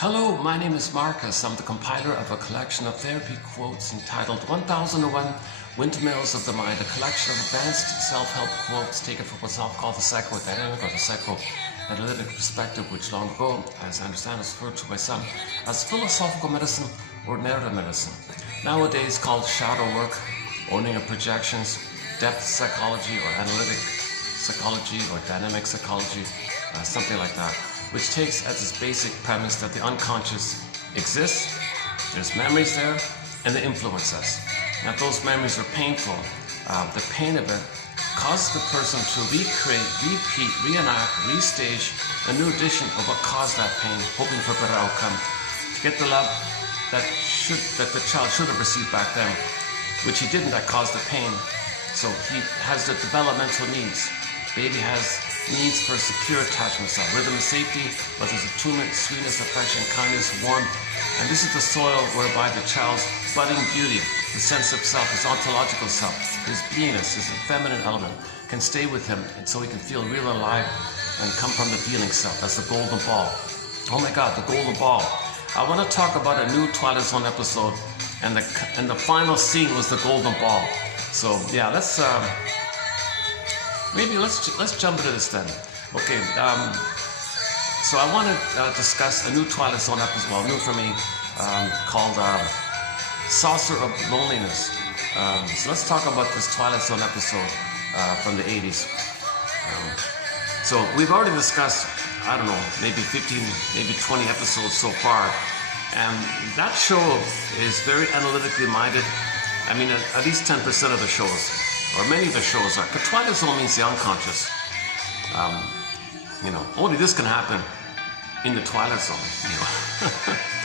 Hello, my name is Marcus. I'm the compiler of a collection of therapy quotes entitled 1001 Windmills of the Mind, a collection of advanced self-help quotes taken from what's called the psychodynamic or the psychoanalytic perspective, which long ago, as I understand, is referred to by some as philosophical medicine or narrative medicine. Nowadays called shadow work, owning of projections, depth psychology or analytic psychology or dynamic psychology, something like that, which takes as its basic premise that the unconscious exists, there's memories there, and they influence us. Now, if those memories are painful, the pain of it causes the person to recreate, repeat, reenact, restage a new edition of what caused that pain, hoping for a better outcome, to get the love that the child should have received back then, which he didn't, that caused the pain. So he has the developmental needs. Baby has needs for secure attachment style, rhythm and safety, but there's attunement, sweetness, affection, kindness, warmth. And this is the soil whereby the child's budding beauty, the sense of self, his ontological self, his beingness, his feminine element, can stay with him, and so he can feel real alive and come from the feeling self. That's the golden ball. Oh my God, the golden ball. I want to talk about a new Twilight Zone episode, and the final scene was the golden ball. So yeah, let's jump into this then. Okay, so I want to discuss a new Twilight Zone episode, well, new for me, called Saucer of Loneliness. So let's talk about this Twilight Zone episode from the 80s. So we've already discussed, I don't know, maybe 15, maybe 20 episodes so far, and that show is very analytically minded. I mean, at least 10% of the shows, or many of the shows are. But Twilight Zone means the unconscious. Only this can happen in the Twilight Zone,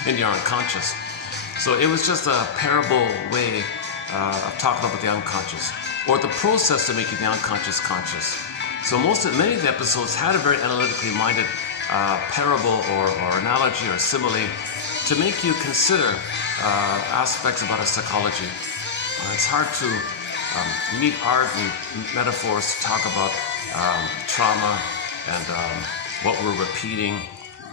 in your unconscious. So it was just a parable way of talking about the unconscious, or the process of making the unconscious conscious. So many of the episodes had a very analytically minded parable or analogy or simile to make you consider aspects about our psychology. It's hard to meet art and metaphors to talk about trauma and what we're repeating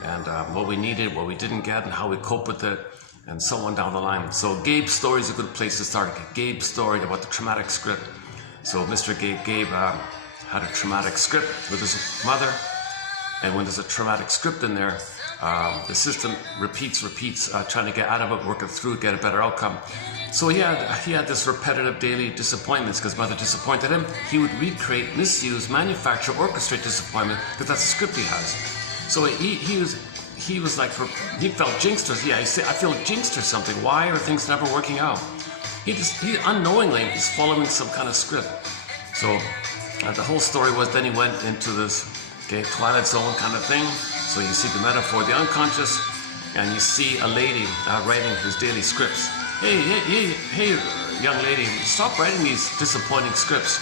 and what we needed, what we didn't get, and how we cope with it, and so on down the line. So Gabe's story is a good place to start. Gabe's story about the traumatic script. So Mr. Gabe had a traumatic script with his mother, and when there's a traumatic script in there, the system repeats, trying to get out of it, work it through, get a better outcome. So he had this repetitive daily disappointments because mother disappointed him. He would recreate, misuse, manufacture, orchestrate disappointment because that's the script he has. So he was like, he felt jinxed. Yeah, I feel jinxed or something. Why are things never working out? He unknowingly is following some kind of script. So the whole story was then he went into this Twilight Zone kind of thing. So you see the metaphor, the unconscious, and you see a lady writing his daily scripts. Hey, young lady, stop writing these disappointing scripts.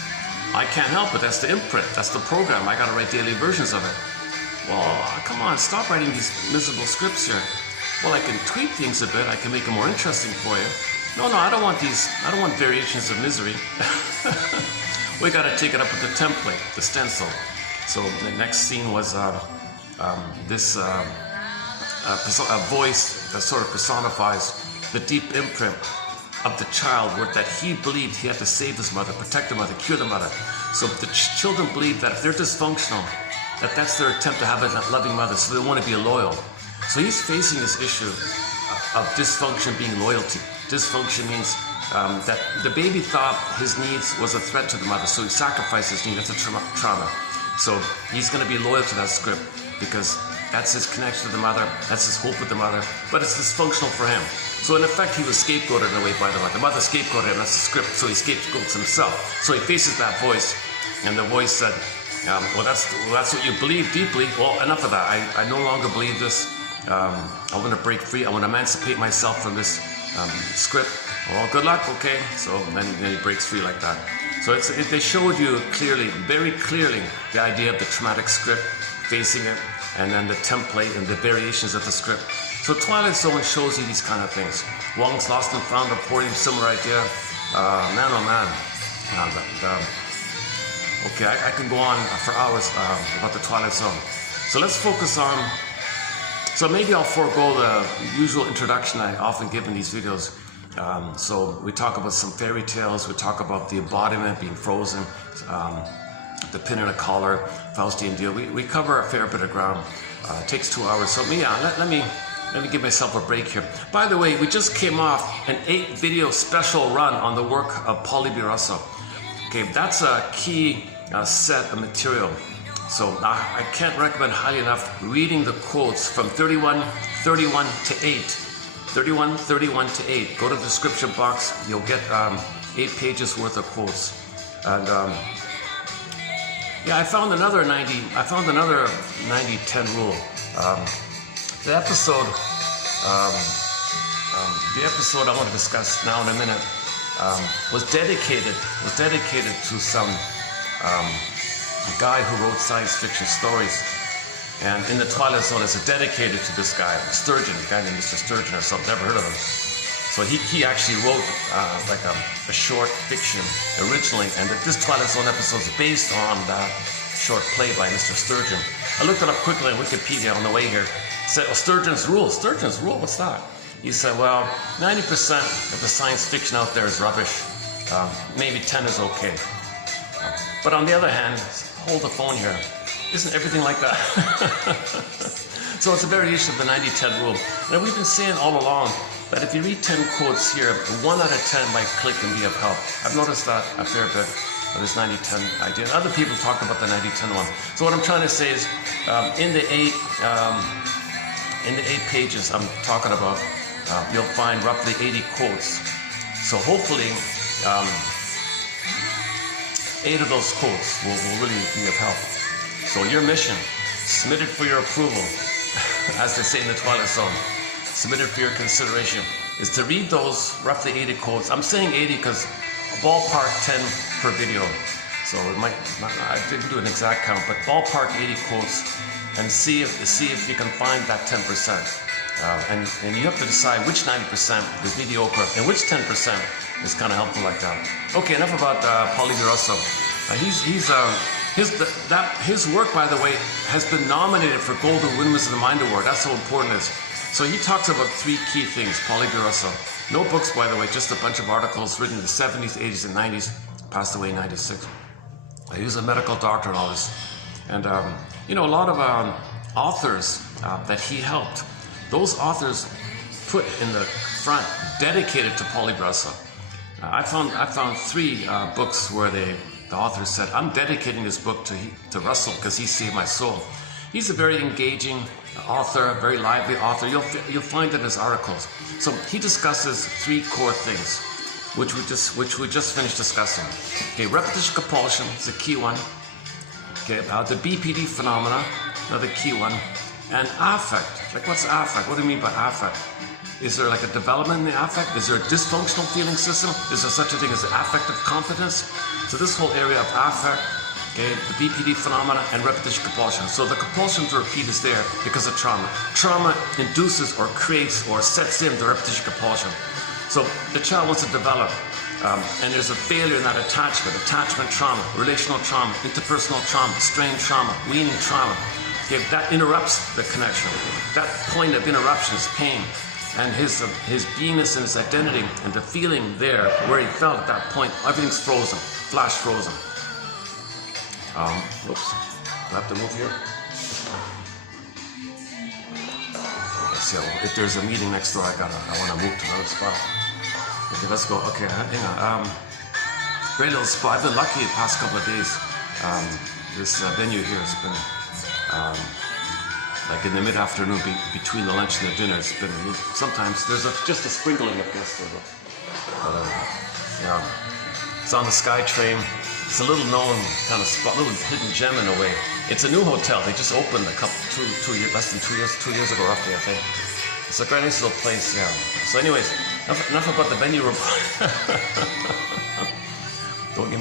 I can't help it. That's the imprint. That's the program. I gotta write daily versions of it. Well, come on, stop writing these miserable scripts here. Well, I can tweak things a bit. I can make them more interesting for you. No, I don't want these. I don't want variations of misery. We gotta take it up with the template, the stencil. So the next scene was this voice that sort of personifies the deep imprint of the child, that he believed he had to save his mother, protect the mother, cure the mother. So the children believe that if they're dysfunctional, that's their attempt to have a loving mother, so they want to be loyal. So he's facing this issue of dysfunction being loyalty. Dysfunction means that the baby thought his needs was a threat to the mother, so he sacrificed his need. That's a trauma. So he's going to be loyal to that script because that's his connection to the mother, that's his hope with the mother, but it's dysfunctional for him. So in effect, he was scapegoated in a way by the mother. The mother scapegoated him, that's the script, so he scapegoats himself. So he faces that voice, and the voice said, well, that's what you believe deeply. Well, enough of that. I no longer believe this. I want to break free. I want to emancipate myself from this script. Well, good luck, okay? So then he breaks free like that. So they showed you clearly, very clearly, the idea of the traumatic script, facing it, and then the template and the variations of the script. So Twilight Zone shows you these kind of things. Wong's Lost and Found reporting similar idea. Man, oh man. Okay, I can go on for hours about the Twilight Zone. So let's focus on So maybe I'll forego the usual introduction I often give in these videos. So we talk about some fairy tales, we talk about the embodiment being frozen, the pin and a collar, Faustian deal. We cover a fair bit of ground. It takes 2 hours. So yeah, let me give myself a break here. By the way, we just came off an 8-video special run on the work of Pauly B. Russell. Okay, that's a key set of material. So I can't recommend highly enough reading the quotes from 31 to 8. 31 to 8. Go to the description box. You'll get 8 pages worth of quotes. And yeah, I found another 90-10 rule. The episode I want to discuss now in a minute was dedicated to some guy who wrote science fiction stories. And in the Twilight Zone, it's dedicated to this guy, Sturgeon, a guy named Mr. Sturgeon or something. Never heard of him. So he actually wrote like a short fiction originally, and this Twilight Zone episode is based on that short play by Mr. Sturgeon. I looked it up quickly on Wikipedia on the way here. It said, oh, Sturgeon's Rule, what's that? He said, well, 90% of the science fiction out there is rubbish. Maybe 10 is okay. But on the other hand, hold the phone here. Isn't everything like that? So it's a variation of the 90-10 rule. And we've been saying all along that if you read 10 quotes here, 1 out of 10 might click and be of help. I've noticed that a fair bit of this 90-10 idea. And other people talked about the 90-10 one. So what I'm trying to say is, in the 8 pages I'm talking about, you'll find roughly 80 quotes. So hopefully, 8 of those quotes will really be of help. So your mission, submitted for your approval, as they say in the Twilight Zone, submitted for your consideration, is to read those roughly 80 quotes. I'm saying 80 because ballpark 10 per video. So it might not, I didn't do an exact count, but ballpark 80 quotes, and see if you can find that 10%. And you have to decide which 90% is mediocre and which 10% is kind of helpful like that. Okay, enough about Pauly B. Russell. His work, by the way, has been nominated for Golden Windmills of the Mind Award. That's how important it is. So he talks about 3 key things, Pauly B. Russell. No books, by the way, just a bunch of articles written in the 70s, 80s, and 90s. Passed away in 96. He was a medical doctor and all this. And, you know, a lot of authors that he helped, those authors put in the front, dedicated to Pauly B. Russell. I found 3 books where the author said, I'm dedicating this book to Russell because he saved my soul. He's a very engaging author, a very lively author. You'll find in his articles. So he discusses 3 core things, which we just finished discussing. Okay, repetition compulsion is a key one. Okay, the BPD phenomena, another key one. And affect, like what's affect? What do you mean by affect? Is there like a development in the affect? Is there a dysfunctional feeling system? Is there such a thing as affective competence? So this whole area of affect, okay, the BPD phenomena and repetition compulsion. So the compulsion to repeat is there because of trauma. Trauma induces or creates or sets in the repetition compulsion. So the child wants to develop, and there's a failure in that attachment trauma, relational trauma, interpersonal trauma, strain trauma, weaning trauma. Okay, that interrupts the connection. That point of interruption is pain. And his beingness and his identity and the feeling there where he felt at that point, everything's frozen, flash frozen. Whoops, I have to move here. Okay, so if there's a meeting next door, I want to move to another spot. Okay, let's go. Okay, hang on. Great little spot. I've been lucky the past couple of days. This venue here has been like in the mid-afternoon between the lunch and the dinner. It's been sometimes there's just a sprinkling of guests. Yeah, it's on the SkyTrain. It's a little known kind of spot, little hidden gem in a way. It's a new hotel. They just opened less than two years ago, roughly, I think. It's a very nice little place. Yeah. So, anyways, enough about the venue report. Don't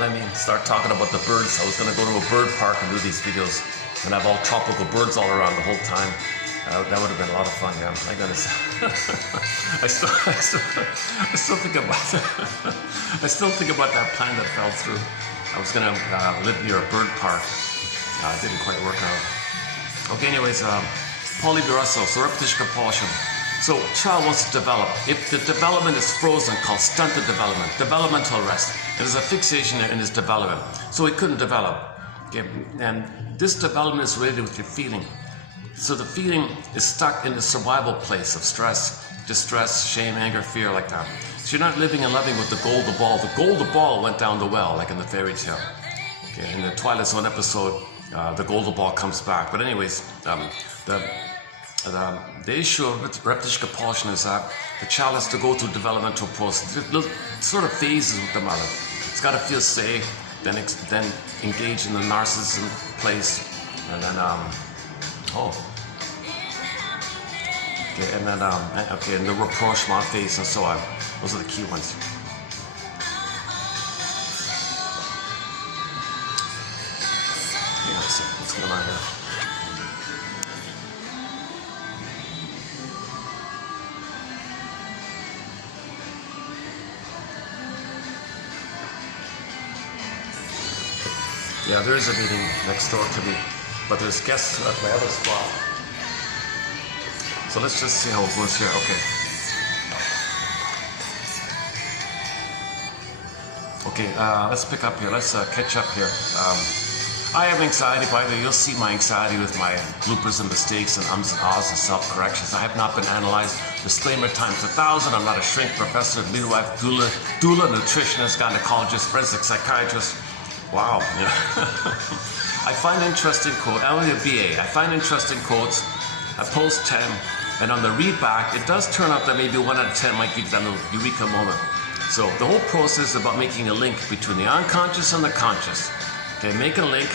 let me start talking about the birds. I was going to go to a bird park and do these videos and have all tropical birds all around the whole time. That would have been a lot of fun, yeah. My goodness. I still think about that. I still think about that plan that fell through. I was going to live near a bird park. It didn't quite work out. Okay, anyways, polyvarousal, so repetition compulsion. So child wants to develop. If the development is frozen, called stunted development, developmental arrest, there's a fixation in his development. So he couldn't develop. Okay? And this development is related with your feeling. So the feeling is stuck in the survival place of stress, distress, shame, anger, fear, like that. So you're not living and loving with the golden ball. The golden ball went down the well, like in the fairy tale. Okay? In the Twilight Zone episode, the golden ball comes back. But anyways, the issue of repetition compulsion is that the child has to go through developmental process, sort of phases with the mother. It's got to feel safe, then engage in the narcissism place, and then and the rapprochement phase and so on. Those are the key ones. Let's see what's going on here. Yeah, there is a meeting next door to me, but there's guests at my other spot. So let's just see how it goes here. Okay. Okay, let's pick up here. Let's catch up here. I have anxiety, by the way. You'll see my anxiety with my bloopers and mistakes and ums and ahs and self-corrections. I have not been analyzed. Disclaimer times 1,000. I'm not a shrink professor, midwife, doula, nutritionist, gynecologist, forensic psychiatrist. Wow. Yeah. I find interesting quotes. I'm a BA. I find interesting quotes. I post 10, and on the read back, it does turn out that maybe 1 out of 10 might give them a eureka moment. So the whole process is about making a link between the unconscious and the conscious. Okay, make a link,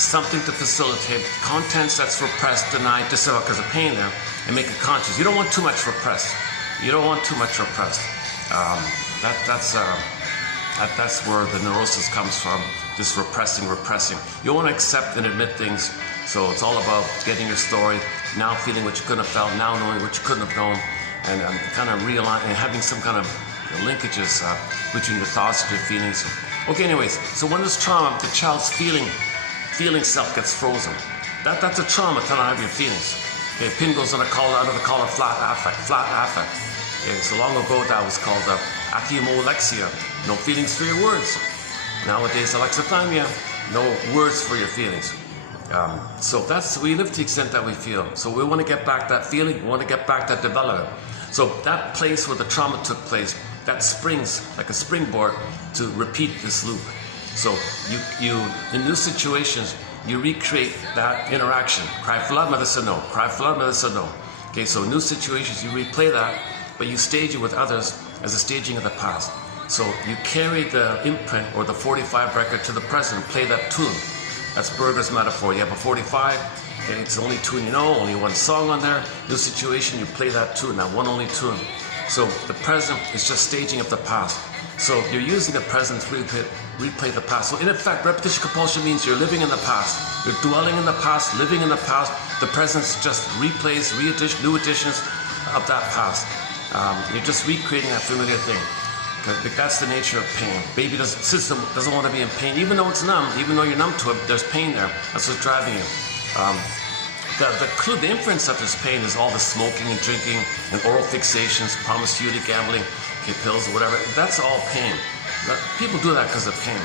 something to facilitate contents that's repressed, denied, disavowed because of pain there, and make it conscious. You don't want too much repressed. You don't want too much repressed. That's where the neurosis comes from. This repressing. You want to accept and admit things. So it's all about getting your story, now feeling what you couldn't have felt, now knowing what you couldn't have known, and kind of realigning and having some kind of linkages between your thoughts and your feelings. Okay, anyways, so when there's trauma, the child's feeling self gets frozen. That's a trauma to not have your feelings. Okay, pin goes on the collar, under the collar, flat affect. Okay, so long ago that was called achymolexia, no feelings for your words. Nowadays, alexithymia, no words for your feelings. So we live to the extent that we feel. So we want to get back that feeling, we want to get back that development. So that place where the trauma took place, that springs like a springboard to repeat this loop. So you in new situations, you recreate that interaction. Cry for love, mother said no. Cry for love, mother said no. Okay, so new situations, you replay that, but you stage it with others as a staging of the past. So you carry the imprint or the 45 record to the present and play that tune. That's Berger's metaphor. You have a 45, and it's the only tune you know, only one song on there. New situation, you play that tune, that one only tune. So the present is just staging of the past. So you're using the present to replay the past. So in effect, repetition compulsion means you're living in the past. You're dwelling in the past, living in the past. The present's just replays, new editions of that past. You're just recreating that familiar thing. That's the nature of pain. Baby system doesn't want to be in pain, even though it's numb, even though you're numb to it, there's pain there. That's what's driving you. The inference of this pain is all the smoking and drinking and oral fixations, promiscuity, gambling, pills or whatever. That's all pain. People do that because of pain.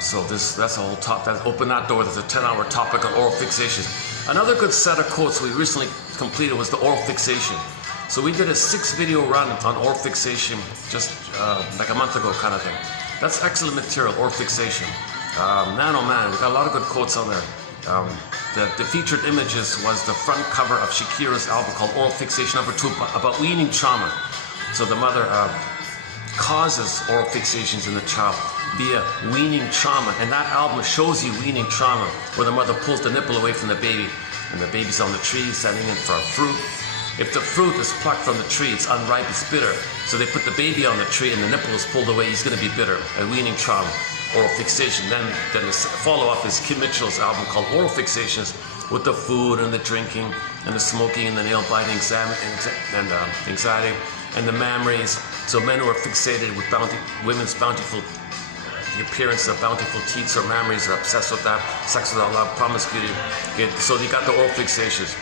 So that's a whole top. Open that door. There's a 10-hour topic on oral fixations. Another good set of quotes we recently completed was the oral fixation. So we did a 6-video run on oral fixation just like a month ago kind of thing. That's excellent material, oral fixation. Man, oh man, we got a lot of good quotes on there. The featured images was the front cover of Shakira's album called Oral Fixation #2 about weaning trauma. So the mother causes oral fixations in the child via weaning trauma. And that album shows you weaning trauma, where the mother pulls the nipple away from the baby, and the baby's on the tree, standing in for a fruit. If the fruit is plucked from the tree, it's unripe, it's bitter. So they put the baby on the tree and the nipple is pulled away, he's going to be bitter. A weaning trauma, oral fixation. Then the follow-up is Kim Mitchell's album called Oral Fixations, with the food and the drinking and the smoking and the nail biting and anxiety and the memories. So men who are fixated with women's bountiful, the appearance of bountiful teats or memories are obsessed with that, sex without love, promiscuity. Okay, so you got the oral fixations.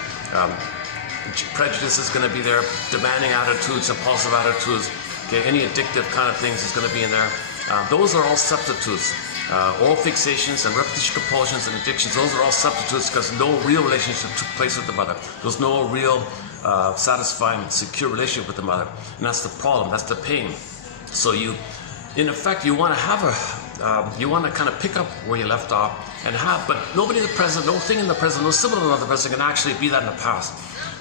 Prejudice is going to be there. Demanding attitudes, impulsive attitudes. Okay, any addictive kind of things is going to be in there. Those are all substitutes. Oral fixations and repetition compulsions and addictions, those are all substitutes because no real relationship took place with the mother. There's no real satisfying, secure relationship with the mother. And that's the problem, that's the pain. So you, in effect, you want to have you want to kind of pick up where you left off and have, but nobody in the present, no thing in the present, no symbol in the present can actually be that in the past.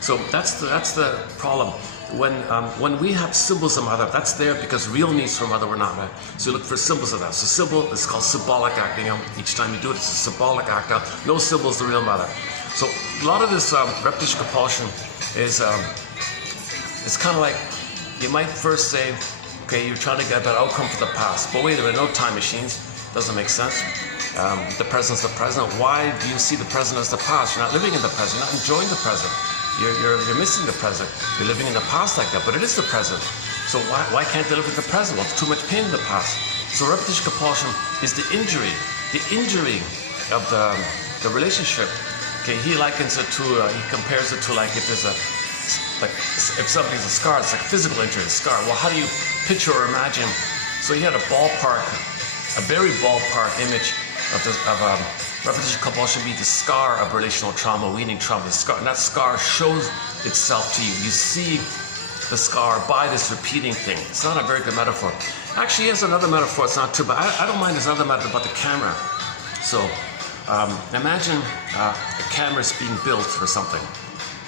So that's the problem. When we have symbols of mother, that's there because real needs for mother were not met. So you look for symbols of that. So symbol is called symbolic acting out. Each time you do it, it's a symbolic act out. No symbol is the real mother. So a lot of this repetition compulsion is it's kind of like, you might first say, okay, you're trying to get that outcome for the past. But wait a minute, no time machines. Doesn't make sense. The present's the present. Why do you see the present as the past? You're not living in the present. You're not enjoying the present. You're missing the present. You're living in the past like that, but it is the present. So why can't they live in the present? Well, it's too much pain in the past. So repetition compulsion is the injury of the relationship. Okay, he likens it to, he compares it to like if there's if something's a scar, it's like physical injury, a scar. Well, how do you picture or imagine? So he had a very ballpark image of repetition compulsion be the scar of relational trauma, weaning trauma. The scar, and that scar shows itself to you. You see the scar by this repeating thing. It's not a very good metaphor. Actually, he has another metaphor. It's not too bad. I don't mind. There's another metaphor about the camera. So imagine a camera's being built or something.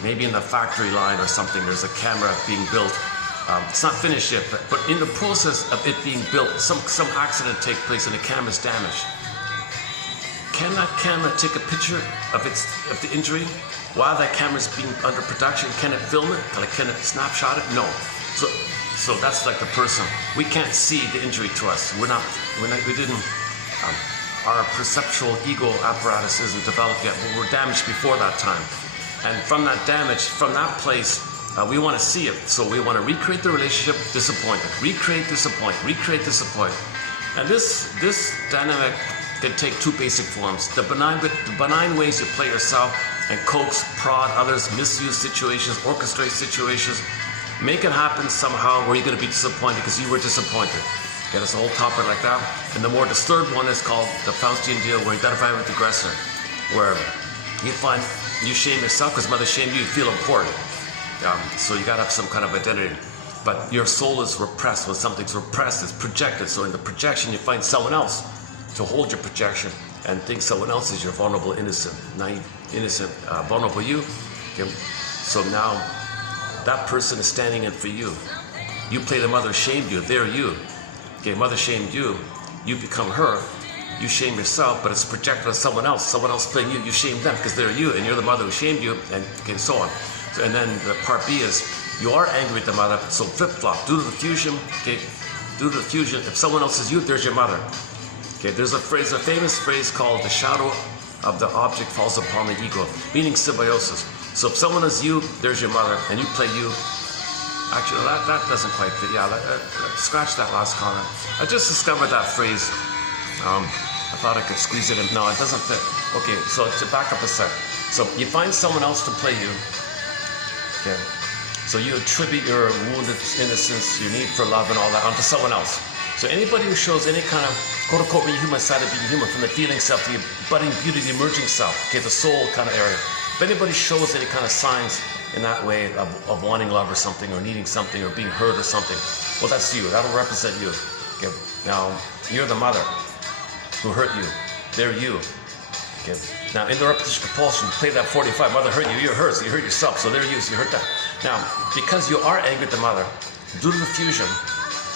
Maybe in the factory line or something, there's a camera being built. It's not finished yet, but in the process of it being built, some accident takes place and the camera's damaged. Can that camera take a picture of the injury while that camera's being under production? Can it film it? Can it snapshot it? No. So that's like the person. We can't see the injury to us. We didn't. Our perceptual ego apparatus isn't developed yet. But we're damaged before that time. And from that damage, from that place, we want to see it. So we want to recreate the relationship, disappointment. Recreate, disappoint. Recreate, disappoint. And this dynamic can take two basic forms. The benign ways you play yourself and coax, prod others, misuse situations, orchestrate situations, make it happen somehow where you're going to be disappointed because you were disappointed. Okay, that's a whole topic like that. And the more disturbed one is called the Faustian deal, where you identify with the aggressor, where you find you shame yourself because mother shamed you, you feel important. So you got to have some kind of identity. But your soul is repressed. When something's repressed, it's projected. So in the projection, you find someone else to hold your projection and think someone else is your vulnerable, innocent, naive, innocent, vulnerable you. Okay? So now that person is standing in for you. You play the mother shamed you, they're you. Okay, mother shamed you, you become her. You shame yourself, but it's projected on someone else playing you. You shame them because they're you, and you're the mother who shamed you, and okay, so on. So, and then the part B is you are angry at the mother, so flip-flop. Due to the fusion, okay, due to the fusion, if someone else is you, there's your mother. Okay, there's a famous phrase called the shadow of the object falls upon the ego, meaning symbiosis. So if someone is you, there's your mother, and you play you. Actually, that doesn't quite fit. Yeah, scratch that last comment. I just discovered that phrase. I thought I could squeeze it in. No, it doesn't fit. Okay, so to back up a sec. So you find someone else to play you. Okay. So you attribute your wounded innocence, your need for love and all that onto someone else. So anybody who shows any kind of quote-unquote human side of being human, from the feeling self to the budding beauty, the emerging self, okay, the soul kind of area. If anybody shows any kind of signs in that way of wanting love or something, or needing something, or being heard or something, well, that's you. That'll represent you. Okay. Now, you're the mother who hurt you. They're you. Okay. Now, in the repetition compulsion, play that 45. Mother hurt you, you're hurt, so you hurt yourself. So they're you, so you hurt that. Now, because you are angry at the mother, due to the fusion,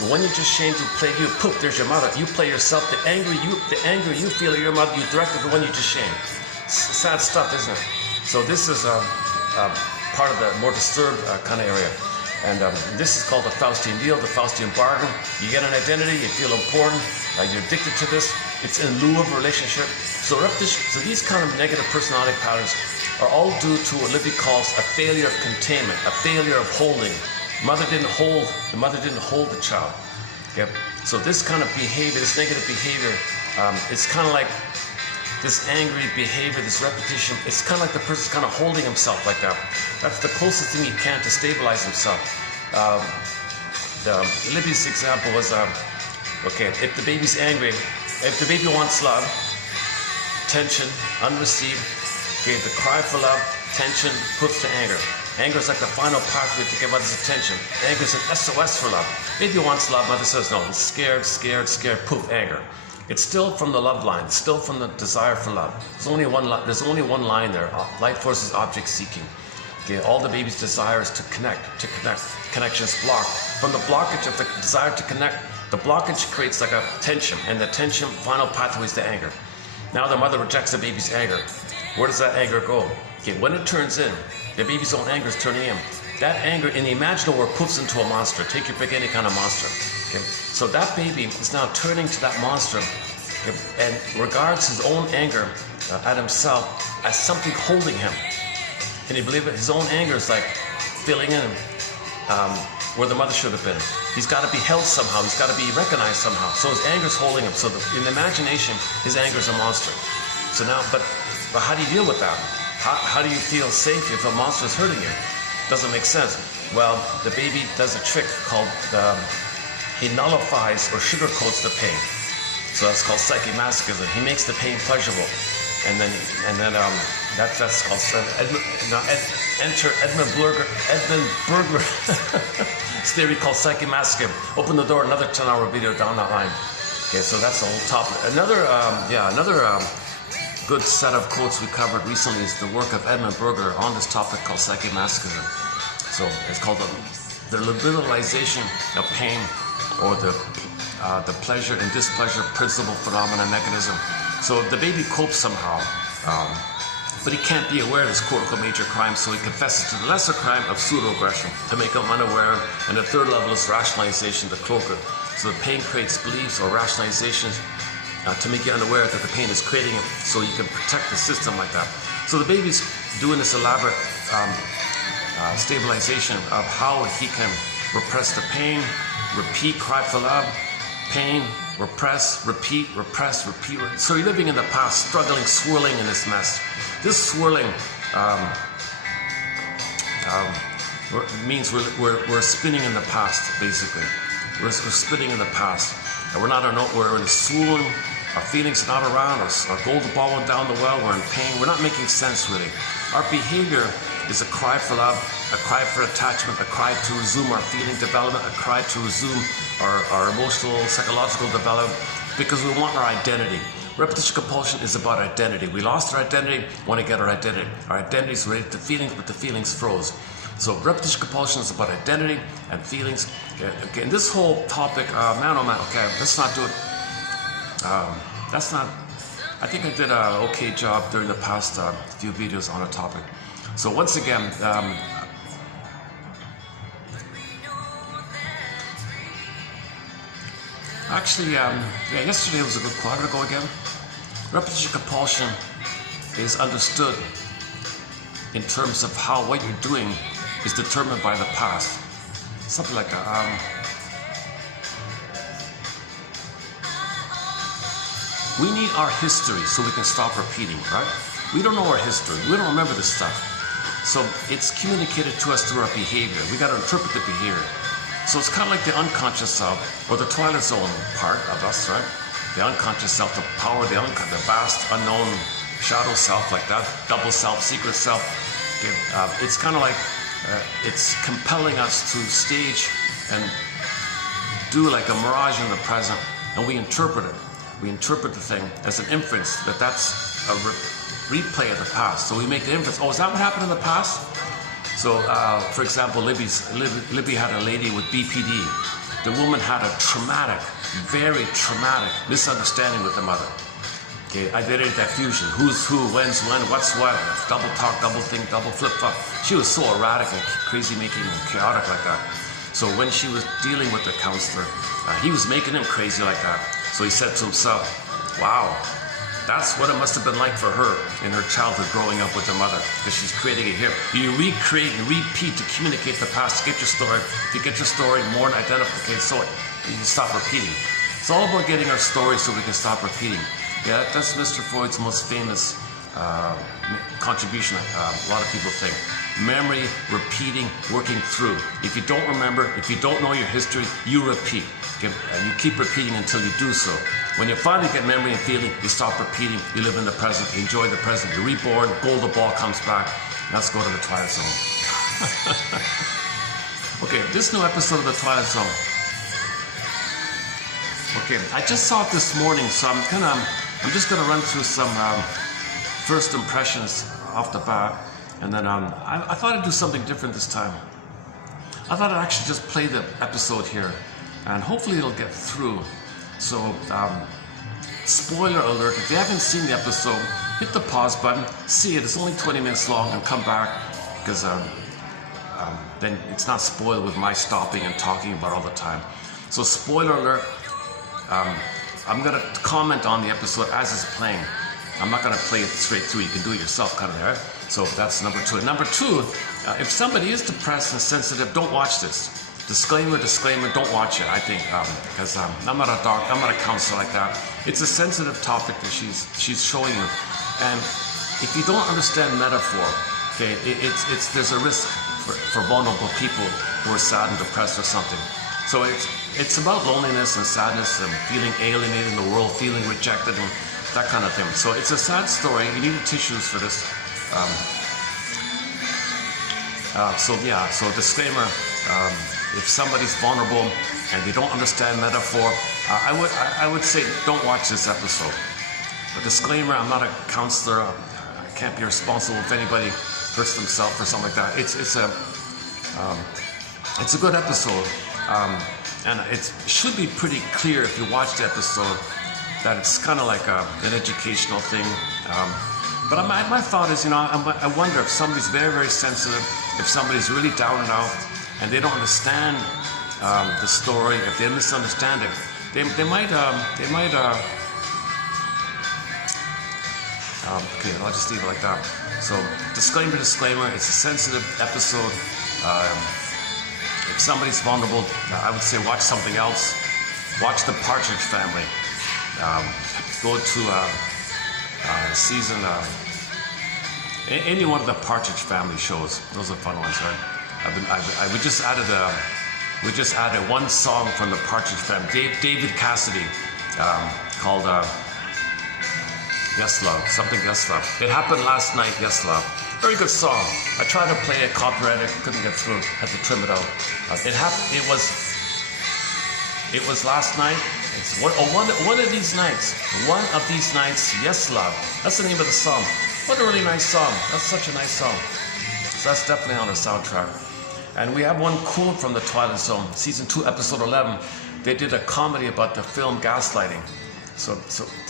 when you just shamed to play you, poof, there's your mother. You play yourself. The anger you feel at your mother, you direct at the one you just shamed. Sad stuff, isn't it? So this is part of the more disturbed kind of area. And this is called the Faustian deal, the Faustian bargain. You get an identity, you feel important, you're addicted to this. It's in lieu of a relationship. So these kind of negative personality patterns are all due to what Libby calls a failure of containment, a failure of holding. The mother didn't hold the child. Okay? So this kind of behavior, this negative behavior, it's kind of like this angry behavior, this repetition, it's kind of like the person's kind of holding himself like that. That's the closest thing he can to stabilize himself. Libby's example was, okay, if the baby's angry, if the baby wants love, tension, unreceived, okay, the cry for love, tension, puts to anger. Anger is like the final pathway to get mother's attention. Anger is an SOS for love. Baby wants love, mother says no. He's scared, scared, scared, poof, anger. It's still from the love line, it's still from the desire for love. There's only one line there. Life force is object seeking. Okay, all the baby's desire is to connect. Connection is blocked. From the blockage of the desire to connect, the blockage creates like a tension, and the tension final pathway is to anger. Now the mother rejects the baby's anger. Where does that anger go? Okay, when it turns in, the baby's own anger is turning in. That anger in the imaginal world poofs into a monster. Take your pick, any kind of monster. Okay? So that baby is now turning to that monster, okay, and regards his own anger at himself as something holding him. Can you believe it? His own anger is like filling in where the mother should have been. He's got to be held somehow. He's got to be recognized somehow. So his anger is holding him. So in imagination, his anger is a monster. So now, but how do you deal with that? How do you feel safe if a monster is hurting you? Doesn't make sense. Well, the baby does a trick called, he nullifies or sugarcoats the pain. So that's called psychomasochism. He makes the pain pleasurable. And then that's called, enter Edmund Burger, this theory called psychomasochism. Open the door, another 10-hour video down that line. Okay, so that's the whole topic. Another good set of quotes we covered recently is the work of Edmund Burger on this topic called psychomasochism. So it's called the liberalization of pain, or the pleasure and displeasure principle phenomena mechanism. So the baby copes somehow, but he can't be aware of this quote-unquote major crime, so he confesses to the lesser crime of pseudo-aggression to make him unaware, and the third level is rationalization, the cloak it. So the pain creates beliefs or rationalizations to make you unaware that the pain is creating it, so you can protect the system like that. So the baby's doing this elaborate stabilization of how he can repress the pain, repeat, cry for love, pain, repress, repeat, repress, repeat. So you're living in the past, struggling, swirling in this mess. This swirling means we're spinning in the past, basically. We're spinning in the past. And we're in a swoon. Our feelings are not around, our golden ball went down the well, we're in pain, we're not making sense really. Our behavior is a cry for love, a cry for attachment, a cry to resume our feeling development, a cry to resume our emotional, psychological development, because we want our identity. Repetition compulsion is about identity. We lost our identity, want to get our identity. Our identity is related to feelings, but the feelings froze. So repetition compulsion is about identity and feelings. Okay, and this whole topic, man oh man, okay, let's not do it. I think I did an okay job during the past few videos on a topic. So once again, yesterday was a good quarter to go again. Repetition compulsion is understood in terms of how what you're doing is determined by the past. Something like that. We need our history so we can stop repeating, right? We don't know our history. We don't remember this stuff. So it's communicated to us through our behavior. We got to interpret the behavior. So it's kind of like the unconscious self, or the twilight zone part of us, right? The unconscious self, the power, the vast, unknown shadow self, like that, double self, secret self. Okay, it's kind of like, it's compelling us to stage and do like a mirage in the present, and we interpret it. We interpret the thing as an inference that's a replay of the past. So we make the inference, oh, is that what happened in the past? So, for example, Libby had a lady with BPD. The woman had a traumatic, very traumatic misunderstanding with the mother. Okay, identity diffusion, who's who, when's when, what's what, double talk, double think, double flip-flop. She was so erratic and crazy-making and chaotic like that. So when she was dealing with the counselor, he was making him crazy like that. So he said to himself, wow, that's what it must have been like for her in her childhood growing up with her mother, because she's creating it here. You recreate and repeat to communicate the past, to get your story. If you get your story more than identification, so you can stop repeating. It's all about getting our story so we can stop repeating. Yeah, that's Mr. Freud's most famous contribution, a lot of people think. Memory, repeating, working through. If you don't remember, if you don't know your history, you repeat. You keep repeating until you do so. When you finally get memory and feeling, you stop repeating, you live in the present, you enjoy the present, you're reborn, golden ball comes back. Let's go to the Twilight Zone. Okay, this new episode of the Twilight Zone. Okay, I just saw it this morning, so I'm just gonna run through some first impressions off the bat, and then I thought I'd do something different this time. I thought I'd actually just play the episode here, and hopefully it'll get through. So, spoiler alert, if you haven't seen the episode, hit the pause button, see it, it's only 20 minutes long, and come back, because then it's not spoiled with my stopping and talking about all the time. So spoiler alert, I'm going to comment on the episode as it's playing. I'm not going to play it straight through, you can do it yourself kind of there. So that's number 2. And number 2, if somebody is depressed and sensitive, don't watch this. Disclaimer, don't watch it, I think, because I'm not a counselor like that. It's a sensitive topic that she's showing you. And if you don't understand metaphor, okay, there's a risk for vulnerable people who are sad and depressed or something. So it's about loneliness and sadness and feeling alienated in the world, feeling rejected and that kind of thing. So it's a sad story. You need tissues for this. So disclaimer, if somebody's vulnerable and they don't understand metaphor, I would say don't watch this episode. But disclaimer, I'm not a counselor. I can't be responsible if anybody hurts themselves or something like that. It's a good episode, and it should be pretty clear if you watch the episode that it's kind of like an educational thing. But my thought is, I wonder if somebody's very, very sensitive, if somebody's really down and out, and they don't understand the story, if they misunderstand it, they might. Okay, I'll just leave it like that. So, disclaimer, it's a sensitive episode. If somebody's vulnerable, I would say watch something else. Watch The Partridge Family. Go to season, any one of the Partridge Family shows. Those are fun ones, right? We just added one song from the Partridge Family. David Cassidy, called Yes Love, something Yes Love. It happened last night, Yes Love. Very good song. I tried to play it, copyrighted, couldn't get through, had to trim it out. It was last night. It's one of these nights. One of these nights, Yes Love. That's the name of the song. What a really nice song. That's such a nice song. So that's definitely on the soundtrack. And we have one quote from The Twilight Zone, season 2, episode 11. They did a comedy about the film Gaslighting. So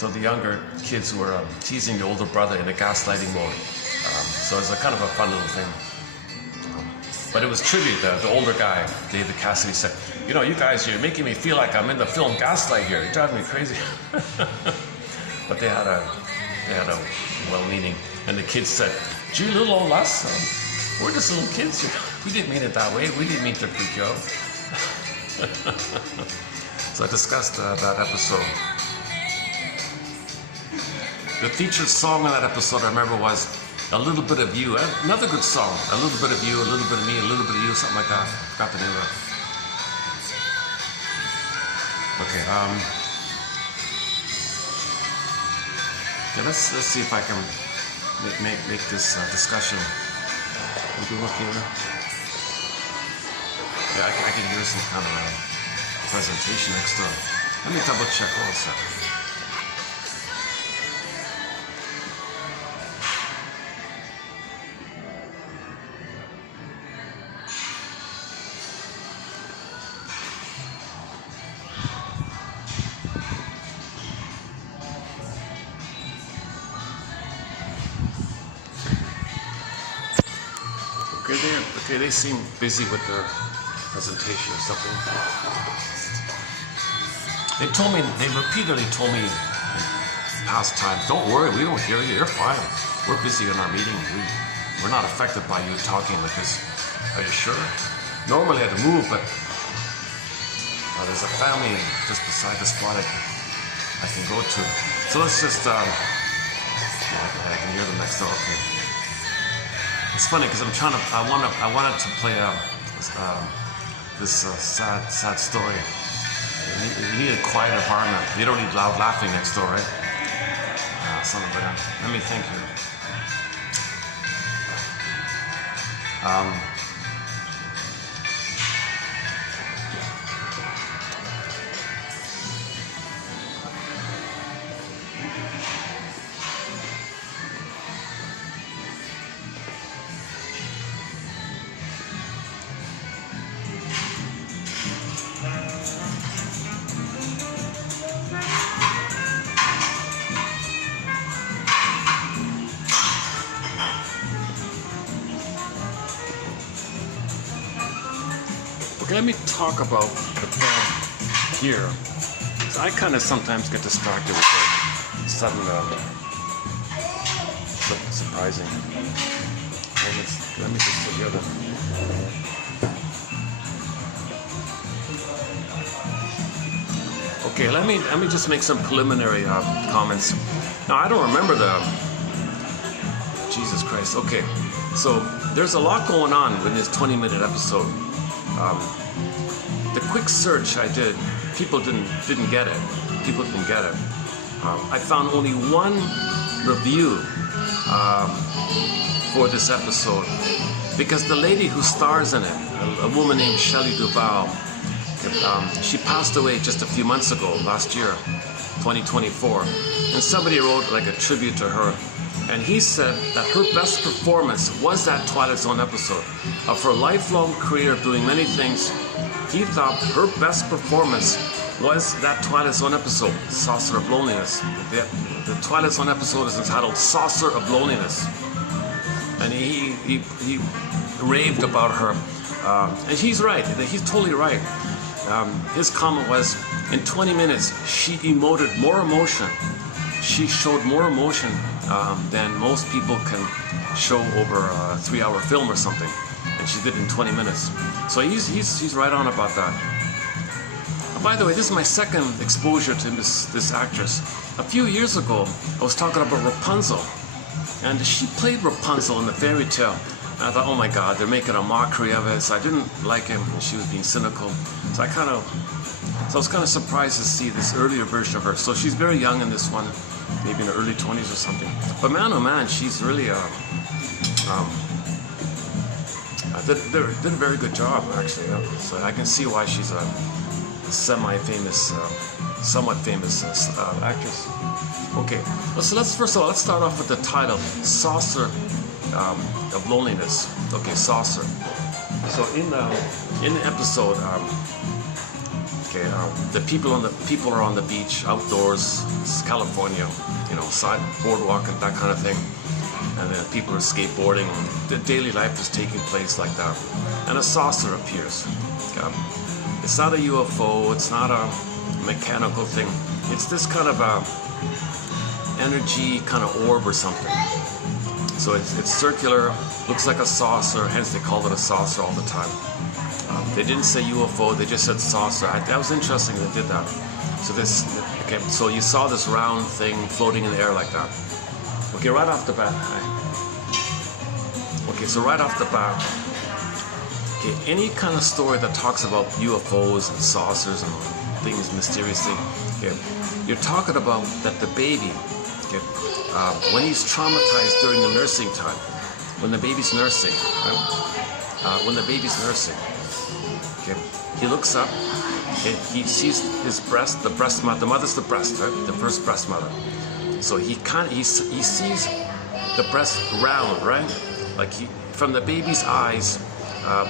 the younger kids who were teasing the older brother in a gaslighting mode. So it's a kind of a fun little thing. But it was tribute. The older guy, David Cassidy, said, you guys, you're making me feel like I'm in the film Gaslight here. You're driving me crazy. But they had a well-meaning. And the kids said, gee, little old us, we're just little kids here. We didn't mean it that way. We didn't mean to freak you out. So I discussed that episode. The featured song in that episode, I remember, was A Little Bit of You. Another good song. A little bit of you, a little bit of me, a little bit of you, something like that. Forgot the name of it. Okay, let's see if I can make this discussion. Would you look here? Yeah, I can hear some kind of presentation next door. Let me double check. Hold on a second. Okay, they seem busy with their presentation or something. They repeatedly told me in past times, don't worry, we don't hear you, you're fine. We're busy in our meeting. We're not affected by you talking like this. Are you sure? Normally I'd move, but there's a family just beside the spot I can go to. So let's just, I can hear them next door, okay. It's funny because I wanted to play this sad story. You need a quiet environment. You don't need loud laughing next door, right? Let me think here. Okay, let me talk about the plan here. So I kind of sometimes get distracted with the sudden, surprising moments. Let me just together. Okay, let me just make some preliminary comments. Now I don't remember Jesus Christ. Okay, so there's a lot going on in this 20-minute episode. The quick search I did, people didn't get it. People didn't get it. I found only one review for this episode because the lady who stars in it, a woman named Shelley Duvall, she passed away just a few months ago, last year, 2024, and somebody wrote like a tribute to her. And he said that her best performance was that Twilight Zone episode. Of her lifelong career doing many things, he thought her best performance was that Twilight Zone episode, Saucer of Loneliness. The Twilight Zone episode is entitled Saucer of Loneliness. And he raved about her. And he's right. He's totally right. His comment was, in 20 minutes, she emoted more emotion. She showed more emotion than most people can show over a 3-hour film or something, and she did it in 20 minutes. So he's right on about that. By the way, this is my second exposure to this actress. A few years ago, I was talking about Rapunzel, and she played Rapunzel in the fairy tale. And I thought, oh my God, they're making a mockery of it. So I didn't like it, and she was being cynical. So I was kind of surprised to see this earlier version of her. So she's very young in this one. Maybe in her early 20s or something. But man, oh man, she's really did a very good job, actually. So I can see why she's a semi-famous, somewhat famous actress. Okay, so let's start off with the title, Saucer of Loneliness. Okay, Saucer. So in the episode, the people are on the beach, outdoors. It's California, side boardwalk and that kind of thing. And then people are skateboarding. The daily life is taking place like that. And a saucer appears. It's not a UFO. It's not a mechanical thing. It's this kind of energy kind of orb or something. So it's circular, looks like a saucer. Hence they call it a saucer all the time. They didn't say UFO, they just said saucer. That was interesting they did that. So you saw this round thing floating in the air like that. Okay, right off the bat. Okay, so right off the bat, okay, any kind of story that talks about UFOs and saucers and things, mysterious things, okay, you're talking about that the baby, okay, when he's traumatized during the nursing time, when the baby's nursing, right? When the baby's nursing, okay, he looks up and he sees his breast, the mother's the breast, right? The first breast mother. So he sees the breast round, right? Like from the baby's eyes,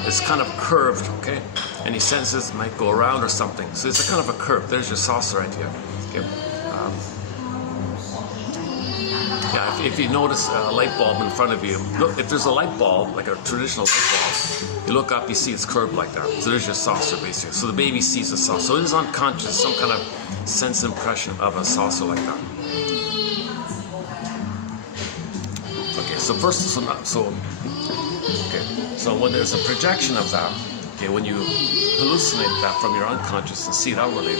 it's kind of curved, okay? And he senses it might go around or something. So it's a kind of a curve. There's your saucer idea. Okay. If you notice a light bulb in front of you, look, if there's a light bulb, like a traditional light bulb, you look up, you see it's curved like that. So there's your saucer, basically. So the baby sees a saucer. So it's unconscious, some kind of sense impression of a saucer like that. Okay, so when there's a projection of that, Okay, when you hallucinate that from your unconscious and see it outwardly,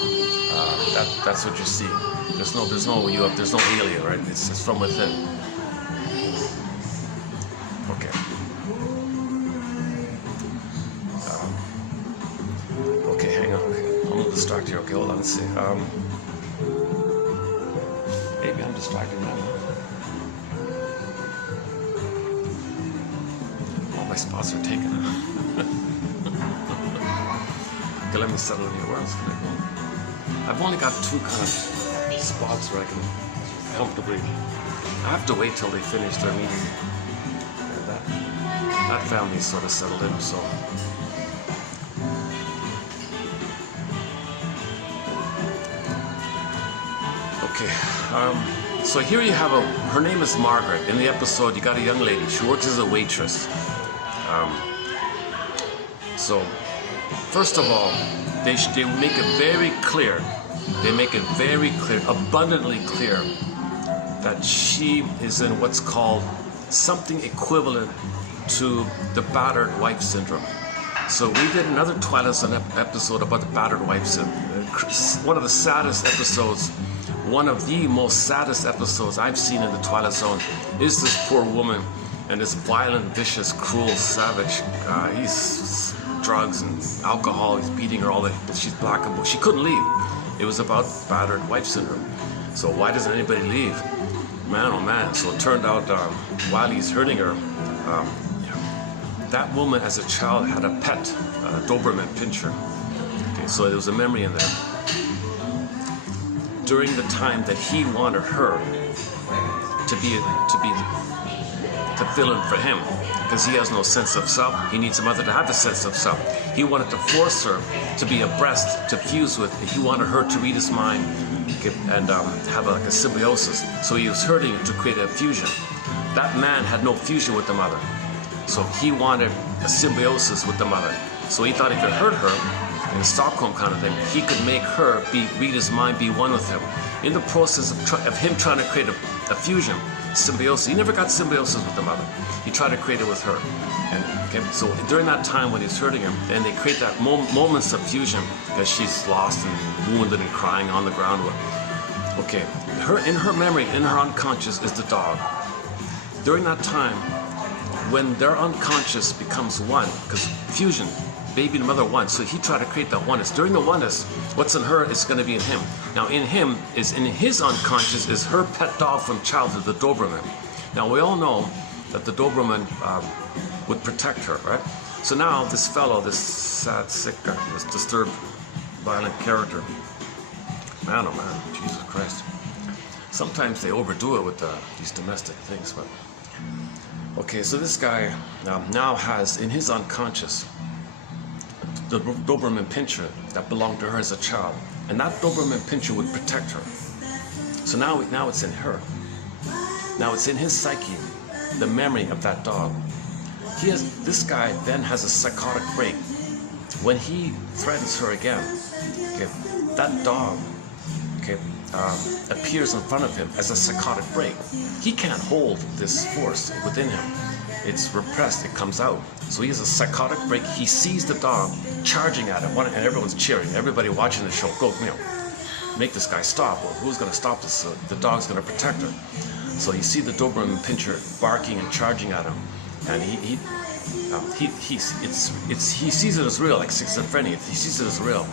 that's what you see. There's no alien, right? It's from within. Okay. Okay, hang on. I'm a little distracted here. Okay, hold on. Let's see. Maybe I'm distracted now. All my spots are taken. Okay, let me settle in here. Where else can I go? I've only got 2 kind of spots where I can comfortably. I have to wait till they finish their meeting. And that family's sort of settled in, so. Okay, so here you have her name is Margaret. In the episode, you got a young lady. She works as a waitress. So, first of all, they make it very clear. They make it very clear, abundantly clear, that she is in what's called something equivalent to the battered wife syndrome. So we did another Twilight Zone episode about the battered wife syndrome. One of the saddest episodes, one of the most saddest episodes I've seen in the Twilight Zone is this poor woman and this violent, vicious, cruel, savage guy. He's drugs and alcohol, he's beating her all the time. She's black and blue. She couldn't leave. It was about battered wife syndrome. So why doesn't anybody leave? Man, oh man. So it turned out while he's hurting her, that woman as a child had a pet, a Doberman pinscher. Okay, so there was a memory in there. During the time that he wanted her to fill in for him, because he has no sense of self. He needs a mother to have the sense of self. He wanted to force her to be a breast to fuse with. He wanted her to read his mind and have like a symbiosis. So he was hurting to create a fusion. That man had no fusion with the mother. So he wanted a symbiosis with the mother. So he thought he could hurt her in a Stockholm kind of thing. He could make her read his mind, be one with him. In the process of him trying to create a fusion, symbiosis, he never got symbiosis with the mother. He tried to create it with her. And okay, so during that time when he's hurting him, then they create that moments of fusion as she's lost and wounded and crying on the ground. Okay, in her memory, in her unconscious is the dog. During that time, when their unconscious becomes one, because fusion, baby and mother one, so he tried to create that oneness. During the oneness, what's in her is going to be in him. Now in his unconscious is her pet dog from childhood, the Doberman. Now we all know that the Doberman would protect her, right? So now this fellow, this sad, sick guy, this disturbed, violent character, man, oh man, Jesus Christ. Sometimes they overdo it with these domestic things, but okay, so this guy now has in his unconscious the Doberman pinscher that belonged to her as a child, and that Doberman pinscher would protect her. So now it's in her. Now it's in his psyche, the memory of that dog. This guy then has a psychotic break when he threatens her again. Okay, that dog, okay, appears in front of him as a psychotic break. He can't hold this force within him. It's repressed, it comes out. So he has a psychotic break. He sees the dog charging at him, and everyone's cheering. Everybody watching the show, go, make this guy stop. Well, who's going to stop this? The dog's going to protect her. So you see the Doberman pinscher barking and charging at him, and he sees it as real, like schizophrenia. He sees it as real.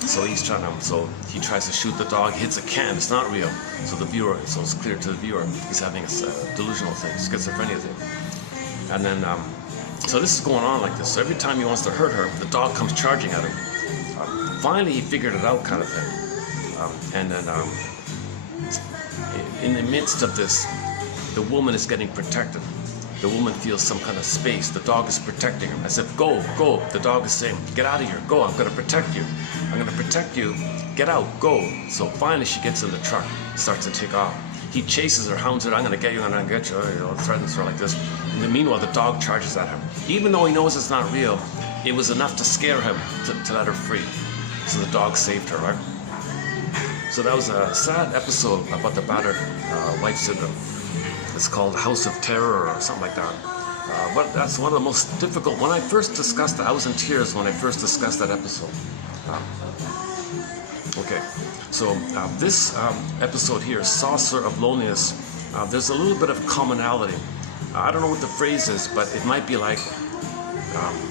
So he tries to shoot the dog, hits a can, it's not real. So it's clear to the viewer, he's having a delusional thing, schizophrenia thing. And then, so this is going on like this. So every time he wants to hurt her, the dog comes charging at him. Finally, he figured it out kind of thing. And then, in the midst of this, the woman is getting protected. The woman feels some kind of space. The dog is protecting him. As if, go. The dog is saying, get out of here, go, I'm going to protect you. I'm going to protect you, get out, go. So finally she gets in the truck, starts to take off. He chases her, hounds her, I'm going to get you, I'm going to get you, threatens her like this. And meanwhile, the dog charges at him. Even though he knows it's not real, it was enough to scare him to let her free. So the dog saved her, right? So that was a sad episode about the battered wife syndrome. It's called House of Terror or something like that. But that's one of the most difficult. When I first discussed that, I was in tears when I first discussed that episode. Okay, so this episode here, Saucer of Loneliness, there's a little bit of commonality. I don't know what the phrase is, but it might be like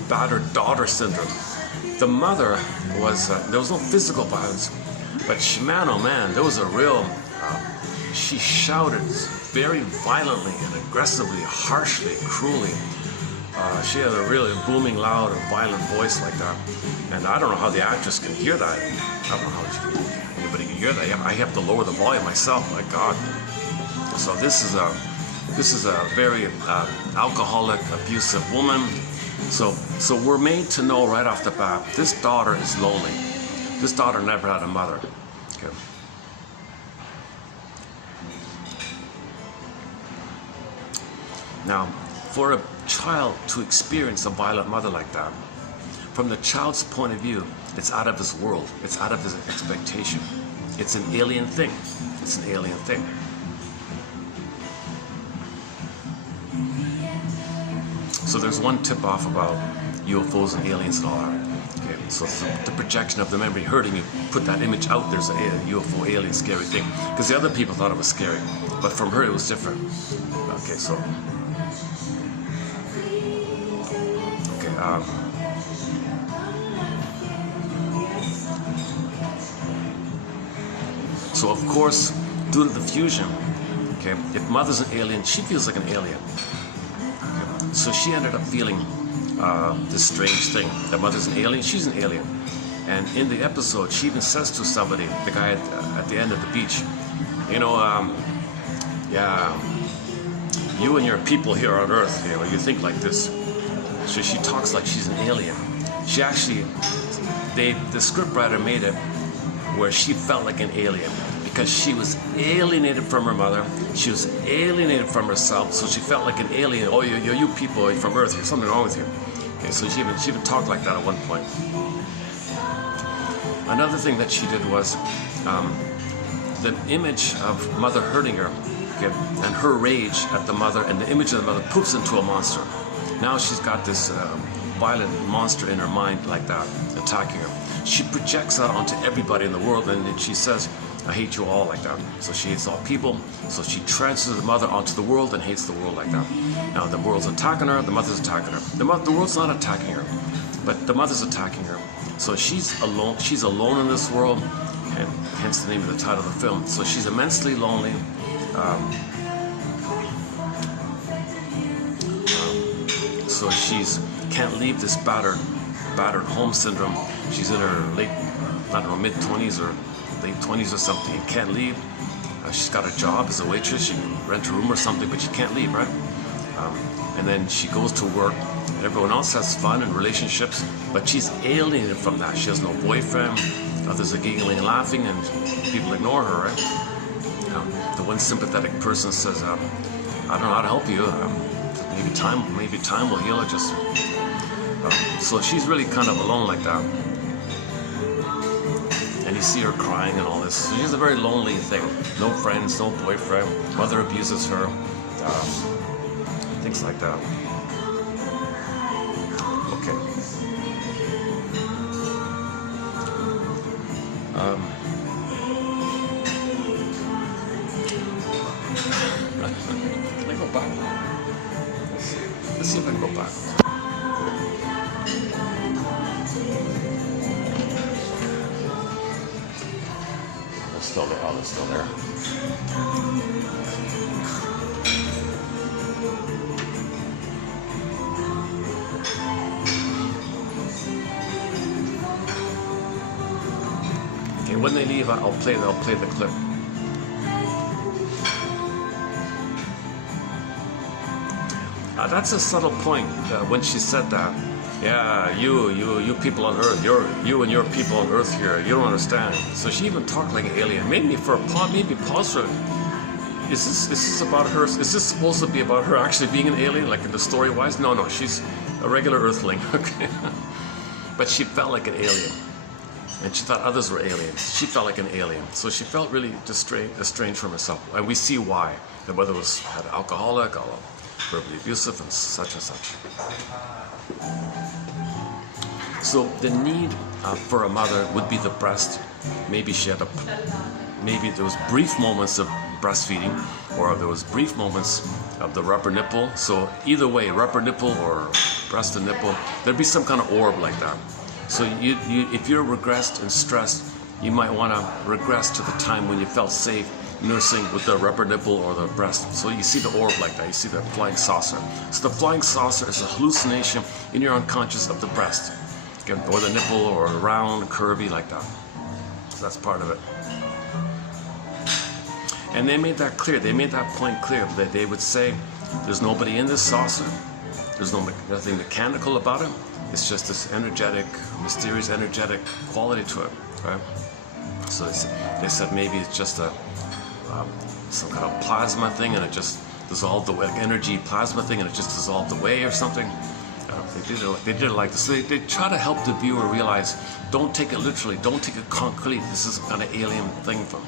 battered daughter syndrome. The mother was, there was no physical violence, but man, oh man, there was a real, she shouted very violently and aggressively, harshly, cruelly. She had a really booming, loud, and violent voice like that. And I don't know how the actress can hear that. I don't know how anybody can hear that. I have to lower the volume myself, my God. So this is a very alcoholic, abusive woman. So we're made to know right off the bat, this daughter is lonely. This daughter never had a mother. Okay. Now, for a child to experience a violent mother like that, from the child's point of view, it's out of his world. It's out of his expectation. It's an alien thing. It's an alien thing. So there's one tip off about UFOs and aliens and all that. Okay, so the projection of the memory hurting you, put that image out, there's a UFO, alien, scary thing. Because the other people thought it was scary, but from her it was different. Okay, so. Okay, so of course, due to the fusion, okay, if mother's an alien, she feels like an alien. Okay, so she ended up feeling this strange thing. That mother's an alien, she's an alien. And in the episode, she even says to somebody, the guy at the end of the beach, you know, yeah, you and your people here on Earth, you know, you think like this. So she talks like she's an alien. She actually, the scriptwriter made it where she felt like an alien because she was alienated from her mother. She was alienated from herself, so she felt like an alien. Oh, you people from Earth, there's something wrong with you. Okay, so she even talked like that at one point. Another thing that she did was the image of mother hurting her, okay, and her rage at the mother, and the image of the mother poofs into a monster. Now she's got this violent monster in her mind like that, attacking her. She projects that onto everybody in the world, and then she says, I hate you all, like that. So she hates all people, so she transfers the mother onto the world and hates the world like that. Now the world's attacking her, the mother's attacking her. The world's not attacking her, but the mother's attacking her. So she's alone in this world, and hence the name of the title of the film. So she's immensely lonely. So she's can't leave this battered home syndrome. She's in her late, I don't know, mid-20s or late 20s or something. Can't leave. She's got a job as a waitress. She can rent a room or something, but she can't leave, right? And then she goes to work. And everyone else has fun and relationships, but she's alienated from that. She has no boyfriend. Others are giggling and laughing, and people ignore her, right? The one sympathetic person says, I don't know how to help you. Maybe time will heal her. So she's really kind of alone like that. And you see her crying and all this. So she's a very lonely thing. No friends, no boyfriend. Mother abuses her. Things like that. Okay. Can I go back? Let's see if I can go back. It's still there. Oh, it's still there. Okay, when they leave, I'll play the clip. That's a subtle point when she said that. Yeah, you people on Earth, you and your people on Earth here, you don't understand. So she even talked like an alien. Maybe pause for it. Is this about her? Is this supposed to be about her actually being an alien, like in the story wise? No, she's a regular Earthling. Okay, but she felt like an alien, and she thought others were aliens. She felt like an alien, so she felt really estranged from herself, and we see why. The mother had alcoholic. verbally abusive, and such and such. So the need for a mother would be the breast. Maybe maybe there was brief moments of breastfeeding, or there was brief moments of the rubber nipple. So either way, rubber nipple or breast and nipple, there'd be some kind of orb like that. So if you're regressed and stressed, you might want to regress to the time when you felt safe nursing with the rubber nipple or the breast. So you see the orb like that, you see the flying saucer. So the flying saucer is a hallucination in your unconscious of the breast, okay, or the nipple, or round, curvy like that. So that's part of it. And they made that clear, they made that point clear, that they would say, there's nobody in this saucer, there's nothing mechanical about it, it's just this energetic, mysterious energetic quality to it, right? So they said maybe it's just some kind of plasma thing, and it just dissolved away, like energy plasma thing, and it just dissolved away or something. They did it like this. So they try to help the viewer realize, don't take it literally, don't take it concrete. This is some kind of alien thing from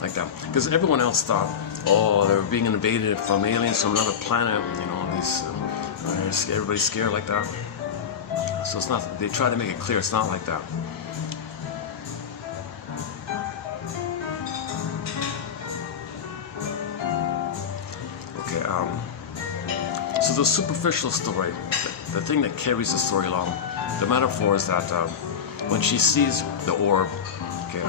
like that. Because everyone else thought, oh, they're being invaded from aliens from another planet. You know, these everybody's scared like that. So it's not. They try to make it clear it's not like that. So the superficial story, the thing that carries the story along, the metaphor is that when she sees the orb, okay,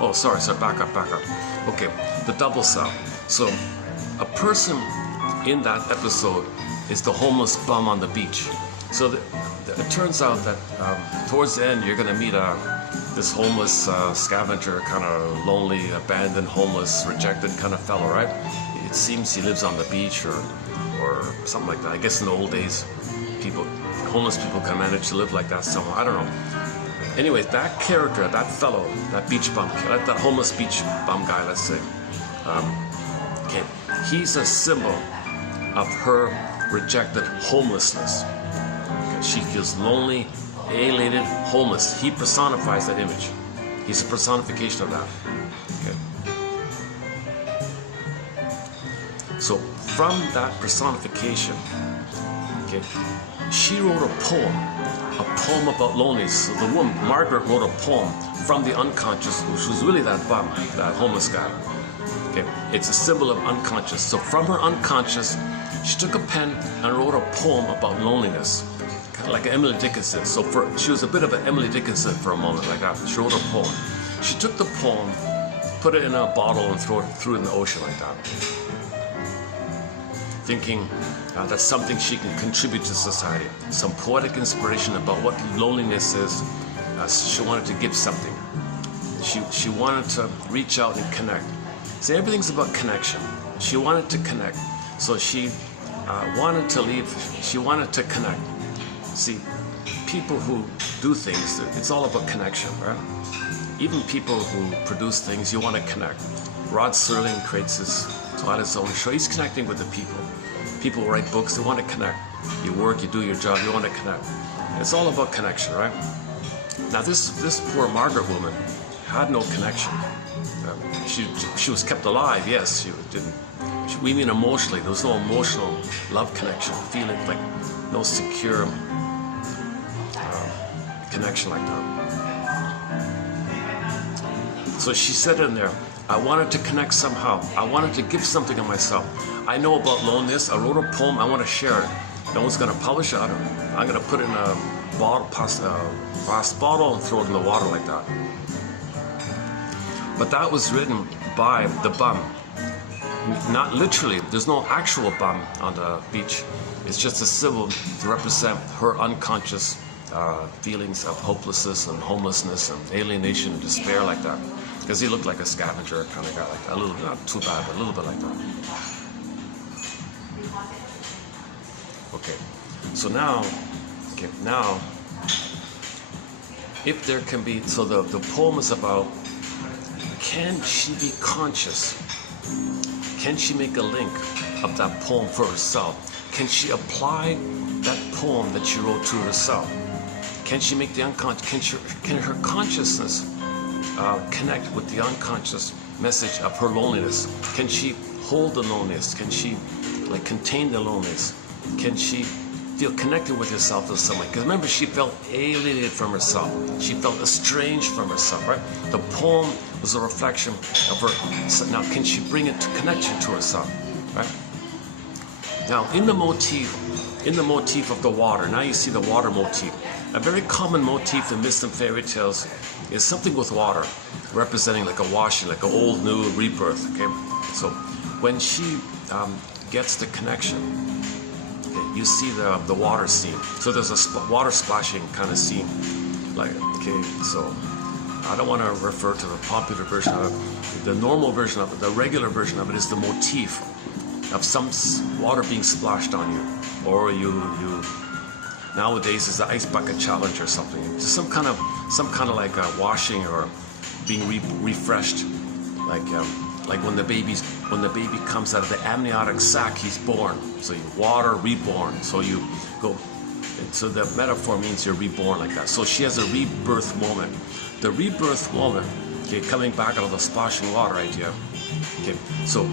oh, sorry, back up. Okay, the double self. So a person in that episode is the homeless bum on the beach. So it turns out that towards the end, you're going to meet this homeless scavenger, kind of lonely, abandoned, homeless, rejected kind of fellow, right? It seems he lives on the beach or something like that. I guess in the old days, homeless people can manage to live like that somewhere. I don't know. Anyways, that character, that fellow, that beach bum, that homeless beach bum guy, let's say, okay, he's a symbol of her rejected homelessness. Okay, she feels lonely, alienated, homeless. He personifies that image. He's a personification of that. Okay. So from that personification, okay, she wrote a poem about loneliness. So the woman, Margaret, wrote a poem from the unconscious, which was really that bum, that homeless guy. Okay, it's a symbol of unconscious. So from her unconscious, she took a pen and wrote a poem about loneliness. Like Emily Dickinson. So she was a bit of an Emily Dickinson for a moment like that. She wrote a poem. She took the poem, put it in a bottle, and threw it in the ocean like that, thinking that's something she can contribute to society. Some poetic inspiration about what loneliness is. She wanted to give something. She wanted to reach out and connect. See, everything's about connection. She wanted to connect. So she wanted to leave. She wanted to connect. See, people who do things, it's all about connection, right? Even people who produce things, you want to connect. Rod Serling creates this Twilight Zone show. He's connecting with the people. People who write books, they want to connect. You work, you do your job, you want to connect. It's all about connection, right? Now this poor Margaret woman had no connection. She was kept alive, yes. We mean emotionally. There was no emotional love connection, feeling like no secure connection like that. So she said in there, I wanted to connect somehow. I wanted to give something of myself. I know about loneliness. I wrote a poem. I want to share it. No one's going to publish it. I'm going to put it in a glass bottle and throw it in the water like that. But that was written by the bum. Not literally. There's no actual bum on the beach. It's just a symbol to represent her unconscious feelings of hopelessness and homelessness and alienation and despair like that. Because he looked like a scavenger kind of guy like that. A little, not too bad, but a little bit like that. Okay, so now, if there can be, so the poem is about, can she be conscious? Can she make a link of that poem for herself? Can she apply that poem that she wrote to herself? Can she make the unconscious, can her consciousness connect with the unconscious message of her loneliness. Can she hold the loneliness? Can she like contain the loneliness? Can she feel connected with herself in some way? Because remember, she felt alienated from herself. She felt estranged from herself, right? The poem was a reflection of her. So now, can she bring it to connection to herself, right? Now, in the motif of the water, now you see the water motif. A very common motif in myths and fairy tales is something with water, representing like a washing, like an old, new rebirth, okay? So when she gets the connection, okay, you see the water scene. So there's a water splashing kind of scene. Like, okay, so I don't want to refer to the popular version of it. The normal version of it, the regular version of it is the motif of some water being splashed on you, or you nowadays is the ice bucket challenge or something. Just some kind of like washing or being refreshed, like when the baby comes out of the amniotic sac, he's born. So you water reborn. So you go. So the metaphor means you're reborn like that. So she has a rebirth moment. The rebirth moment, okay, coming back out of the splashing water idea. Okay, so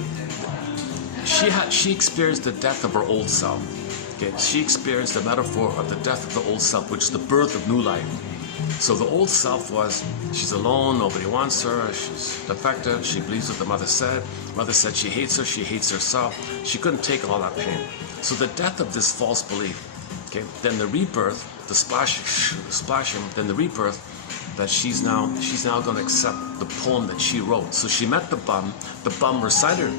she experienced the death of her old self. Okay, she experienced the metaphor of the death of the old self, which is the birth of new life. So the old self was, she's alone, nobody wants her, she's defective, she believes what the mother said. Mother said she hates her, she hates herself. She couldn't take all that pain. So the death of this false belief, okay, then the rebirth, the splashing, then the rebirth, that she's now going to accept the poem that she wrote. So she met the bum recited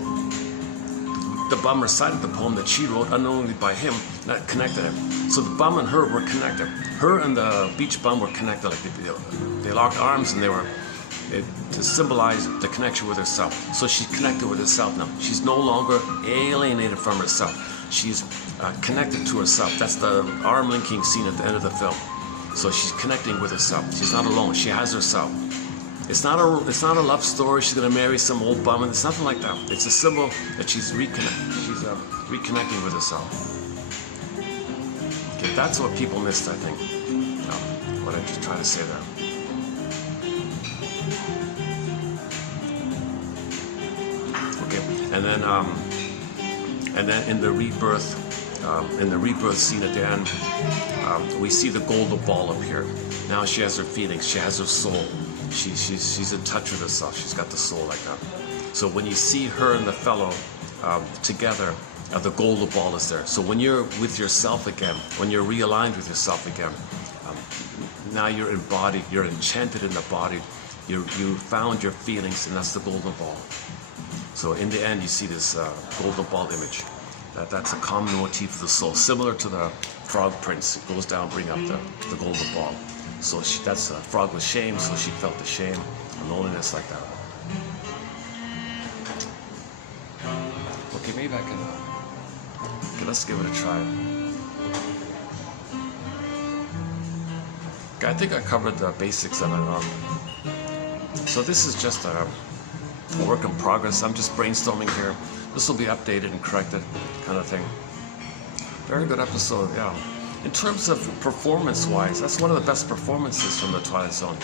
the poem that she wrote unknowingly by him, that connected him. So the bum and her were connected. Her and the beach bum were connected, like they locked arms, and to symbolize the connection with herself. So she's connected with herself now. She's no longer alienated from herself. She's connected to herself. That's the arm linking scene at the end of the film. So she's connecting with herself. She's not alone. She has herself. It's not a love story. She's gonna marry some old bum, and it's nothing like that. It's a symbol that she's reconnecting with herself. Okay, that's what people missed, I think. What I just try to say there. Okay, and then in the rebirth scene at the end, we see the golden ball appear. Now she has her feelings. She has her soul. She's in touch with herself. She's got the soul like that. So when you see her and the fellow together, the golden ball is there. So when you're with yourself again, when you're realigned with yourself again, now you're embodied, you're enchanted in the body, you found your feelings, and that's the golden ball. So in the end, you see this golden ball image. That's a common motif of the soul, similar to the frog prince. It goes down, bring up the golden ball. So that's a frog with shame, so she felt the shame and loneliness like that. Okay, maybe I can. Okay, let's give it a try. Okay, I think I covered the basics of it. So this is just a work in progress. I'm just brainstorming here. This will be updated and corrected, kind of thing. Very good episode, yeah. In terms of performance-wise, that's one of the best performances from the Twilight Zone.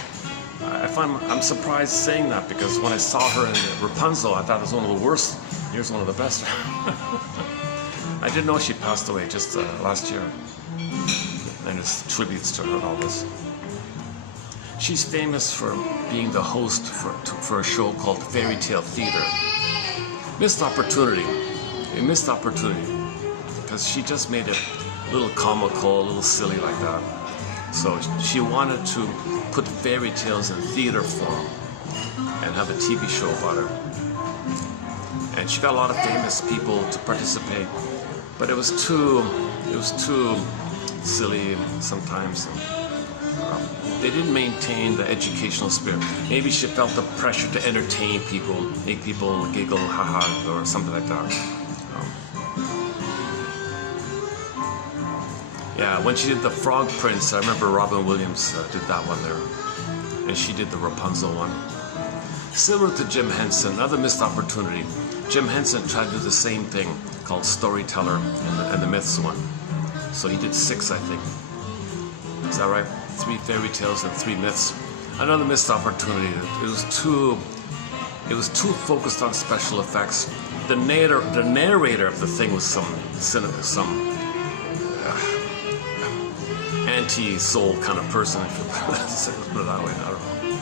I'm surprised saying that, because when I saw her in Rapunzel, I thought it was one of the worst. Here's one of the best. I didn't know she passed away just last year. And it's tributes to her and all this. She's famous for being the host for a show called Fairy Tale Theater. Missed opportunity. A missed opportunity. Because she just made it a little comical, a little silly like that. So she wanted to put fairy tales in theater form and have a TV show about her. And she got a lot of famous people to participate, but it was too silly sometimes. They didn't maintain the educational spirit. Maybe she felt the pressure to entertain people, make people giggle, haha, or something like that. Yeah, when she did the Frog Prince, I remember Robin Williams did that one there. And she did the Rapunzel one. Similar to Jim Henson, another missed opportunity. Jim Henson tried to do the same thing called Storyteller and the Myths one. So he did 6, I think. Is that right? 3 fairy tales and 3 myths. Another missed opportunity. It was too It was too focused on special effects. The narrator of the thing was some anti-soul kind of person, if you put it that way. I don't know.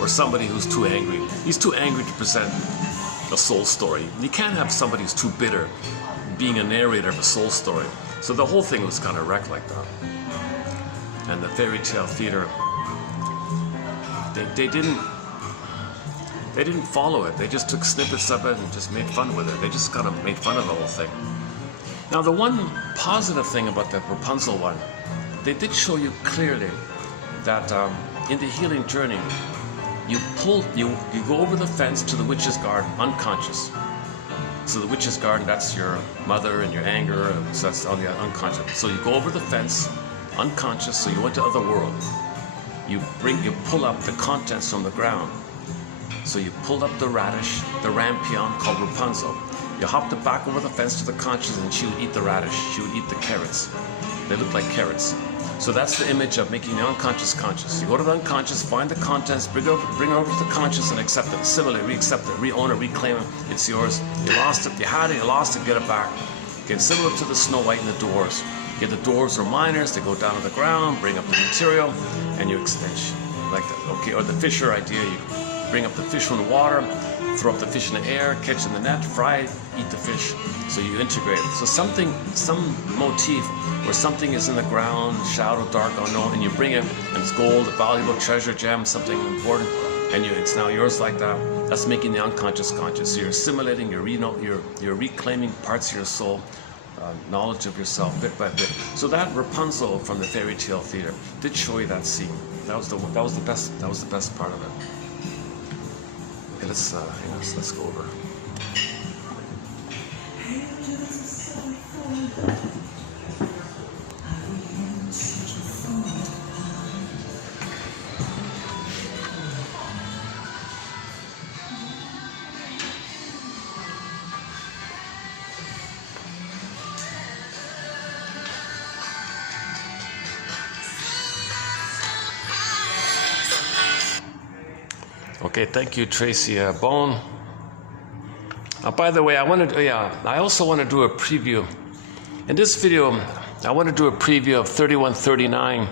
Or somebody who's too angry. He's too angry to present a soul story. You can't have somebody who's too bitter being a narrator of a soul story. So the whole thing was kind of wrecked like that. And the fairy tale theater, they didn't follow it. They just took snippets of it and just made fun with it. They just kind of made fun of the whole thing. Now, the one positive thing about the Rapunzel one, they did show you clearly that in the healing journey, you go over the fence to the witch's garden unconscious. So the witch's garden, that's your mother and your anger, so that's on the unconscious. So you go over the fence unconscious, so you went to other world. You pull up the contents from the ground. So you pulled up the radish, the rampion called Rapunzel. You hopped it back over the fence to the conscious, and she would eat the radish. She would eat the carrots. They look like carrots. So that's the image of making the unconscious conscious. You go to the unconscious, find the contents, bring it over to the conscious and accept it. Assimilate, re-accept it, re-own it, reclaim it. It's yours. You lost it, you had it, you lost it, get it back. Get similar to the Snow White and the dwarves. Get the dwarves or miners, they go down to the ground, bring up the material, and you extend like that. Okay, or the fisher idea, you bring up the fish from the water, throw up the fish in the air, catch in the net, fry it, eat the fish. So you integrate it. So some motif where something is in the ground, shadow, dark, unknown, and you bring it, and it's gold, a valuable treasure gem, something important, and it's now yours like that. That's making the unconscious conscious. So you're assimilating, you're reclaiming parts of your soul, knowledge of yourself bit by bit. So that Rapunzel from the fairy tale theater did show you that scene. That was the best part of it. Okay, let's go over. Okay, thank you, Tracy Bone. By the way, I also want to do a preview. In this video, I want to do a preview of 3139.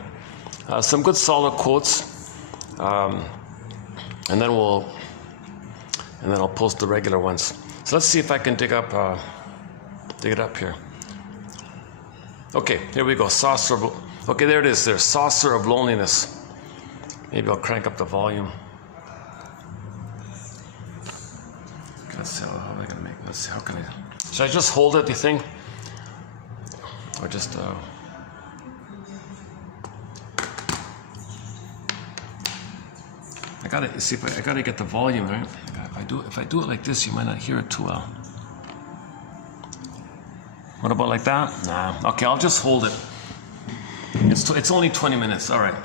Some good solid quotes, and then I'll post the regular ones. So let's see if I can dig it up here. Okay, here we go. Okay, there it is. There's Saucer of Loneliness. Maybe I'll crank up the volume. How am I going to make this? How can I? Should I just hold it, do you think? Or just I gotta get the volume, right? If I do it like this, you might not hear it too well. What about like that? Nah. Okay, I'll just hold it. It's only 20 minutes. All right.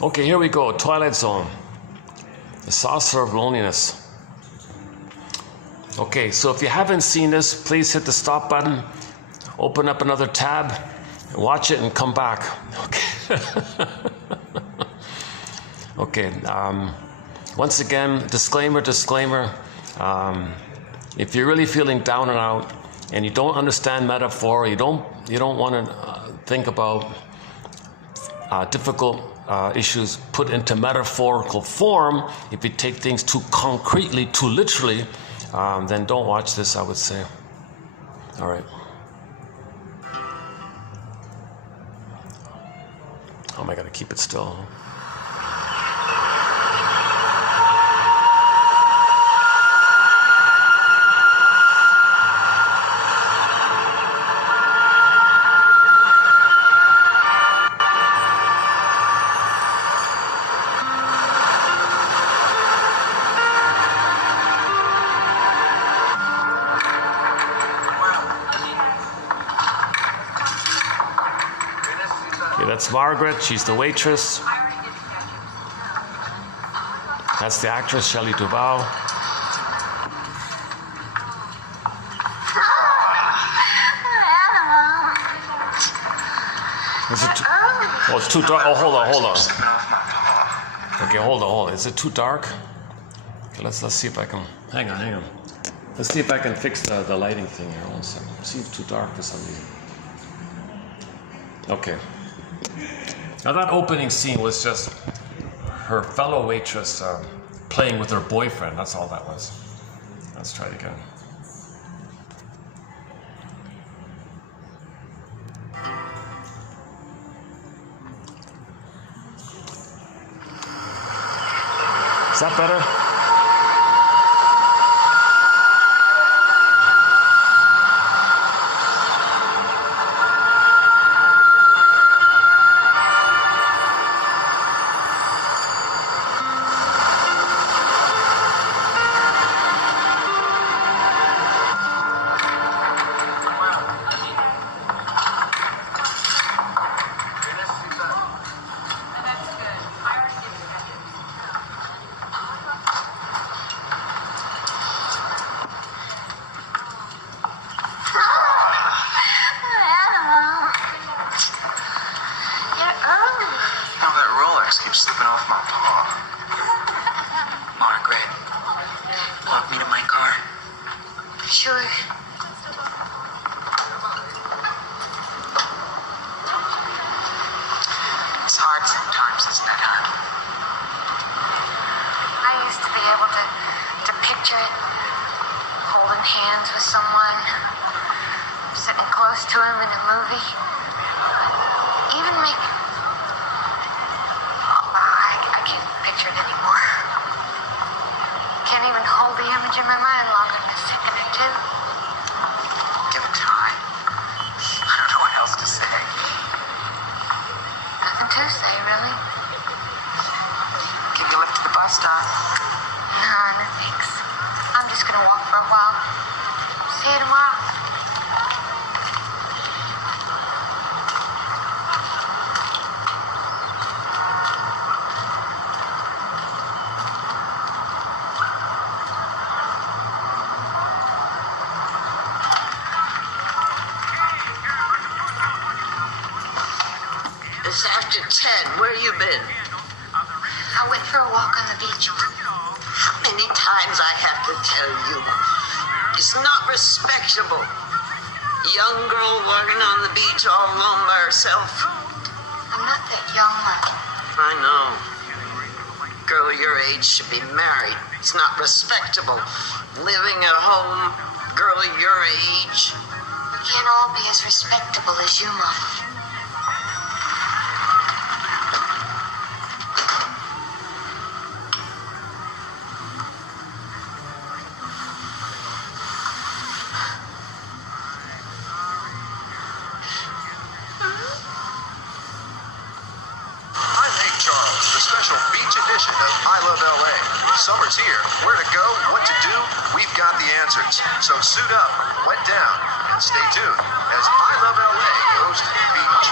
Okay, here we go. Twilight Zone. The Saucer of Loneliness. Okay, so if you haven't seen this, please hit the stop button, open up another tab, watch it and come back. Okay. Okay, once again, disclaimer. If you're really feeling down and out and you don't understand metaphor, you don't want to think about difficult issues put into metaphorical form, if you take things too concretely, too literally, then don't watch this, I would say. All right. Oh, am I going to keep it still? That's Margaret, she's the waitress. That's the actress, Shelley Duvall. It's too dark. Oh, hold on. Okay, hold on. Is it too dark? Okay, let's see if I can, hang on. Let's see if I can fix the lighting thing here. 1 second. See, it's too dark for some reason. Okay. Now that opening scene was just her fellow waitress playing with her boyfriend. That's all that was. Let's try it again. Is that better? Keeps slipping off my paw. Margaret, walk me to my car. Sure. It's hard sometimes, isn't it, hon? I used to be able to picture it, holding hands with someone, sitting close to him in a movie, even make... I can't picture it anymore. Can't even hold the image in my mind longer than a second or two. Give it time. I don't know what else to say. Nothing to say, really. Give you a lift to the bus stop. No, thanks. I'm just gonna walk for a while. See you tomorrow. It's after 10. Where you been? I went for a walk on the beach. How many times I have to tell you? It's not respectable. Young girl walking on the beach all alone by herself. I'm not that young, Mike. I know. Girl your age should be married. It's not respectable. Living at home, girl your age. We can't all be as respectable as you, Mom. Summer's here. Where to go, what to do, we've got the answers. So suit up, wet down, and stay tuned as I Love LA goes to the beach.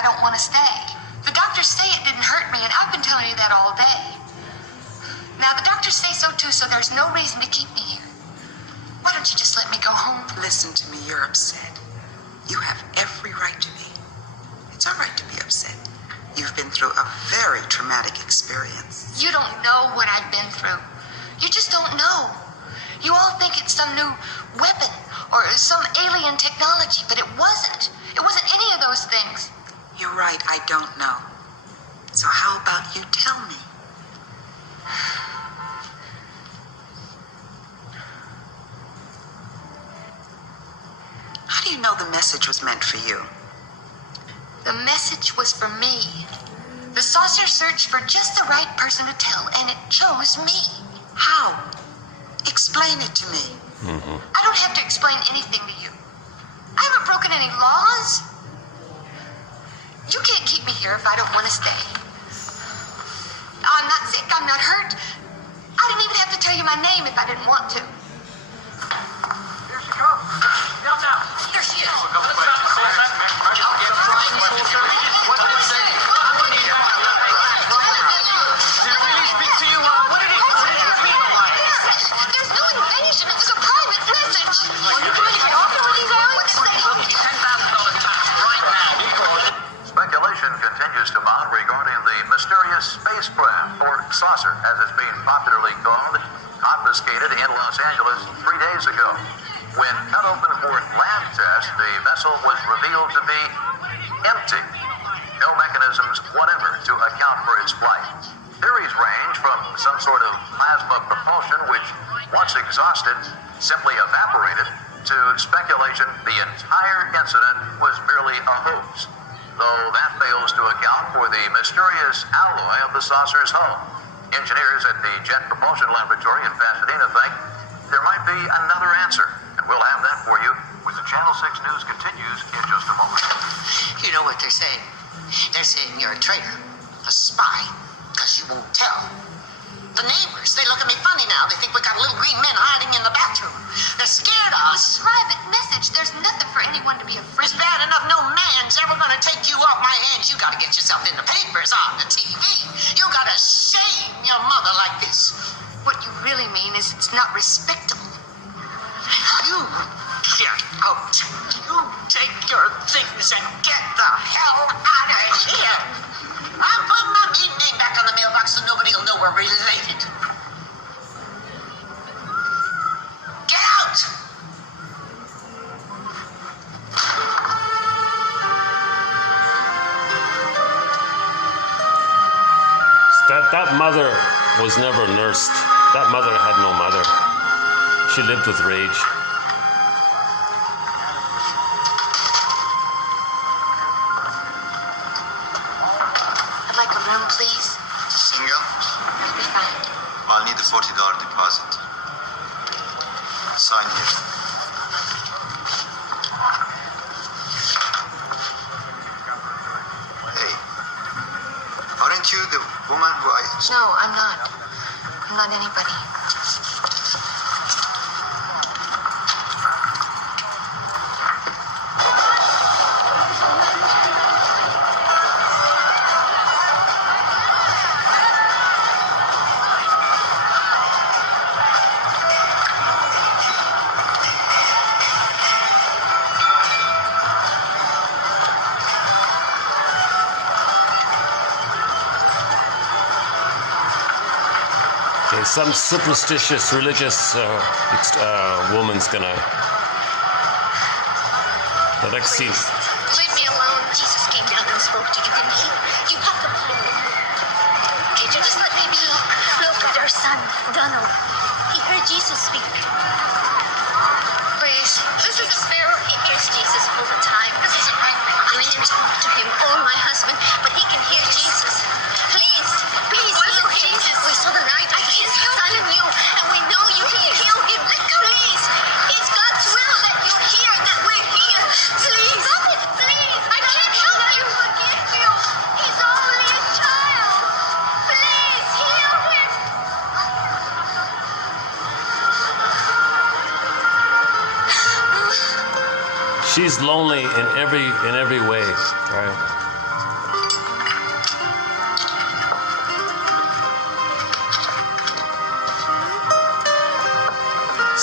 I don't want to stay. The doctors say it didn't hurt me, and I've been telling you that all day. Now, the doctors say so too, so there's no reason to keep me here. Why don't you just let me go home? Listen to me, you're upset. You have every right to be. It's all right to be upset. You've been through a very traumatic experience. You don't know what I've been through. You just don't know. You all think it's some new weapon or some alien technology, but it wasn't. It wasn't any of those things. You're right, I don't know. So how about you tell me? How do you know the message was meant for you? The message was for me. The saucer searched for just the right person to tell, and it chose me. How? Explain it to me. I don't have to explain anything to you. I haven't broken any laws. You can't keep me here if I don't want to stay. I'm not sick, I'm not hurt. I didn't even have to tell you my name if I didn't want to. Here she comes. Now. Here she is. What did it say? Did it really speak to you? What did it mean? There's no invasion. It was a private message. Well, you can get off with these aliens? What did it say? $10,000 tax right now. Speculation continues to mount regarding the mysterious spacecraft, or saucer, as it's being popularly called, confiscated in Los Angeles 3 days ago. When cut open for lab test, the vessel was revealed to be empty. No mechanisms whatever to account for its flight. Theories range from some sort of plasma propulsion, which, once exhausted, simply evaporated, to speculation the entire incident was merely a hoax, though that fails to account for the mysterious alloy of the saucer's hull. Engineers at the Jet Propulsion Laboratory in Pasadena think there might be another answer, and we'll have that for you when the Channel 6 News continues in just a moment. You know what they're saying? They're saying you're a traitor, a spy, because you won't tell. The neighbors, they look at me funny now. They think we got little green men hiding in the bathroom. They're scared of us. Private message. There's nothing for anyone to be afraid It's bad enough no man's ever gonna take you off my hands. You gotta get yourself in the papers, on the TV. You gotta shame your mother like this. What you really mean is it's not respectable. You get out. You take your things and get the hell out of here. I'll put my maiden name back on the mailbox so nobody will know we're related. Get out! That mother was never nursed. That mother had no mother. She lived with rage. I'd like a room, please. Single? That'd be fine. I'll need a $40 deposit. Sign here. Hey, aren't you the woman who I... No, I'm not. I'm not anybody. Some superstitious religious woman's gonna. Alexi. Leave me alone. Jesus came down and spoke to you, didn't he? You have to believe him. Can't you just let me be? Look at our son, Donald. He heard Jesus speak. Please, this isn't fair. He hears Jesus all the time. This isn't right. I can't talk to him or my husband, but he can hear Jesus. Please, heal Jesus. We saw the light of his son in you, and we know you can heal him. Please, it's God's will that you hear that we're here. Please, please, I can't help you. Forgive you. He's only a child. Please, heal him. She's lonely in every way, right?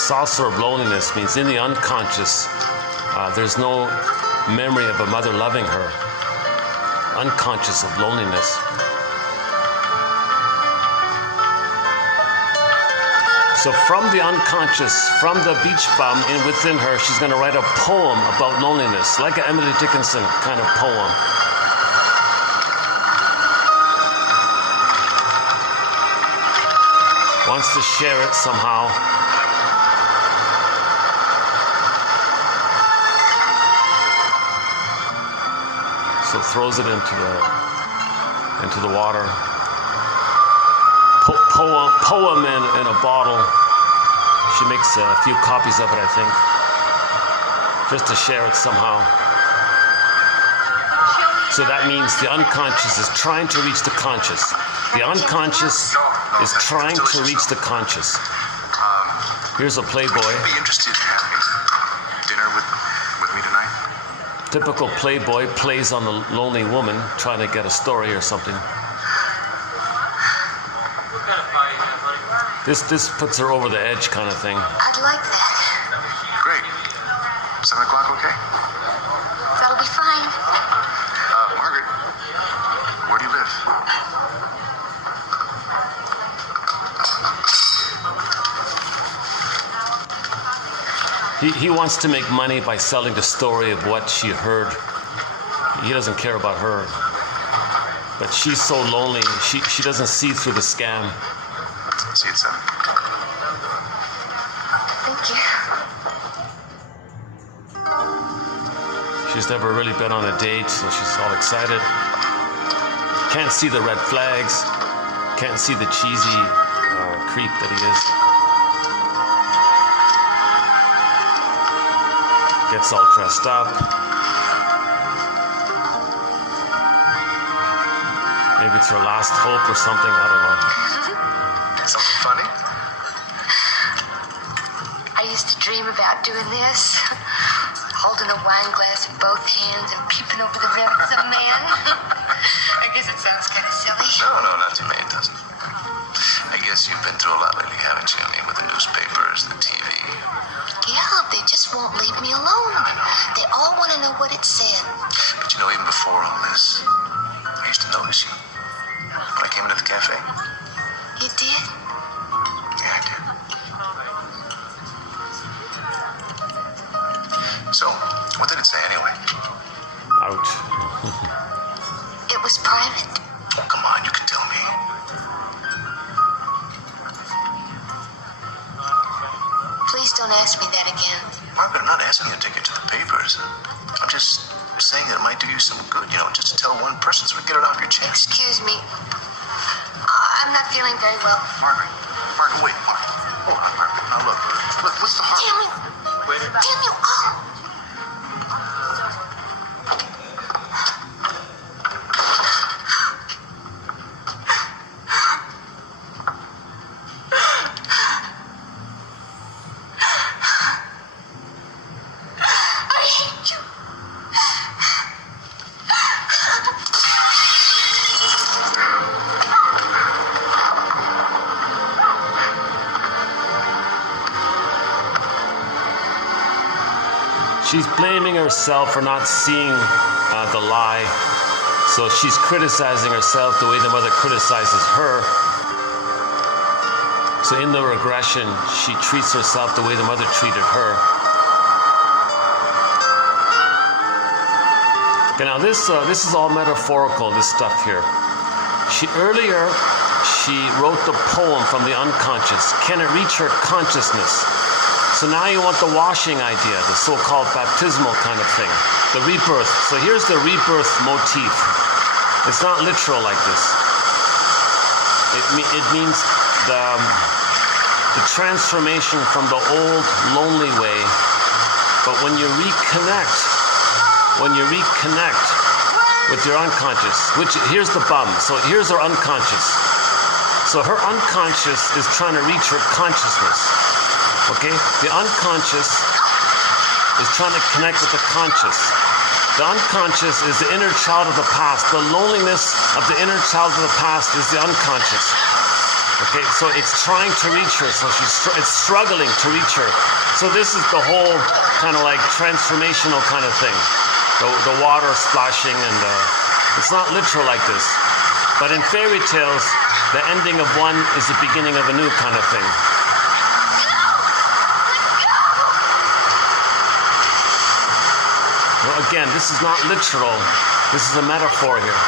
saucer of loneliness means in the unconscious, there's no memory of a mother loving her. Unconscious of loneliness. So from the unconscious, from the beach bum within her, she's going to write a poem about loneliness, like an Emily Dickinson kind of poem. Wants to share it somehow. So throws it into the water. Poem in a bottle. She makes a few copies of it, I think, just to share it somehow. So that means the unconscious is trying to reach the conscious. The unconscious is trying to reach the conscious. Here's a playboy. Would you be interested in having dinner with me tonight? Typical playboy plays on the lonely woman trying to get a story or something. This puts her over the edge kind of thing. I'd like that. Great. 7 o'clock, okay? That'll be fine. Margaret, where do you live? He wants to make money by selling the story of what she heard. He doesn't care about her. But she's so lonely, she doesn't see through the scam. See you at 7. Thank you. She's never really been on a date, so she's all excited. Can't see the red flags. Can't see the cheesy creep that he is. Gets all dressed up. Maybe it's her last hope or something, I don't know. Something funny? I used to dream about doing this. Holding a wine glass in both hands and peeping over the rivers of man. I guess it sounds kind of silly. No, not to me, it doesn't. I guess you've been through a lot lately, haven't you? I mean, with the newspapers, the TV. Yeah, they just won't leave me alone. They all want to know what it said. But you know, even before all this, I used to notice you. When I came into the cafe. You did? Yeah, I did. So, what did it say anyway? Ouch. It was private. Oh, come on, you can tell me. Please don't ask me that again. Margaret, I'm not asking you to take it to the papers. I'm just saying that it might do you some good, you know, just to tell one person so we get it off your chest. Excuse me. I'm not feeling very well. Margaret, wait, Margaret. Hold on, Margaret. Now look, what's the harm? Damn you. Wait. Damn you all. She's blaming herself for not seeing the lie. So she's criticizing herself the way the mother criticizes her. So in the regression, she treats herself the way the mother treated her. Okay, now this is all metaphorical, this stuff here. Earlier, she wrote the poem from the unconscious. Can it reach her consciousness? So now you want the washing idea, the so-called baptismal kind of thing, the rebirth. So here's the rebirth motif. It's not literal like this. It means the transformation from the old lonely way. But when you reconnect with your unconscious, here's the bum. So here's her unconscious. So her unconscious is trying to reach her consciousness. Okay? The unconscious is trying to connect with the conscious. The unconscious is the inner child of the past. The loneliness of the inner child of the past is the unconscious. Okay, so it's trying to reach her, so it's struggling to reach her. So this is the whole kind of like transformational kind of thing. The water splashing, and it's not literal like this. But in fairy tales, the ending of one is the beginning of a new kind of thing. Well, again, this is not literal. This is a metaphor here.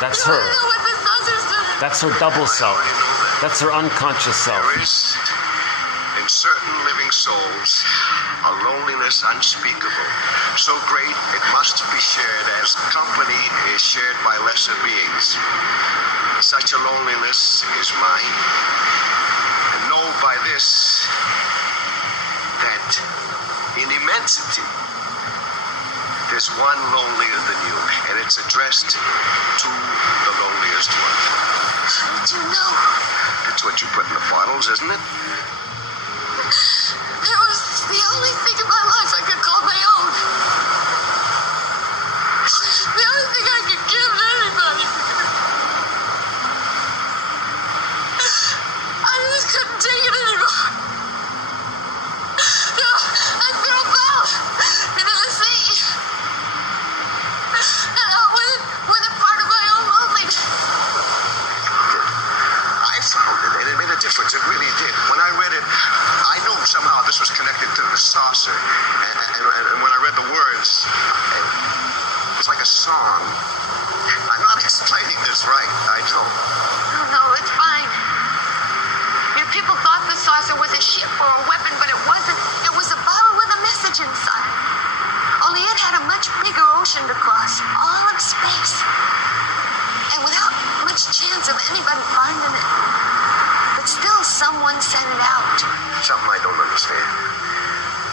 That's her. That's her double self. That's her unconscious self. There is, in certain living souls, a loneliness unspeakable, so great it must be shared as company is shared by lesser beings. Such a loneliness is mine. And know by this that in immensity, there's one lonelier than you, and it's addressed to the loneliest one. How did you know? That's what you put in the bottles, isn't it? It was the only thing in my life I could call my own. The only thing I could give to anybody. I just couldn't take it anymore. No, I threw a boat into the sea. And out with a part of my own loneliness. I found it, and it made a difference. It really did. When I read it, I knew somehow this was connected to the saucer. And when I read the words, it was like a song. I'm not explaining this right, I know. No, it's fine. Your people thought the saucer was a ship or a weapon, but it wasn't. It was a bottle with a message inside. Only it had a much bigger ocean to cross, all of space. And without much chance of anybody finding it. But still, someone sent it out. Something I don't understand.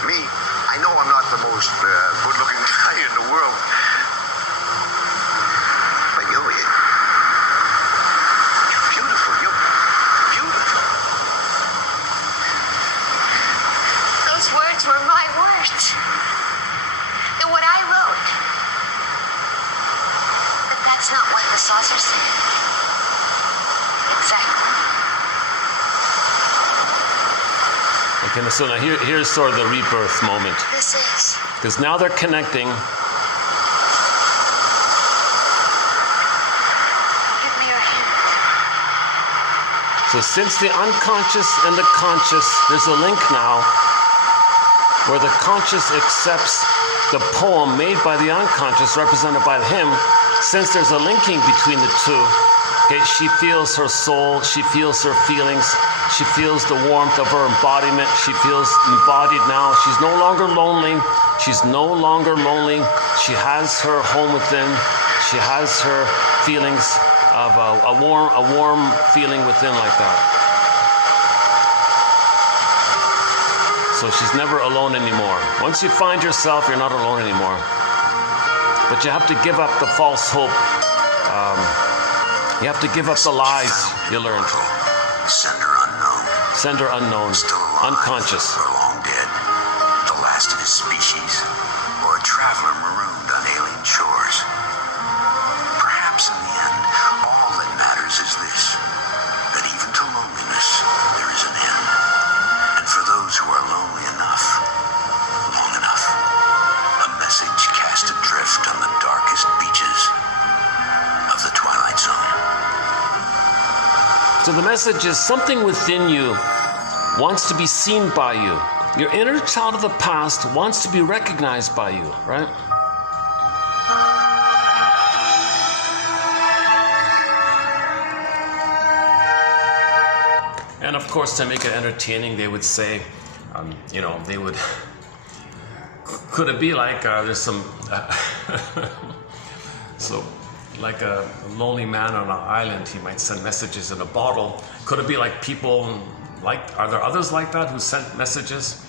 Me, I know I'm not the most good-looking guy in the world. But you're beautiful. You're beautiful. Those words were my words. They're what I wrote. But that's not what the saucer said. Exactly. Okay, so now here's sort of the rebirth moment. This is. Because now they're connecting. Give me your hand. So since the unconscious and the conscious, there's a link now where the conscious accepts the poem made by the unconscious, represented by him. Since there's a linking between the two, okay, she feels her soul, she feels her feelings, she feels the warmth of her embodiment, she feels embodied now. She's no longer lonely. She's no longer lonely. She has her home within. She has her feelings of a warm feeling within like that. So she's never alone anymore. Once you find yourself, you're not alone anymore. But you have to give up the false hope. You have to give up the lies you learned. Sender unknown. Sender unknown. Still alive, Unconscious. or long dead. The last of his species. Or a traveler marooned on alien shores. Perhaps in the end, all that matters is this. That even to loneliness, there is an end. And for those who are lonely enough, long enough, a message cast adrift on the darkest beaches of the Twilight Zone. So the message is something within you wants to be seen by you. Your inner child of the past wants to be recognized by you, right? And of course, to make it entertaining, they would say, they would, could it be like there's some, so like a lonely man on an island, he might send messages in a bottle. Could it be like people, are there others like that who sent messages?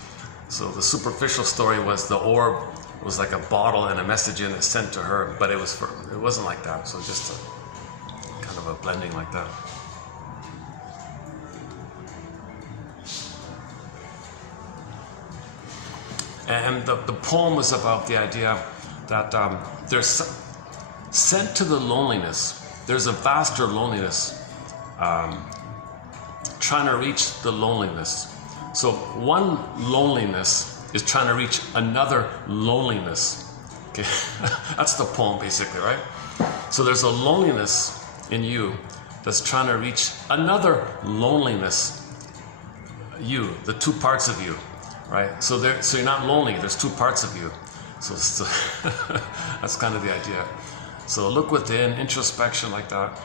So the superficial story was the orb was like a bottle and a message in it sent to her, but it wasn't like that. So just a kind of a blending like that. And the poem was about the idea that there's sent to the loneliness, there's a vaster loneliness trying to reach the loneliness. So one loneliness is trying to reach another loneliness. Okay, that's the poem basically, right? So there's a loneliness in you that's trying to reach another loneliness, you, the two parts of you, right? So you're not lonely, there's two parts of you. So that's kind of the idea. So look within, introspection like that.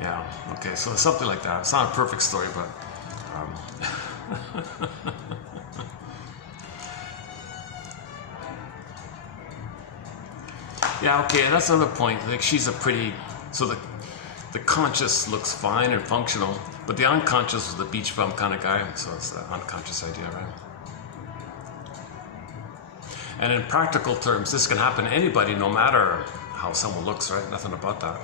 Yeah, okay, so something like that. It's not a perfect story, but yeah, okay, that's another point. Like she's a pretty, so the conscious looks fine and functional, but the unconscious is the beach bum kind of guy, so it's the unconscious idea, right? And in practical terms, this can happen to anybody, no matter how someone looks, right? Nothing about that.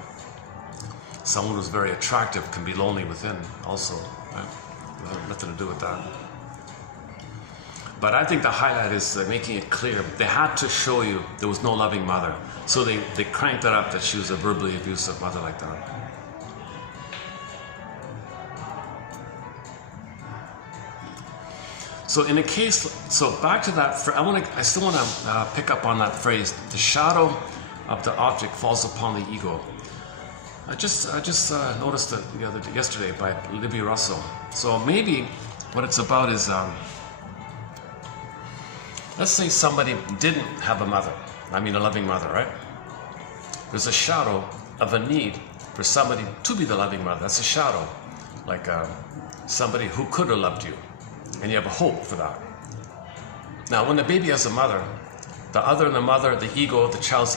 Someone who's very attractive can be lonely within also, right? Nothing to do with that. But I think the highlight is making it clear. They had to show you there was no loving mother. So they cranked it up that she was a verbally abusive mother like that. So in a case, so back to that, I still want to pick up on that phrase, the shadow of the object falls upon the ego. I just noticed it yesterday by Libby Russell. So maybe what it's about is, let's say somebody didn't have a mother, a loving mother, right? There's a shadow of a need for somebody to be the loving mother. That's a shadow, like somebody who could have loved you, and you have a hope for that. Now, when the baby has a mother, the other and the mother, the ego, the child's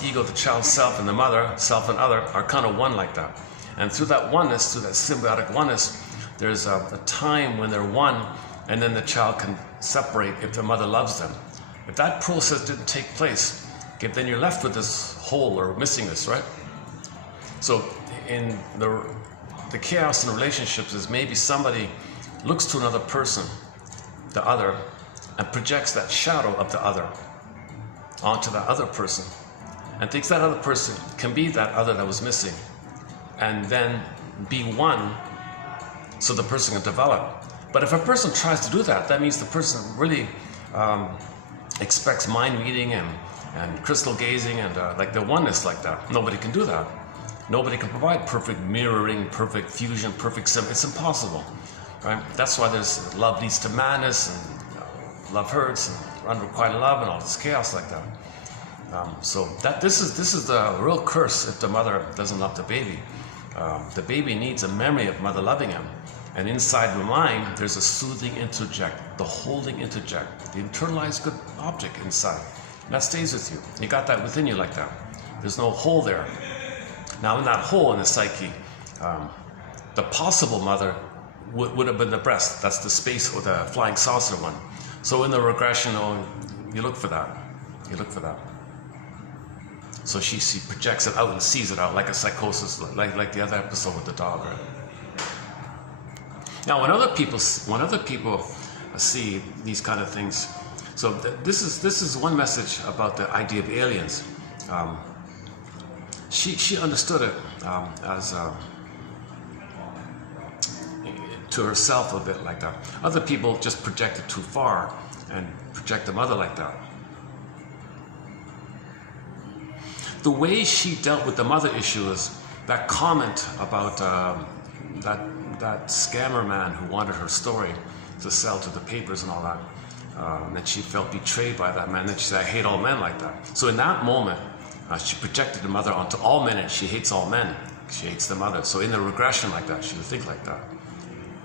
self, and the mother, self and other, are kind of one like that. And through that oneness, through that symbiotic oneness, there's a time when they're one, and then the child can separate if their mother loves them. If that process didn't take place, okay, then you're left with this hole or missingness, right? So in the chaos in relationships is maybe somebody looks to another person, the other, and projects that shadow of the other onto that other person, and thinks that other person can be that other that was missing, and then be one so the person can develop. But if a person tries to do that, that means the person really expects mind reading and crystal gazing and like the oneness like that. Nobody can do that. Nobody can provide perfect mirroring, perfect fusion, perfect sim. It's impossible, right? That's why there's love leads to madness, and love hurts, and unrequited love, and all this chaos like that. So this is the real curse if the mother doesn't love the baby. The baby needs a memory of mother loving him, and inside the mind there's a soothing interject, the holding interject, the internalized good object inside. And that stays with you. You got that within you like that. There's no hole there. Now in that hole in the psyche, the possible mother would have been the breast. That's the space or the flying saucer one. So in the regression, you look for that. You look for that. So she projects it out and sees it out like a psychosis, like the other episode with the dog, right? Now, when other people see these kind of things, so this is one message about the idea of aliens. She understood it as to herself a bit like that. Other people just project it too far and project the mother like that. The way she dealt with the mother issue is that comment about that scammer man who wanted her story to sell to the papers and all that. And that she felt betrayed by that man. Then she said, I hate all men like that. So in that moment, she projected the mother onto all men, and she hates all men. She hates the mother. So in the regression like that, she would think like that.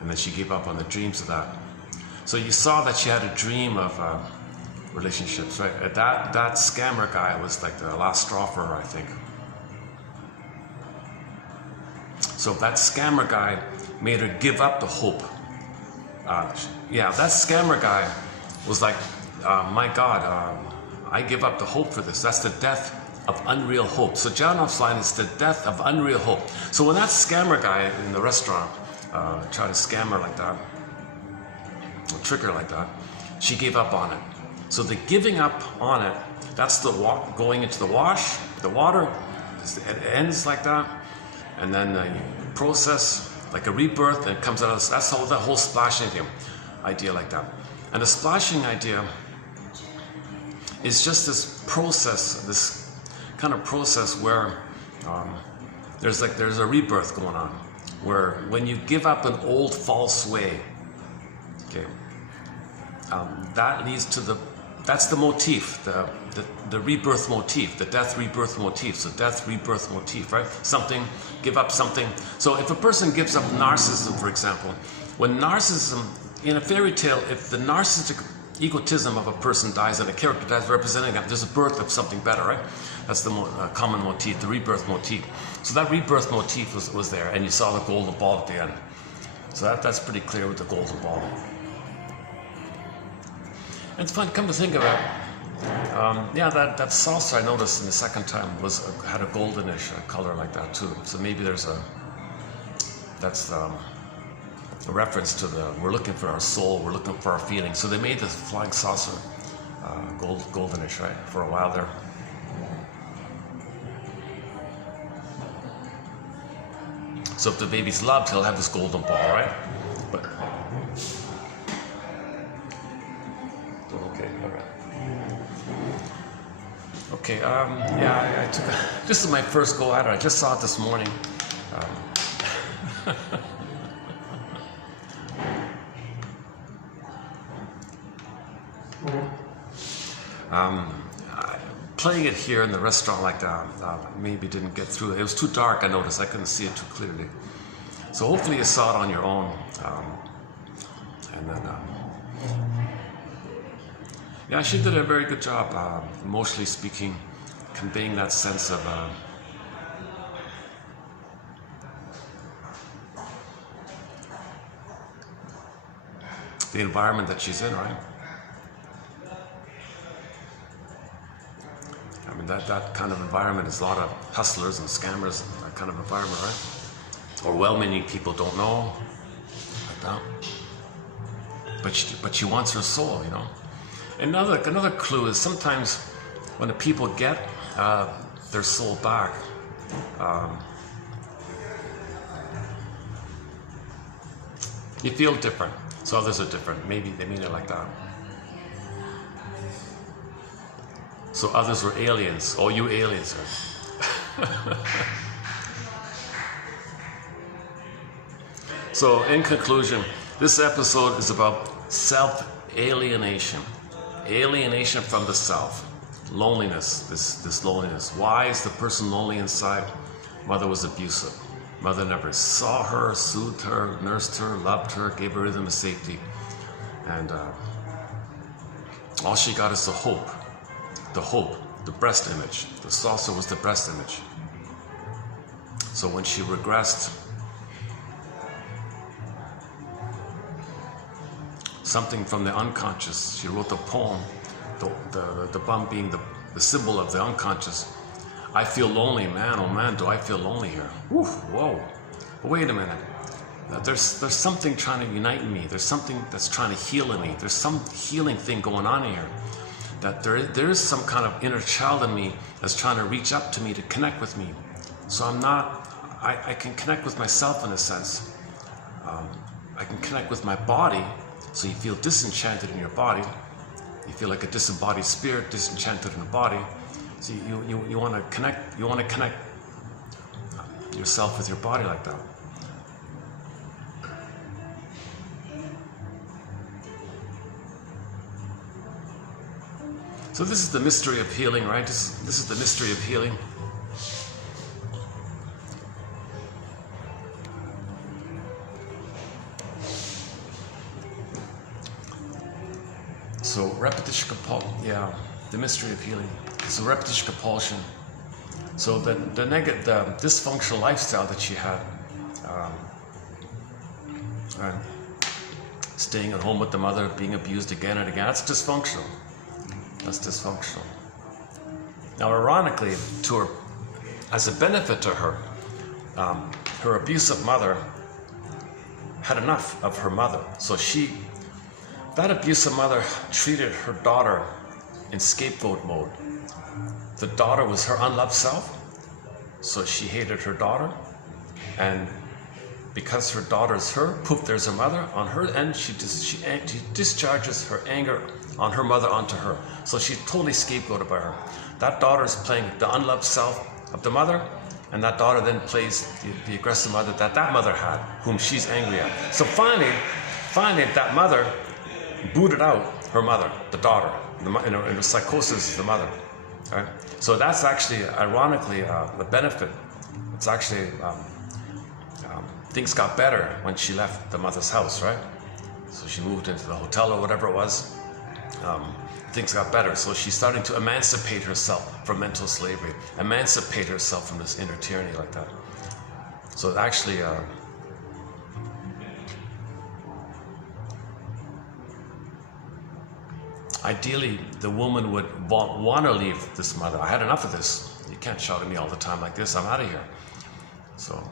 And then she gave up on the dreams of that. So you saw that she had a dream of relationships, right? That scammer guy was like the last straw for her, I think. So that scammer guy made her give up the hope. That scammer guy was like, my God, I give up the hope for this. That's the death of unreal hope. So Janoff's line is the death of unreal hope. So when that scammer guy in the restaurant tried to scam her like that, or trick her like that, she gave up on it. So the giving up on it, that's the going into the wash, the water, it ends like that, and then you process like a rebirth, and it comes out of, that's how the whole splashing idea like that. And the splashing idea is just this process, this kind of process where there's a rebirth going on, where when you give up an old false way, okay, that leads to that's the motif, the rebirth motif, the death rebirth motif. So death rebirth motif, right? Something, give up something. So if a person gives up narcissism, for example, when narcissism, in a fairy tale, if the narcissistic egotism of a person dies and a character dies representing that, there's a birth of something better, right? That's the common motif, the rebirth motif. So that rebirth motif was there, and you saw the golden ball at the end. So that's pretty clear with the golden ball. And it's fun, come to think of it, yeah, that saucer I noticed in the second time had a goldenish color like that too. So maybe that's a reference to we're looking for our soul, we're looking for our feelings. So they made this flying saucer goldenish, right, for a while there. So if the baby's loved, he'll have this golden ball, right? But okay, all right. Okay, yeah, I took this is my first go at it. I just saw it this morning. Playing it here in the restaurant like that maybe didn't get through. It was too dark, I noticed. I couldn't see it too clearly. So hopefully you saw it on your own. And then, yeah, she did a very good job, emotionally speaking, conveying that sense of the environment that she's in, right? I mean, that kind of environment is a lot of hustlers and scammers, that kind of environment, right? Or well-meaning people don't know, like that. But she wants her soul, you know. Another clue is sometimes when the people get their soul back, you feel different. So others are different. Maybe they mean it like that. So others were aliens. Oh, you aliens. So in conclusion, this episode is about self-alienation. Alienation from the self. Loneliness, this loneliness. Why is the person lonely inside? Mother was abusive. Mother never saw her, soothed her, nursed her, loved her, gave her rhythm of safety. And all she got is the hope, the breast image. The saucer was the breast image. So when she regressed, something from the unconscious, she wrote the poem, the bum being the symbol of the unconscious. I feel lonely, man, oh man, do I feel lonely here. Woo, whoa, but wait a minute. There's something trying to unite me. There's something that's trying to heal in me. There's some healing thing going on here. That there is some kind of inner child in me that's trying to reach up to me, to connect with me. So I can connect with myself in a sense. I can connect with my body, so you feel disenchanted in your body. You feel like a disembodied spirit, disenchanted in the body. So you want to connect yourself with your body like that. So this is the mystery of healing, right? This is the mystery of healing. So repetition compulsion, yeah, the mystery of healing. So repetition compulsion. So the dysfunctional lifestyle that she had, staying at home with the mother, being abused again and again, that's dysfunctional. That's dysfunctional. Now, ironically, as a benefit to her, her abusive mother had enough of her mother. So that abusive mother treated her daughter in scapegoat mode. The daughter was her unloved self, so she hated her daughter, and because her daughter is her, poof, there's her mother. On her end, she discharges her anger on her mother onto her. So she's totally scapegoated by her. That daughter is playing the unloved self of the mother, and that daughter then plays the aggressive mother that mother had, whom she's angry at. So finally, that mother booted out her mother, the daughter, in her psychosis, the mother. Right? So that's actually, ironically, the benefit. It's actually, things got better when she left the mother's house, right? So she moved into the hotel or whatever it was. Things got better. So she's starting to emancipate herself from mental slavery, emancipate herself from this inner tyranny like that. So actually, ideally, the woman would want to leave this mother. I had enough of this. You can't shout at me all the time like this. I'm out of here. So,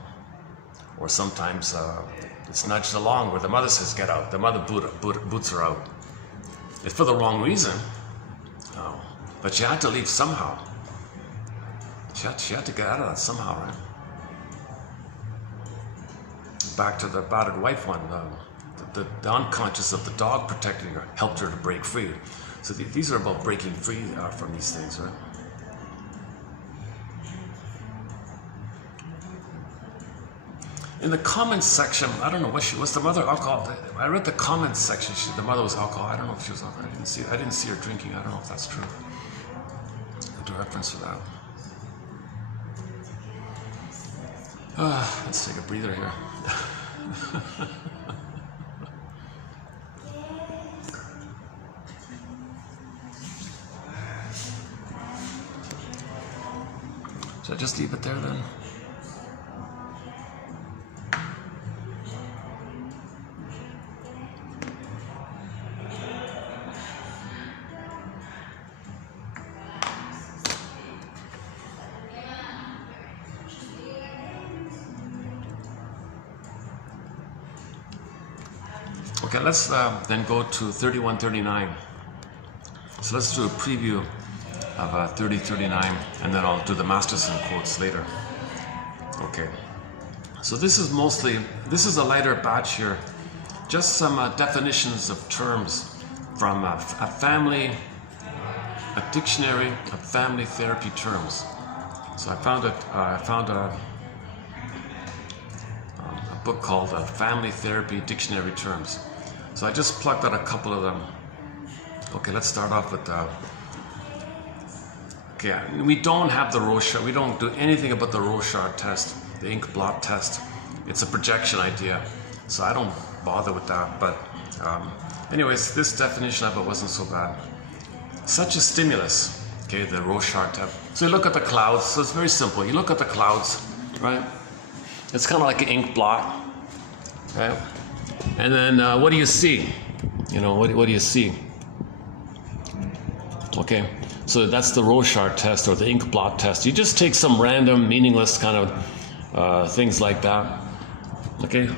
or sometimes it's nudged along where the mother says, get out. The mother boots her out. It's for the wrong reason. But she had to leave somehow. She had to get out of that somehow, right? Back to the battered wife one. The unconscious of the dog protecting her helped her to break free. So these are about breaking free from these things, right? In the comments section, I don't know, was the mother alcohol? I read the comments section. The mother was alcohol. I don't know if she was alcohol. I didn't see her drinking. I don't know if that's true. The reference for that. Let's take a breather here. Should I just leave it there then? Okay, let's then go to 3139. So let's do a preview of 3039, and then I'll do the Masterson quotes later. Okay, so this is a lighter batch here. Just some definitions of terms from a dictionary of family therapy terms. So I found a book called Family Therapy Dictionary Terms. So I just plucked out a couple of them. Okay, let's start off with okay, we don't have the Rorschach. We don't do anything about the Rorschach test, the ink blot test. It's a projection idea, so I don't bother with that. But anyways, this definition of it wasn't so bad. Such a stimulus, okay, the Rorschach test. So you look at the clouds. So it's very simple. You look at the clouds, right? It's kind of like an ink blot, right? And then what do you see? You know, what do you see? Okay, so that's the Rorschach test or the ink blot test. You just take some random, meaningless kind of things like that. Okay.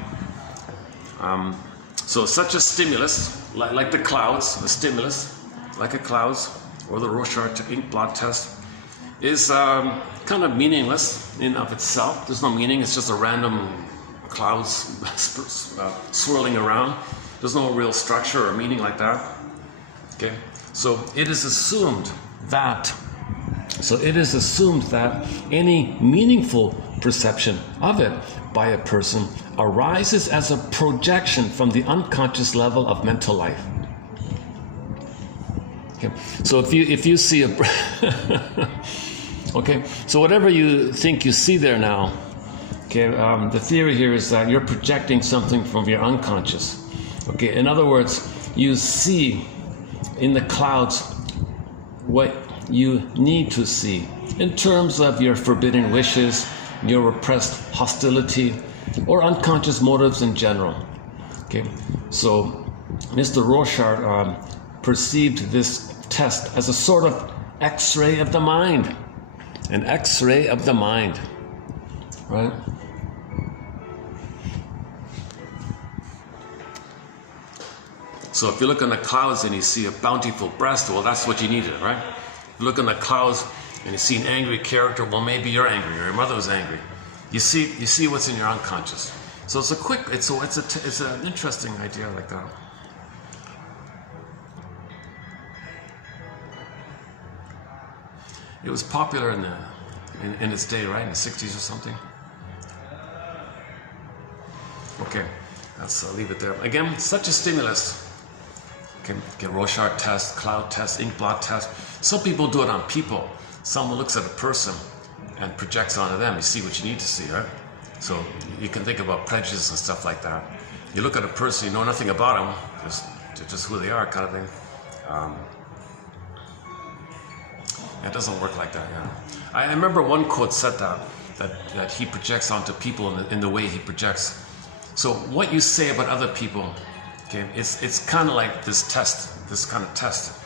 So such a stimulus, like the clouds, a stimulus, like a clouds, or the Rorschach ink blot test, is kind of meaningless in of itself. There's no meaning. It's just a random clouds swirling around. There's no real structure or meaning like that. Okay, so it is assumed that any meaningful perception of it by a person arises as a projection from the unconscious level of mental life. Okay, so if you see a okay, so whatever you think you see there now, okay, the theory here is that you're projecting something from your unconscious. Okay, in other words, you see in the clouds what you need to see in terms of your forbidden wishes, your repressed hostility, or unconscious motives in general. Okay, so Mr. Rorschach perceived this test as a sort of X-ray of the mind. An X-ray of the mind, right? So if you look in the clouds and you see a bountiful breast, well, that's what you needed, right? If you look in the clouds and you see an angry character, well, maybe you're angry or your mother was angry. You see what's in your unconscious. So it's an interesting idea like that. It was popular in its day, right? In the 60s or something. Okay, let's leave it there. Again, such a stimulus. Okay, get Rorschach test, cloud test, ink blot test. Some people do it on people. Someone looks at a person and projects onto them. You see what you need to see, right? So you can think about prejudice and stuff like that. You look at a person, you know nothing about them, just who they are, kind of thing. It doesn't work like that, yeah. I remember one quote said that he projects onto people in the way he projects. So what you say about other people, okay, it's kind of like this kind of test,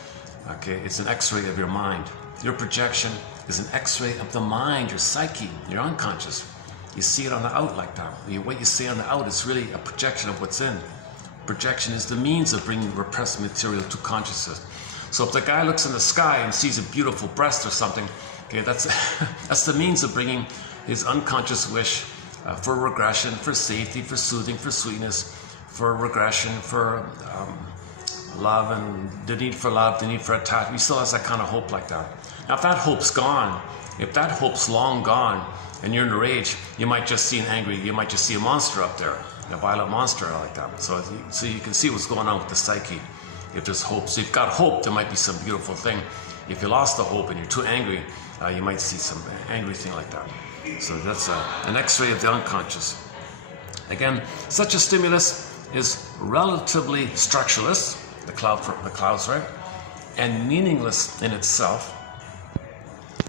okay? It's an X-ray of your mind. Your projection is an X-ray of the mind, your psyche, your unconscious. You see it on the out like that. What you say on the out is really a projection of what's in. Projection is the means of bringing repressed material to consciousness. So if the guy looks in the sky and sees a beautiful breast or something, okay, that's the means of bringing his unconscious wish for regression, for safety, for soothing, for sweetness, for regression, for love, and the need for love, the need for attachment. He still has that kind of hope like that. Now if that hope's gone, if that hope's long gone, and you're in a rage, you might just see you might just see a monster up there, a violent monster like that. So you can see what's going on with the psyche. If there's hope, so if you've got hope, there might be some beautiful thing. If you lost the hope and you're too angry, you might see some angry thing like that. So that's an X-ray of the unconscious. Again, such a stimulus is relatively structureless, the clouds, right? And meaningless in itself.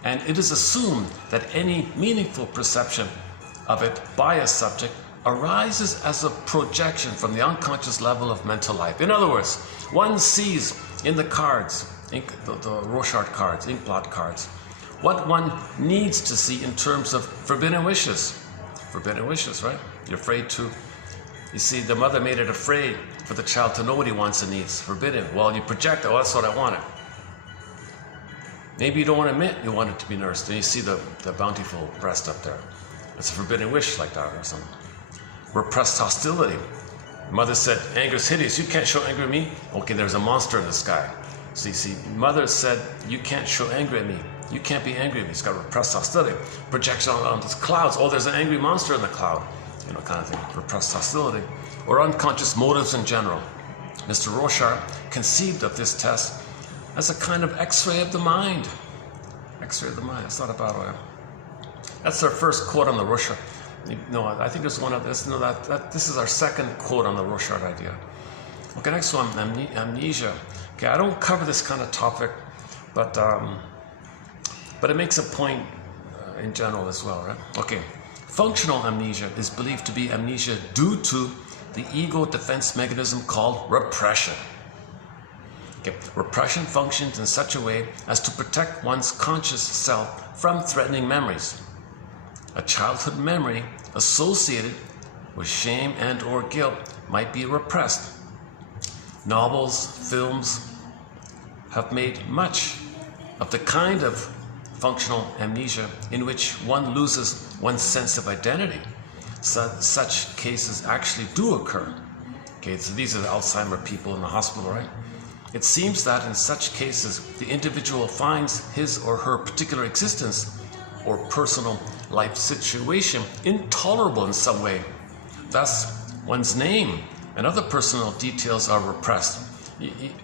And it is assumed that any meaningful perception of it by a subject arises as a projection from the unconscious level of mental life. In other words, one sees in the cards, the Rorschach cards, ink blot cards, what one needs to see in terms of forbidden wishes. Forbidden wishes, right? You're afraid to. You see, the mother made it afraid for the child to know what he wants and needs. Forbidden. Well, you project, oh, that's what I wanted. Maybe you don't want to admit you want it to be nursed. And you see the bountiful breast up there. It's a forbidden wish like that or something. Repressed hostility. Mother said, anger is hideous. You can't show anger at me. Okay, there's a monster in the sky. So you see, mother said, you can't show anger at me. You can't be angry at me. It's got repressed hostility. Projection on the clouds. Oh, there's an angry monster in the cloud. You know, kind of thing. Repressed hostility. Or unconscious motives in general. Mr. Rorschach conceived of this test as a kind of X-ray of the mind. X-ray of the mind. It's not about it. That's our first quote on the Rorschach. No, I think there's one of this. No, this is our second quote on the Rorschach idea. Okay, next one, amnesia. Okay, I don't cover this kind of topic, but it makes a point in general as well, right? Okay, functional amnesia is believed to be amnesia due to the ego defense mechanism called repression. Okay, repression functions in such a way as to protect one's conscious self from threatening memories. A childhood memory associated with shame and or guilt might be repressed. Novels, films have made much of the kind of functional amnesia in which one loses one's sense of identity. Such cases actually do occur. Okay, so these are the Alzheimer people in the hospital, right? It seems that in such cases, the individual finds his or her particular existence or personal life situation intolerable in some way. Thus, one's name and other personal details are repressed.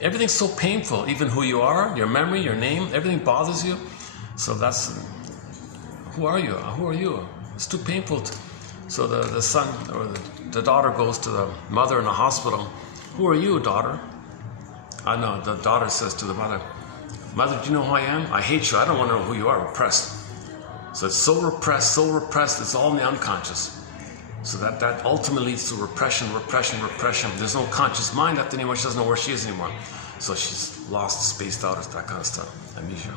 Everything's so painful, even who you are, your memory, your name, everything bothers you. So that's, who are you? Who are you? It's too painful. So the son or the daughter goes to the mother in the hospital. Who are you, daughter? I know, the daughter says to the mother, Mother, do you know who I am? I hate you. I don't want to know who you are. Repressed. So it's so repressed, it's all in the unconscious. So that ultimately leads to repression. There's no conscious mind left anymore. She doesn't know where she is anymore. So she's lost, spaced out, that kind of stuff. Amnesia.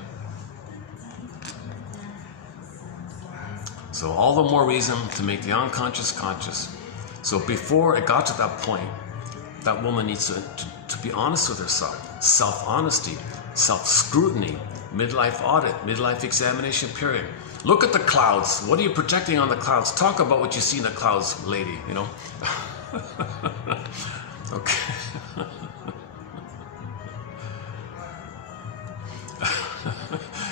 So all the more reason to make the unconscious conscious. So before it got to that point, that woman needs to be honest with herself. Self-honesty, self-scrutiny, midlife audit, midlife examination period. Look at the clouds. What are you projecting on the clouds? Talk about what you see in the clouds, lady, you know? Okay.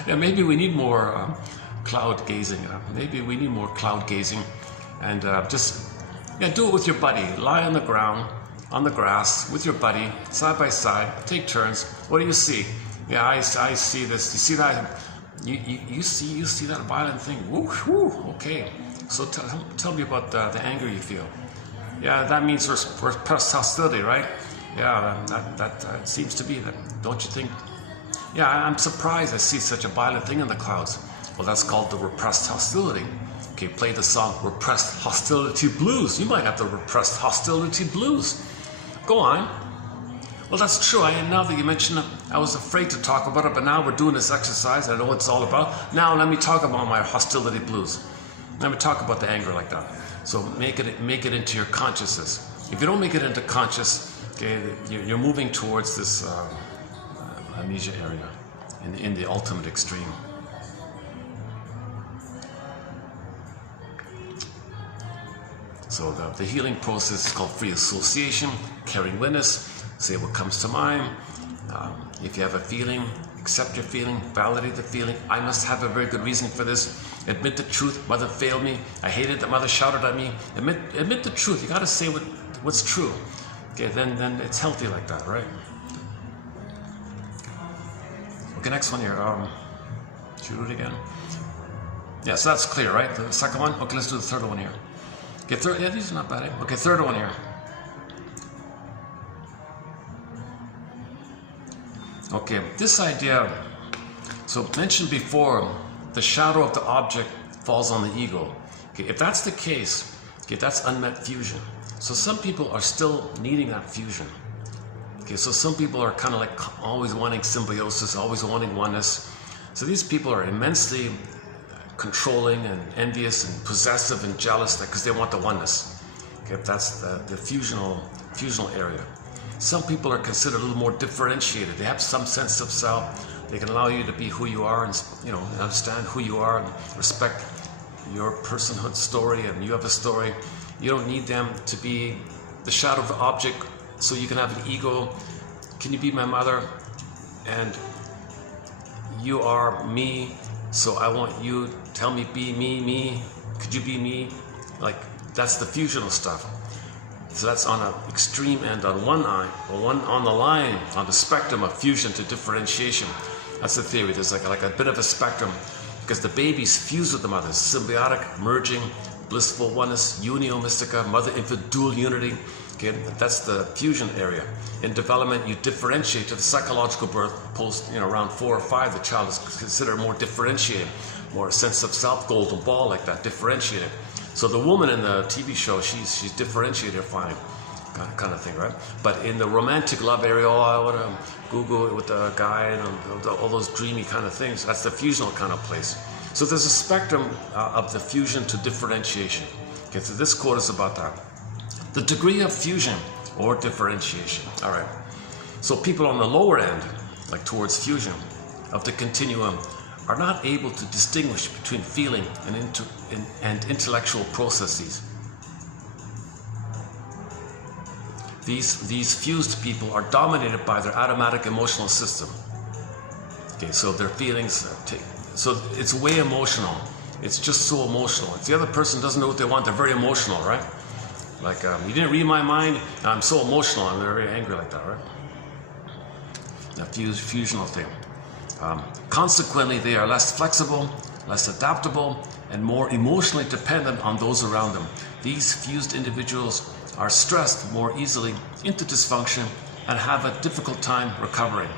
Yeah, maybe we need more cloud gazing. Maybe we need more cloud gazing, and just do it with your buddy. Lie on the ground, on the grass, with your buddy, side by side. Take turns. What do you see? Yeah, I see this. You see that? You see that violent thing? Woo, woo. Okay. So tell me about the anger you feel. Yeah, that means repressed hostility, right? Yeah, that seems to be that. Don't you think? Yeah, I'm surprised I see such a violent thing in the clouds. Well, that's called the repressed hostility. Okay, play the song Repressed Hostility Blues. You might have the repressed hostility blues. Go on. Well, that's true. Now that you mention it, I was afraid to talk about it, but now we're doing this exercise. I know what it's all about. Now let me talk about my hostility blues. Let me talk about the anger like that. So make it into your consciousness. If you don't make it into conscious, okay, you're moving towards this amnesia area in the ultimate extreme. So the healing process is called free association, caring witness, say what comes to mind. If you have a feeling, accept your feeling, validate the feeling. I must have a very good reason for this. Admit the truth. Mother failed me. I hated that mother shouted at me. Admit the truth. You got to say what's true. Okay, then it's healthy like that, right? Okay, next one here. Should we do it again? Yeah, so that's clear, right? The second one. Okay, let's do the third one here. Okay, yeah, these are not bad. Eh? Okay, third one here. Okay, this idea, so mentioned before, the shadow of the object falls on the ego. Okay, if that's the case, okay, that's unmet fusion. So some people are still needing that fusion. Okay, so some people are kind of like always wanting symbiosis, always wanting oneness. So these people are immensely controlling and envious and possessive and jealous because they want the oneness. Okay, that's the fusional area. Some people are considered a little more differentiated. They have some sense of self. They can allow you to be who you are and, you know, understand who you are and respect your personhood story, and you have a story. You don't need them to be the shadow of the object so you can have an ego. Can you be my mother? And you are me, so I want you, tell me, be me. Could you be me? Like, that's the fusional stuff. So that's on an extreme end on one eye, or one on the line, on the spectrum of fusion to differentiation. That's the theory. There's like a bit of a spectrum, because the babies fuse with the mothers, symbiotic, merging, blissful oneness, unio mystica, mother-infant dual unity. Okay, that's the fusion area. In development, you differentiate to the psychological birth. Post, around 4 or 5, the child is considered more differentiated, more a sense of self, golden ball, like that, differentiated. So the woman in the TV show, she's differentiated fine, kind of thing, right? But in the romantic love area, I want to Google it with the guy and all those dreamy kind of things. That's the fusional kind of place. So there's a spectrum of the fusion to differentiation. Okay, so this quote is about that. The degree of fusion or differentiation. All right. So people on the lower end, like towards fusion of the continuum, are not able to distinguish between feeling and intellectual processes. These fused people are dominated by their automatic emotional system. Okay, so their feelings, so it's way emotional. It's just so emotional. If the other person doesn't know what they want, they're very emotional, right? Like, you didn't read my mind, I'm so emotional, I'm very angry like that, right? That fusional thing. Consequently, they are less flexible, less adaptable, and more emotionally dependent on those around them. These fused individuals are stressed more easily into dysfunction and have a difficult time recovering.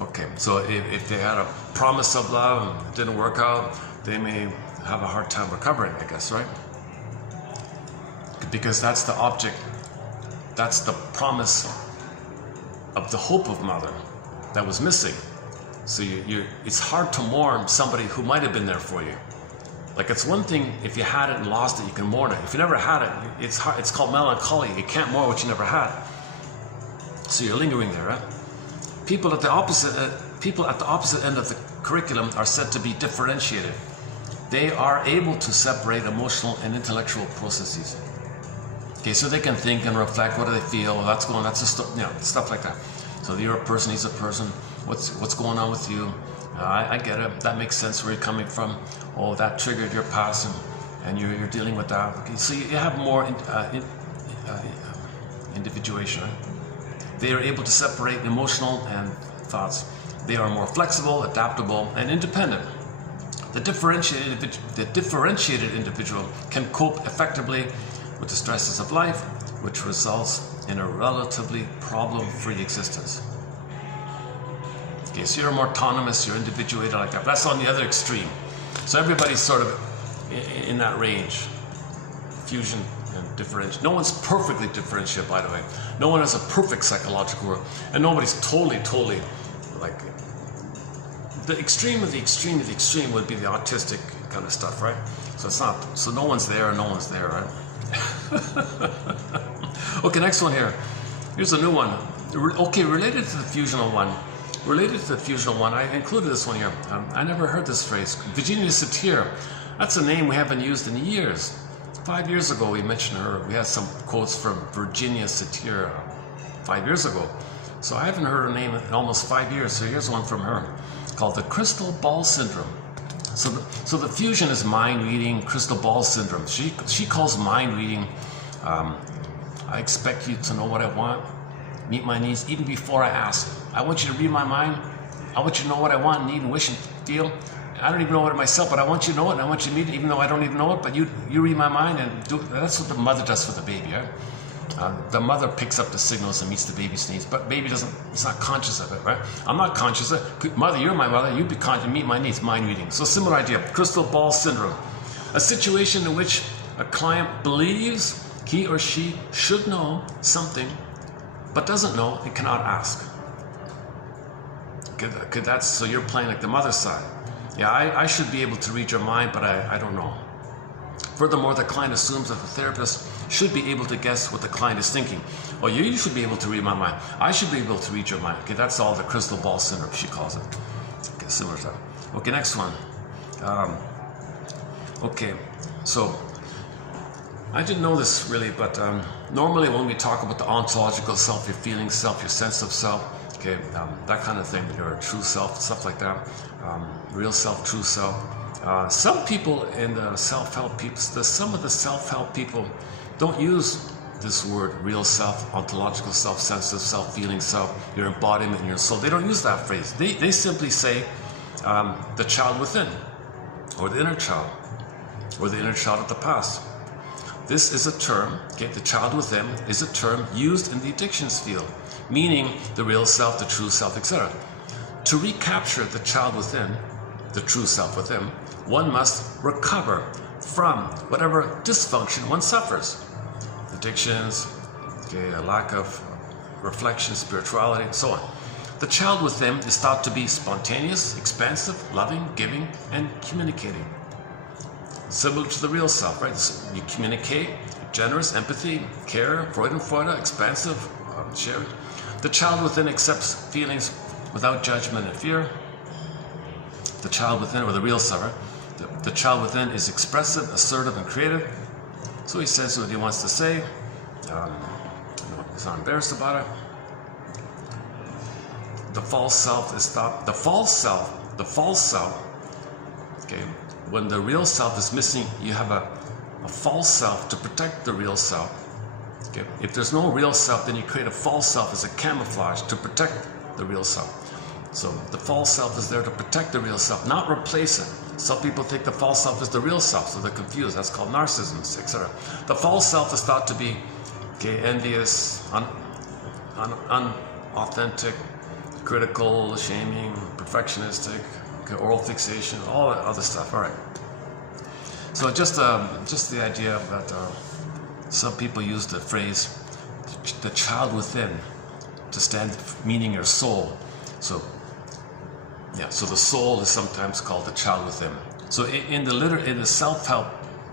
Okay, so if they had a promise of love and it didn't work out, they may have a hard time recovering, I guess, right? Because that's the object, that's the promise of the hope of mother that was missing. So it's hard to mourn somebody who might have been there for you. Like, it's one thing if you had it and lost it, you can mourn it. If you never had it, it's hard. It's called melancholy. You can't mourn what you never had. So you're lingering there, right? People at the opposite end of the curriculum are said to be differentiated. They are able to separate emotional and intellectual processes. Okay, so they can think and reflect. What do they feel? That's stuff like that. So you're a person, he's a person. What's going on with you? I get it. That makes sense where you're coming from. Oh, that triggered your past, and you're dealing with that. Okay, so you have more individuation. Right? They are able to separate emotional and thoughts. They are more flexible, adaptable, and independent. The differentiated individual can cope effectively with the stresses of life, which results in a relatively problem-free existence. Okay, so you're more autonomous, you're individuated like that. That's on the other extreme. So everybody's sort of in that range. Fusion and differentiation. No one's perfectly differentiated, by the way. No one has a perfect psychological world. And nobody's totally like... The extreme of the extreme of the extreme would be the autistic kind of stuff, right? So it's not... So no one's there and no one's there, right? Okay, next one here. Here's a new one. Okay, related to the fusional one. I included this one here. I never heard this phrase. Virginia Satir. That's a name we haven't used in years. 5 years ago we mentioned her. We had some quotes from Virginia Satir 5 years ago. So I haven't heard her name in almost 5 years. So here's one from her called the crystal ball syndrome. So the fusion is mind reading, crystal ball syndrome. She calls mind reading, I expect you to know what I want, meet my needs even before I ask. I want you to read my mind. I want you to know what I want, need, and wish, and feel. I don't even know it myself, but I want you to know it, and I want you to meet it even though I don't even know it, but you read my mind and do it. That's what the mother does for the baby, right? The mother picks up the signals and meets the baby's needs, but baby it's not conscious of it, right? I'm not conscious of it. Mother, you're my mother, you be conscious, meet my needs, mind reading. So similar idea, crystal ball syndrome. A situation in which a client believes he or she should know something, but doesn't know and cannot ask. Okay, that's, so you're playing like the mother side. Yeah, I should be able to read your mind, but I don't know. Furthermore, the client assumes that the therapist should be able to guess what the client is thinking. Oh, you should be able to read my mind. I should be able to read your mind. Okay, that's all the crystal ball syndrome, she calls it. Okay, similar to that. Okay, next one. Okay, so I didn't know this really, but normally when we talk about the ontological self, your feeling self, your sense of self, okay, that kind of thing, your true self, stuff like that, real self, true self. Some people in the self-help people, some of the self-help people don't use this word, real self, ontological self, sensitive self, feeling self, your embodiment in your soul. They don't use that phrase. They simply say the child within, or the inner child, or the inner child of the past. This is a term, okay, the child within is a term used in the addictions field, meaning the real self, the true self, etc. To recapture the child within, the true self within, one must recover from whatever dysfunction one suffers. Addictions, okay, a lack of reflection, spirituality, and so on. The child within is thought to be spontaneous, expansive, loving, giving, and communicating. Similar to the real self, right? So you communicate, generous, empathy, care, Freude, expansive, sharing. The child within accepts feelings without judgment and fear. The child within, or the real self, right? The child within is expressive, assertive, and creative. So he says what he wants to say. He's not embarrassed about it. The false self is thought. The false self. Okay, when the real self is missing, you have a false self to protect the real self. Okay, if there's no real self, then you create a false self as a camouflage to protect the real self. So the false self is there to protect the real self, not replace it. Some people think the false self is the real self, so they're confused. That's called narcissism, etc. The false self is thought to be envious, unauthentic, critical, shaming, perfectionistic, oral fixation, all that other stuff. All right. So just the idea that some people use the phrase "the child within" to stand, meaning your soul. So Yeah, so the soul is sometimes called the child within. So in the self-help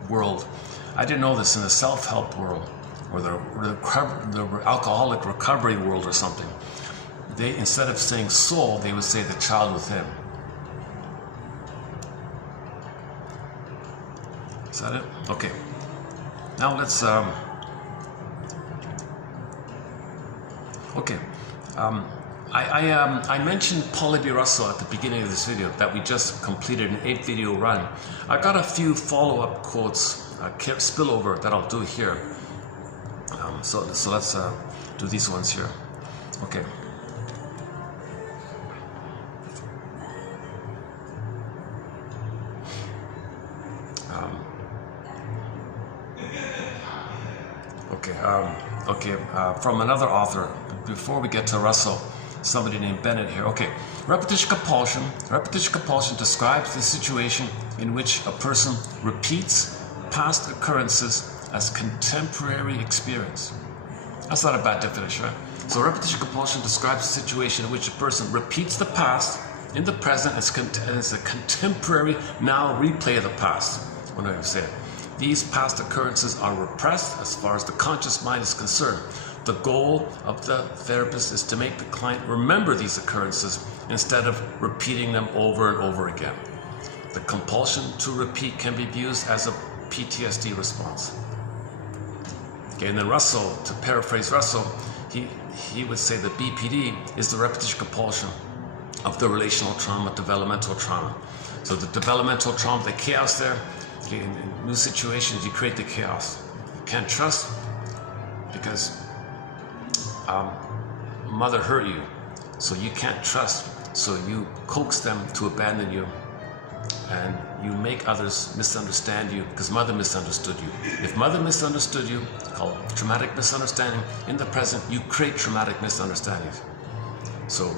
world, I didn't know this, in the self-help world, or the alcoholic recovery world or something, they, instead of saying soul, they would say the child within. Is that it? Okay. Now let's, okay. I mentioned Paul B. Russell at the beginning of this video, that we just completed an 8-video run. I got a few follow-up quotes, spillover, that I'll do here. So let's do these ones here. Okay. From another author, before we get to Russell, somebody named Bennett here. Okay, repetition compulsion. Repetition compulsion describes the situation in which a person repeats past occurrences as contemporary experience. That's not a bad definition, right? So repetition compulsion describes the situation in which a person repeats the past in the present as a contemporary now replay of the past. What do I say? These past occurrences are repressed as far as the conscious mind is concerned. The goal of the therapist is to make the client remember these occurrences instead of repeating them over and over again. The compulsion to repeat can be used as a PTSD response. Okay, and then Russell, to paraphrase Russell, he would say the BPD is the repetition compulsion of the relational trauma, developmental trauma. So the developmental trauma, the chaos there, in new situations, you create the chaos. You can't trust because mother hurt you, so you can't trust. So you coax them to abandon you, and you make others misunderstand you because mother misunderstood you. If mother misunderstood you, called traumatic misunderstanding, in the present, you create traumatic misunderstandings. So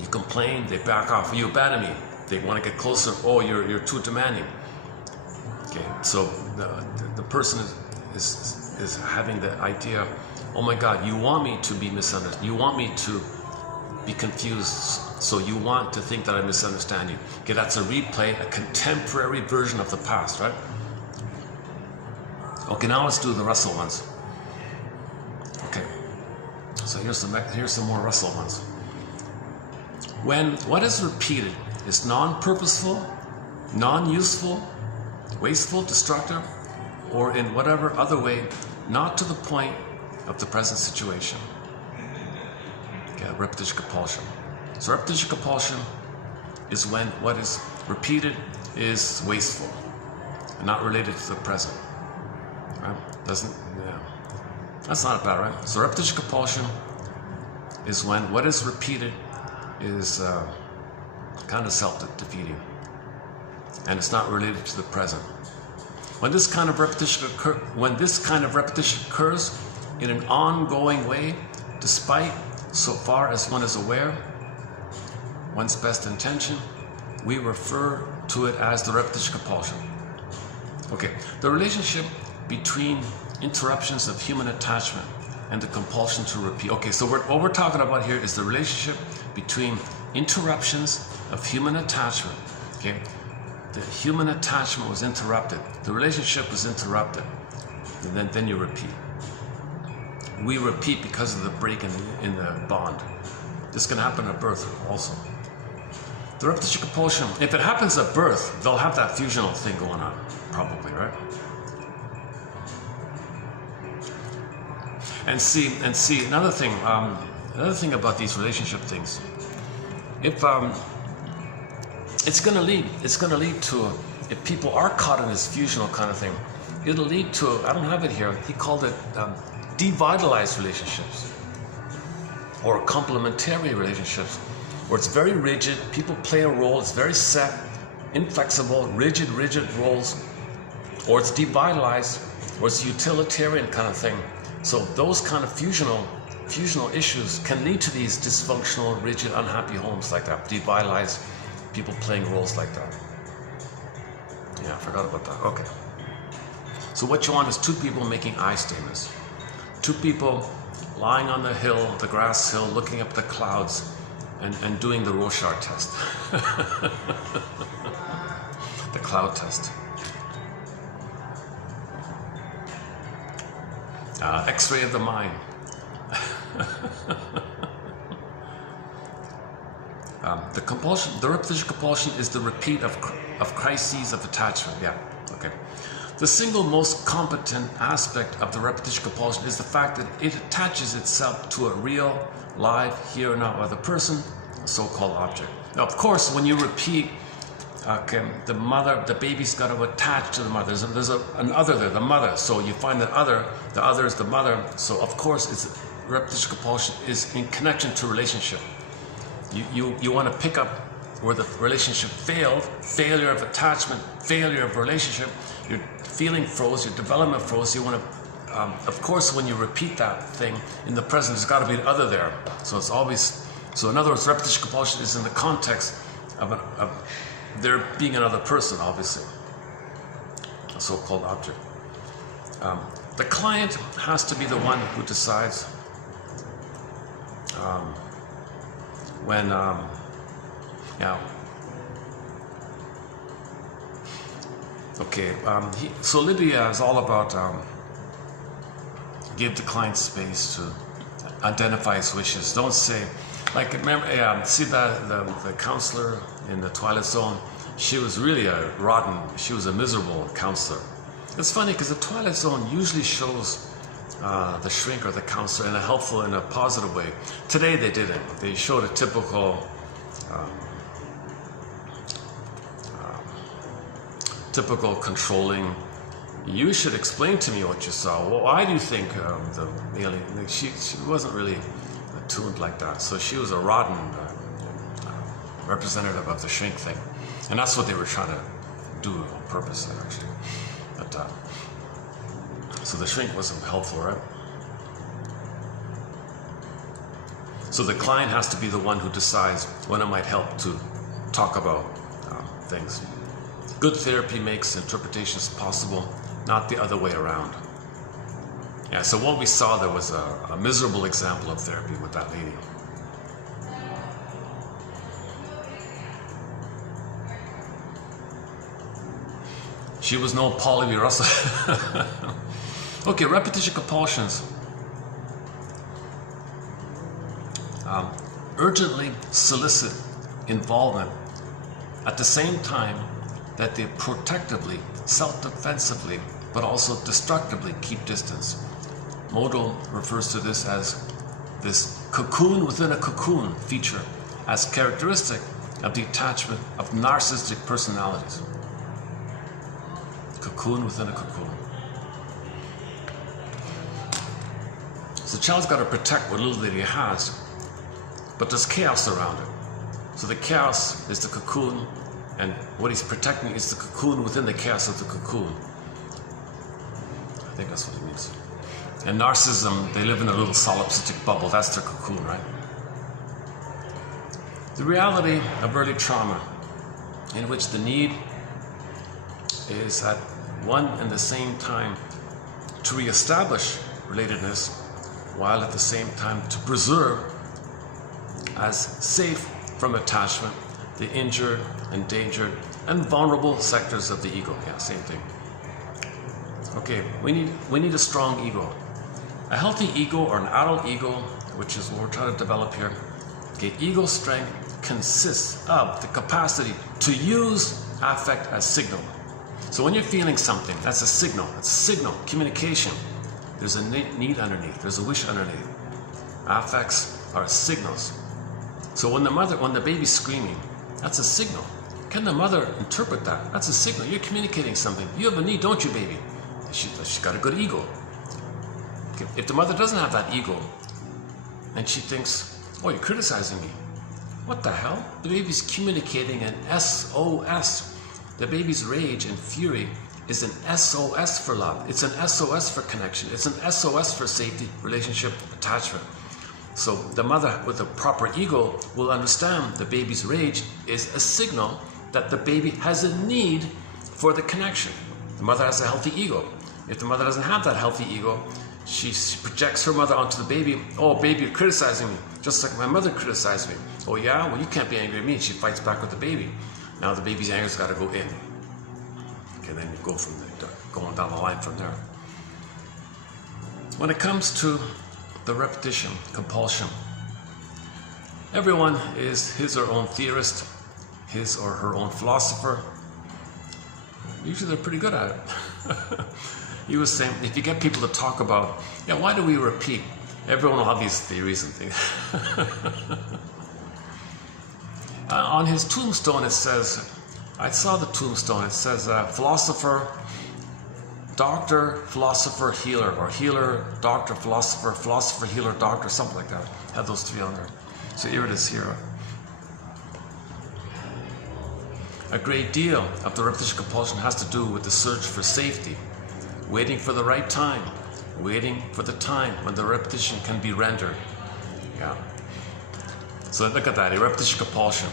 you complain, they back off, you abandon me, they want to get closer, oh, you're too demanding. Okay, so the person is having the idea, oh my God, you want me to be misunderstood, you want me to be confused, so you want to think that I misunderstand you. Okay, that's a replay, a contemporary version of the past, right? Okay, now let's do the Russell ones. Okay, so here's some more Russell ones. When what is repeated is non-purposeful, non-useful, wasteful, destructive, or in whatever other way, not to the point of the present situation. Okay, repetition compulsion. So repetition compulsion is when what is repeated is wasteful and not related to the present. Right? That's not bad, right? So repetition compulsion is when what is repeated is kind of self-defeating and it's not related to the present. When this kind of repetition occurs in an ongoing way, despite so far as one is aware, one's best intention, we refer to it as the repetition compulsion. Okay, the relationship between interruptions of human attachment and the compulsion to repeat. Okay, so what we're talking about here is the relationship between interruptions of human attachment. Okay, the human attachment was interrupted. The relationship was interrupted, and then you repeat. We repeat because of the break in the bond. This can happen at birth also. The repetition compulsion, if it happens at birth, they'll have that fusional thing going on, probably, right? And see another thing about these relationship things. If it's going to lead to, if people are caught in this fusional kind of thing, it'll lead to, I don't have it here, he called it devitalized relationships or complementary relationships, where it's very rigid, people play a role, it's very set, inflexible, rigid roles, or it's devitalized, or it's utilitarian kind of thing. So those kind of fusional issues can lead to these dysfunctional, rigid, unhappy homes like that, devitalized, people playing roles like that. Yeah, I forgot about that. Okay. So what you want is two people making I statements. Two people lying on the hill, the grass hill, looking up the clouds, and doing the Rorschach test, the cloud test. X-ray of the mind. The compulsion, the repetition compulsion, is the repeat of crises of attachment. Yeah, okay. The single most competent aspect of the repetition compulsion is the fact that it attaches itself to a real, live, here and now other person, a so-called object. Now, of course, when you repeat, the baby's got to attach to the mother. There's an other there, the mother. So you find the other is the mother. So of course, repetition compulsion is in connection to relationship. You want to pick up where the relationship failed, failure of attachment, failure of relationship. Your feeling froze, your development froze. You want to, of course, when you repeat that thing in the present, there's got to be an other there. So it's always, so in other words, repetition compulsion is in the context of there being another person, obviously, a so-called object. The client has to be the one who decides when, so Libya is all about give the client space to identify his wishes. Don't say, like, remember, see the counselor in the Twilight Zone? She was really she was a miserable counselor. It's funny because the Twilight Zone usually shows the shrink or the counselor in a helpful, in a positive way. Today they didn't. They showed a typical controlling. You should explain to me what you saw. Well, why do you think the alien? She wasn't really tuned like that. So she was a rotten representative of the shrink thing, and that's what they were trying to do on purpose, actually. But so the shrink wasn't helpful, right? So the client has to be the one who decides when it might help to talk about things. Good therapy makes interpretations possible, not the other way around. Yeah, so what we saw there was a miserable example of therapy with that lady. She was no Polly V. Russell. Okay, repetition compulsions. Urgently solicit involvement at the same time that they protectively, self-defensively, but also destructively keep distance. Modal refers to this as this cocoon within a cocoon feature as characteristic of the attachment of narcissistic personalities. Cocoon within a cocoon. So the child's got to protect what little that he has, but there's chaos around it. So the chaos is the cocoon, and what he's protecting is the cocoon within the chaos of the cocoon. I think that's what it means. And narcissism, they live in a little solipsistic bubble. That's their cocoon, right? The reality of early trauma, in which the need is at one and the same time to reestablish relatedness, while at the same time to preserve as safe from attachment the injured, endangered, and vulnerable sectors of the ego. Yeah, same thing. Okay, we need a strong ego. A healthy ego, or an adult ego, which is what we're trying to develop here. Okay, ego strength consists of the capacity to use affect as signal. So when you're feeling something, that's a signal. It's a signal, communication. There's a need underneath. There's a wish underneath. Affects are signals. So when the baby's screaming, that's a signal. Can the mother interpret that? That's a signal. You're communicating something. You have a need, don't you, baby? She's got a good ego. Okay. If the mother doesn't have that ego, and she thinks, oh, you're criticizing me. What the hell? The baby's communicating an SOS. The baby's rage and fury is an SOS for love. It's an SOS for connection. It's an SOS for safety, relationship, attachment. So the mother with a proper ego will understand the baby's rage is a signal that the baby has a need for the connection. The mother has a healthy ego. If the mother doesn't have that healthy ego, she projects her mother onto the baby. Oh, baby, you're criticizing me, just like my mother criticized me. Oh yeah, well you can't be angry at me. She fights back with the baby. Now the baby's anger's got to go in. Okay, then you go from there, going down the line from there. When it comes to the repetition, compulsion, everyone is his or her own theorist, his or her own philosopher. Usually they're pretty good at it. He was saying, if you get people to talk about, yeah, why do we repeat? Everyone will have these theories and things. On his tombstone it says, I saw the tombstone, it says philosopher, doctor, philosopher, healer, or healer, doctor, philosopher, healer, doctor, something like that. Had those three on there. So here it is here. A great deal of the repetition compulsion has to do with the search for safety, waiting for the right time, waiting for the time when the repetition can be rendered. Yeah. So look at that, a repetition compulsion.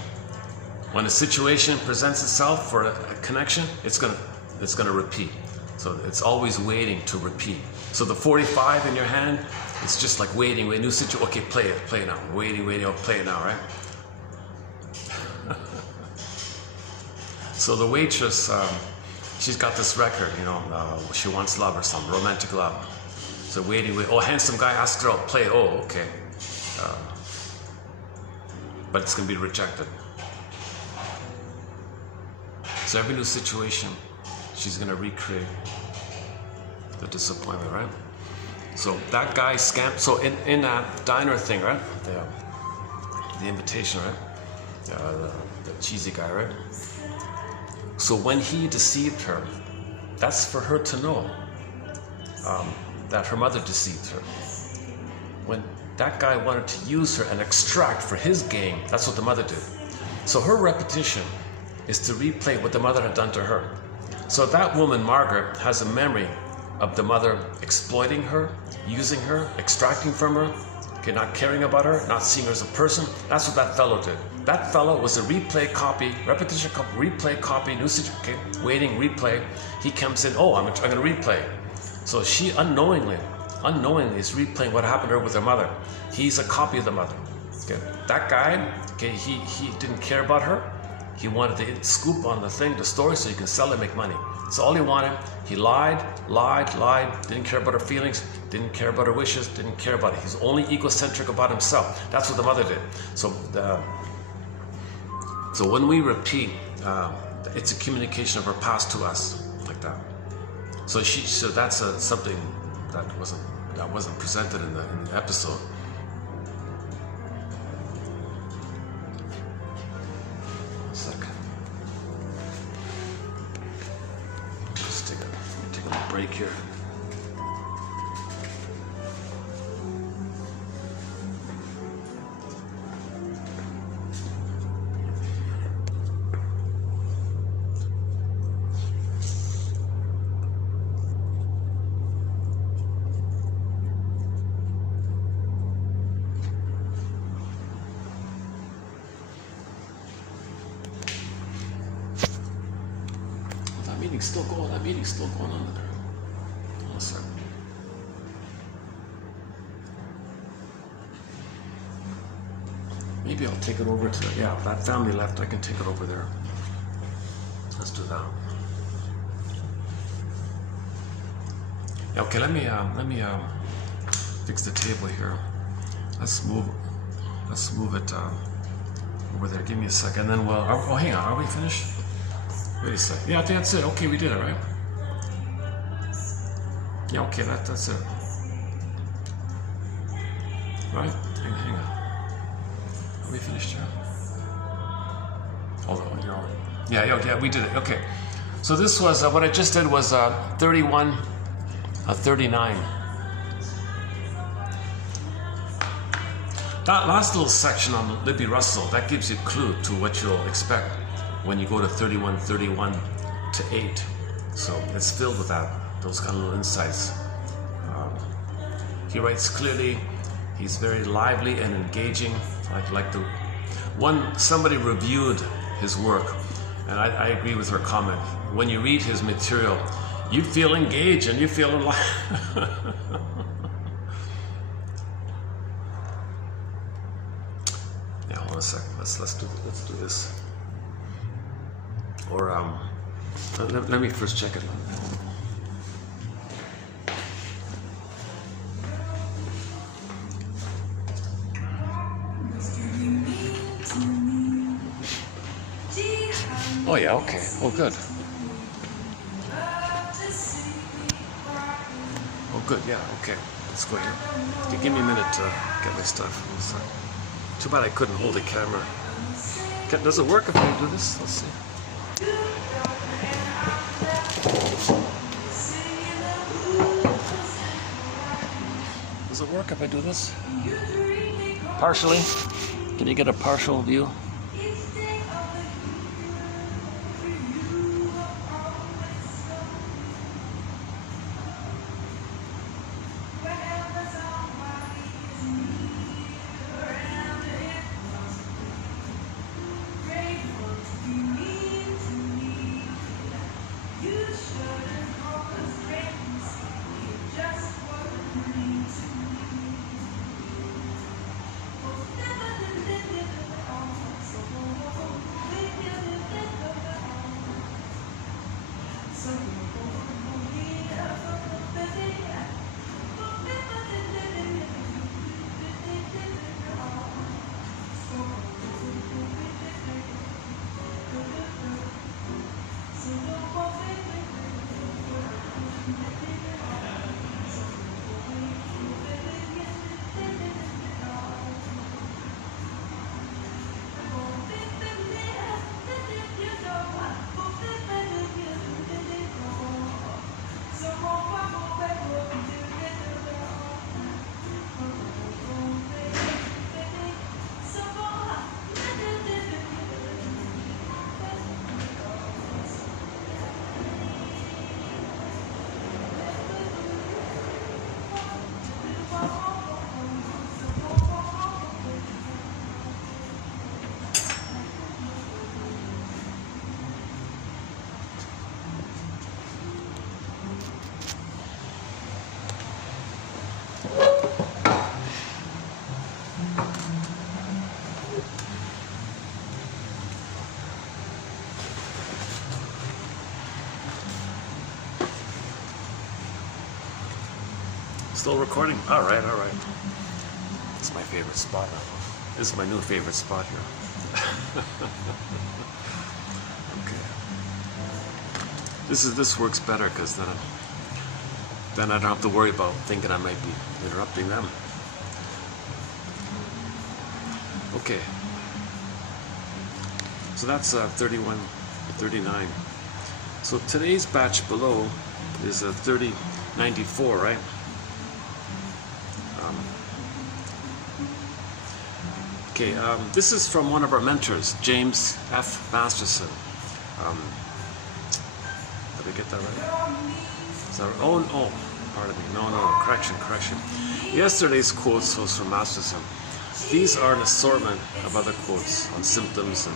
When a situation presents itself for a connection, it's gonna repeat. So it's always waiting to repeat. So the 45 in your hand, it's just like waiting, new situation. Okay, play it now. Waiting, oh, play it now, right? So the waitress, she's got this record, she wants love or something, romantic love. So waiting, oh, handsome guy asks her out, play it, oh, okay. But it's gonna be rejected. So every new situation, she's gonna recreate the disappointment, right? So that guy scammed, so in that diner thing, right? The invitation, right? The cheesy guy, right? So when he deceived her, that's for her to know that her mother deceived her. When that guy wanted to use her and extract for his gain, that's what the mother did. So her repetition is to replay what the mother had done to her. So that woman, Margaret, has a memory of the mother exploiting her, using her, extracting from her, okay, not caring about her, not seeing her as a person. That's what that fellow did. That fellow was a replay copy, repetition copy, replay copy, new situation, okay, waiting, replay. He comes in, oh, I'm going to replay. So she unknowingly is replaying what happened to her with her mother. He's a copy of the mother. Okay, that guy, okay, he didn't care about her. He wanted to scoop on the thing, the story, so he can sell it and make money. That's all he wanted. He lied, didn't care about her feelings, didn't care about her wishes, didn't care about it. He's only egocentric about himself. That's what the mother did. So when we repeat, it's a communication of her past to us, like that. So that's something that wasn't presented in the episode. Break here. That meeting's still going on there. Maybe I'll take it over to that family left. I can take it over there. Let's do that. Okay, let me fix the table here. Let's move it over there. Give me a second, then we'll. Oh, hang on. Are we finished? Wait a sec. Yeah, I think that's it. Okay, we did it, right? Yeah. Okay, that's it. Right? Hang on. We finished here. Hold on, you're on. Yeah, we did it. Okay. So this was what I just did was 39. That last little section on Libby Russell, that gives you a clue to what you'll expect when you go to 31 to 8. So it's filled with those kind of little insights. He writes clearly. He's very lively and engaging. Somebody reviewed his work, and I agree with her comment. When you read his material, you feel engaged and you feel alive. a second. Let's do this. Or let me first check it. Oh yeah, okay. Oh good. Oh good, yeah, okay. Let's go here. Okay, give me a minute to get my stuff. Too bad I couldn't hold the camera. Does it work if I do this? Let's see. Does it work if I do this? Partially? Can you get a partial view? Still recording? All right. This is my favorite spot. This is my new favorite spot here. Okay. This works better because then I don't have to worry about thinking I might be interrupting them. Okay. So that's 31, 39. So today's batch below is 3094, right? Okay, this is from one of our mentors, James F. Masterson. Did I get that right? Oh, pardon me. No, correction. Yesterday's quotes was from Masterson. These are an assortment of other quotes on symptoms and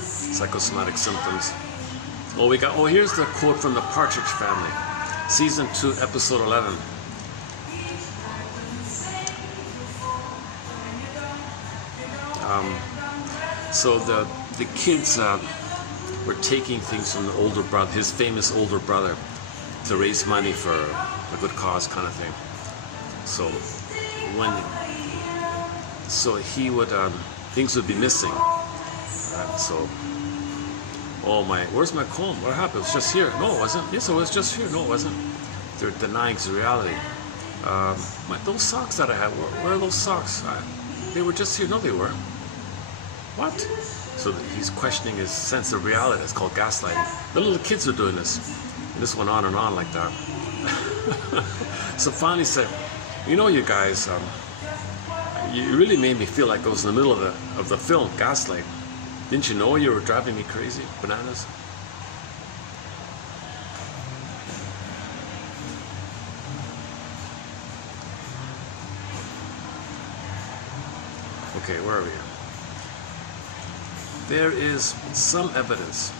psychosomatic symptoms. Here's the quote from the Partridge Family, Season 2, Episode 11. So the kids were taking things from the older brother, his famous older brother, to raise money for a good cause kind of thing. So he would things would be missing. Where's my comb? What happened? It was just here. No, it wasn't. Yes, it was just here. No, it wasn't. They're denying the reality. Those socks that I had, where are those socks? They were just here. No, they weren't. What? So he's questioning his sense of reality. It's called gaslighting. The little kids were doing this. And this went on and on like that. So finally he said, you guys, you really made me feel like I was in the middle of the film, Gaslight. Didn't you know you were driving me crazy? Bananas? Okay, where are we? There is some evidence.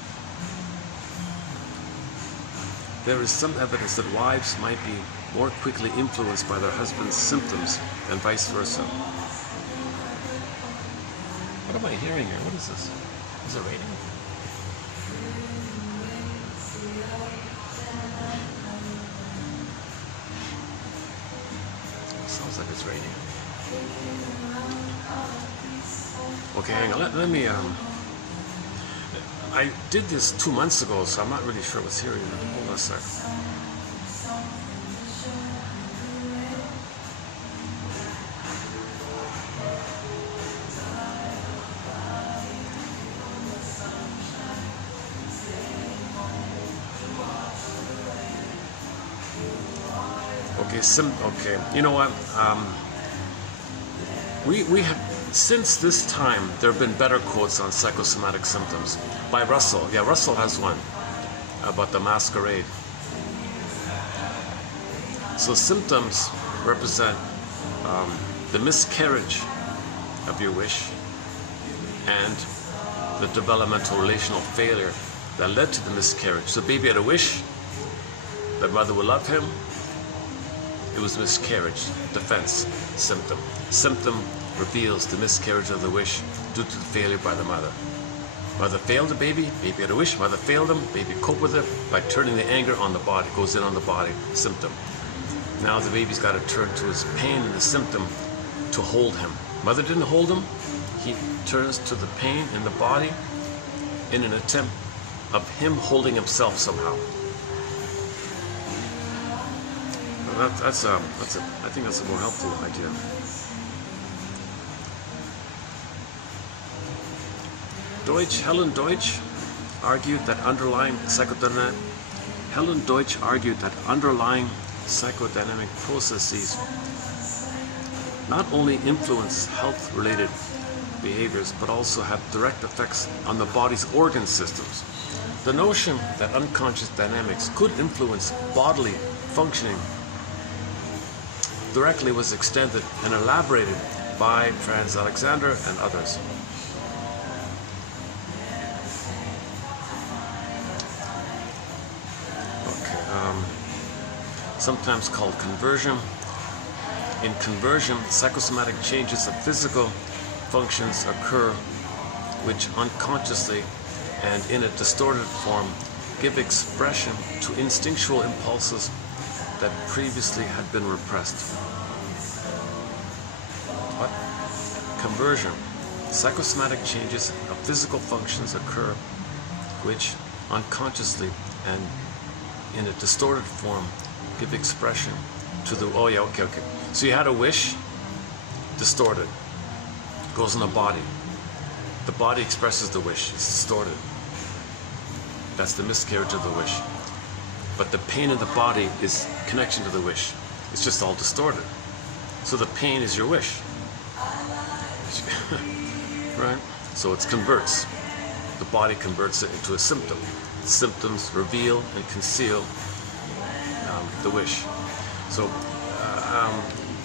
There is some evidence that wives might be more quickly influenced by their husband's symptoms than vice versa. am I hearing here? What is this? Is it raining? Sounds like it's raining. Okay, hang on. Let me. I did this 2 months ago, so I'm not really sure what's here either. Hold on a sec. Okay, you know what? We have, since this time, there have been better quotes on psychosomatic symptoms by Russell. Yeah, Russell has one about the masquerade. So symptoms represent the miscarriage of your wish and the developmental relational failure that led to the miscarriage. So baby had a wish that mother would love him. It was miscarriage, defense, symptom. Symptom reveals the miscarriage of the wish due to the failure by the mother. Mother failed the baby, baby had a wish, mother failed him, baby coped with it by turning the anger on the body, goes in on the body, symptom. Now the baby's got to turn to his pain and the symptom to hold him. Mother didn't hold him, he turns to the pain in the body in an attempt of him holding himself somehow. I think that's a more helpful idea. Helen Deutsch argued that underlying psychodynamic processes not only influence health-related behaviors, but also have direct effects on the body's organ systems. The notion that unconscious dynamics could influence bodily functioning directly was extended and elaborated by Franz Alexander and others. Sometimes called conversion. In conversion, psychosomatic changes of physical functions occur which unconsciously and in a distorted form give expression to instinctual impulses that previously had been repressed. What? Conversion. Psychosomatic changes of physical functions occur which unconsciously and in a distorted form give expression to the, oh yeah, okay. So you had a wish, distorted, goes in the body. The body expresses the wish, it's distorted. That's the miscarriage of the wish. But the pain in the body is connection to the wish. It's just all distorted. So the pain is your wish. Right? So it converts. The body converts it into a symptom. Symptoms reveal and conceal the wish. So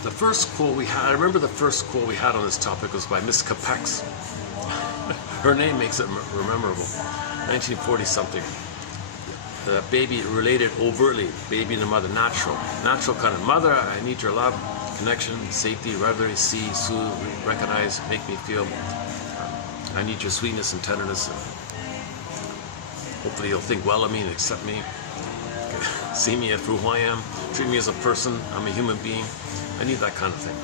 the first quote we had, I remember the first quote we had on this topic was by Miss Capex. Her name makes it memorable. 1940 something. The baby related overtly, baby and the mother, natural kind of mother. I need your love, connection, safety, revelry, see, soothe, recognize, make me feel. I need your sweetness and tenderness. And hopefully you'll think well of me and accept me. See me for who I am, treat me as a person, I'm a human being. I need that kind of thing.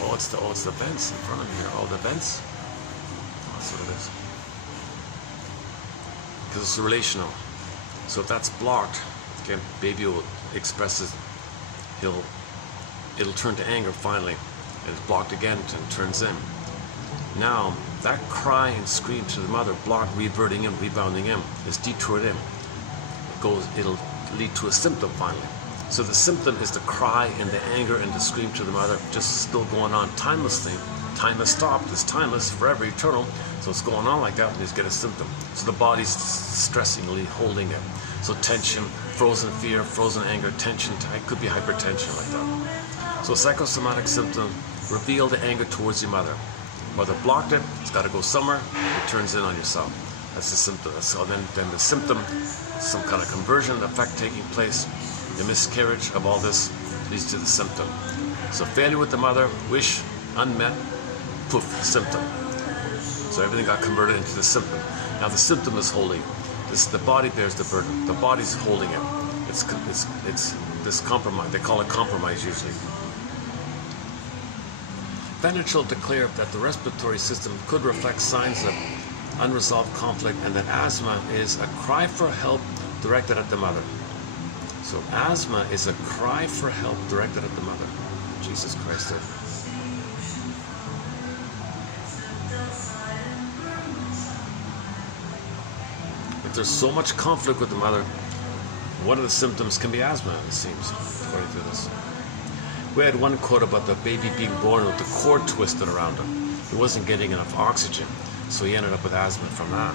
Oh, it's the vents in front of me here. Oh, the vents? That's what it is. Because it's relational. So if that's blocked, okay, baby will express it. It'll turn to anger finally. And it's blocked again and turns in. Now, that cry and scream to the mother, blocked, reverting in, rebounding in, is detoured in. It'll lead to a symptom finally. So the symptom is the cry and the anger and the scream to the mother, just still going on timelessly. Time has stopped, it's timeless, forever, eternal. So it's going on like that, and you just get a symptom. So the body's stressingly holding it. So tension, frozen fear, frozen anger, tension, it could be hypertension like that. So psychosomatic symptom reveal the anger towards your mother. Mother blocked it, it's got to go somewhere, it turns in on yourself. That's the symptom. So then the symptom, some kind of conversion effect taking place. The miscarriage of all this leads to the symptom. So failure with the mother, wish unmet, poof, symptom. So everything got converted into the symptom. Now the symptom is holding. The body bears the burden. The body's holding it. It's this compromise. They call it compromise usually. Ventricle declared that the respiratory system could reflect signs of unresolved conflict, and that asthma is a cry for help directed at the mother. So asthma is a cry for help directed at the mother. Jesus Christ. If there's so much conflict with the mother, one of the symptoms can be asthma, it seems, according to this. We had one quote about the baby being born with the cord twisted around him. He wasn't getting enough oxygen, so he ended up with asthma from that.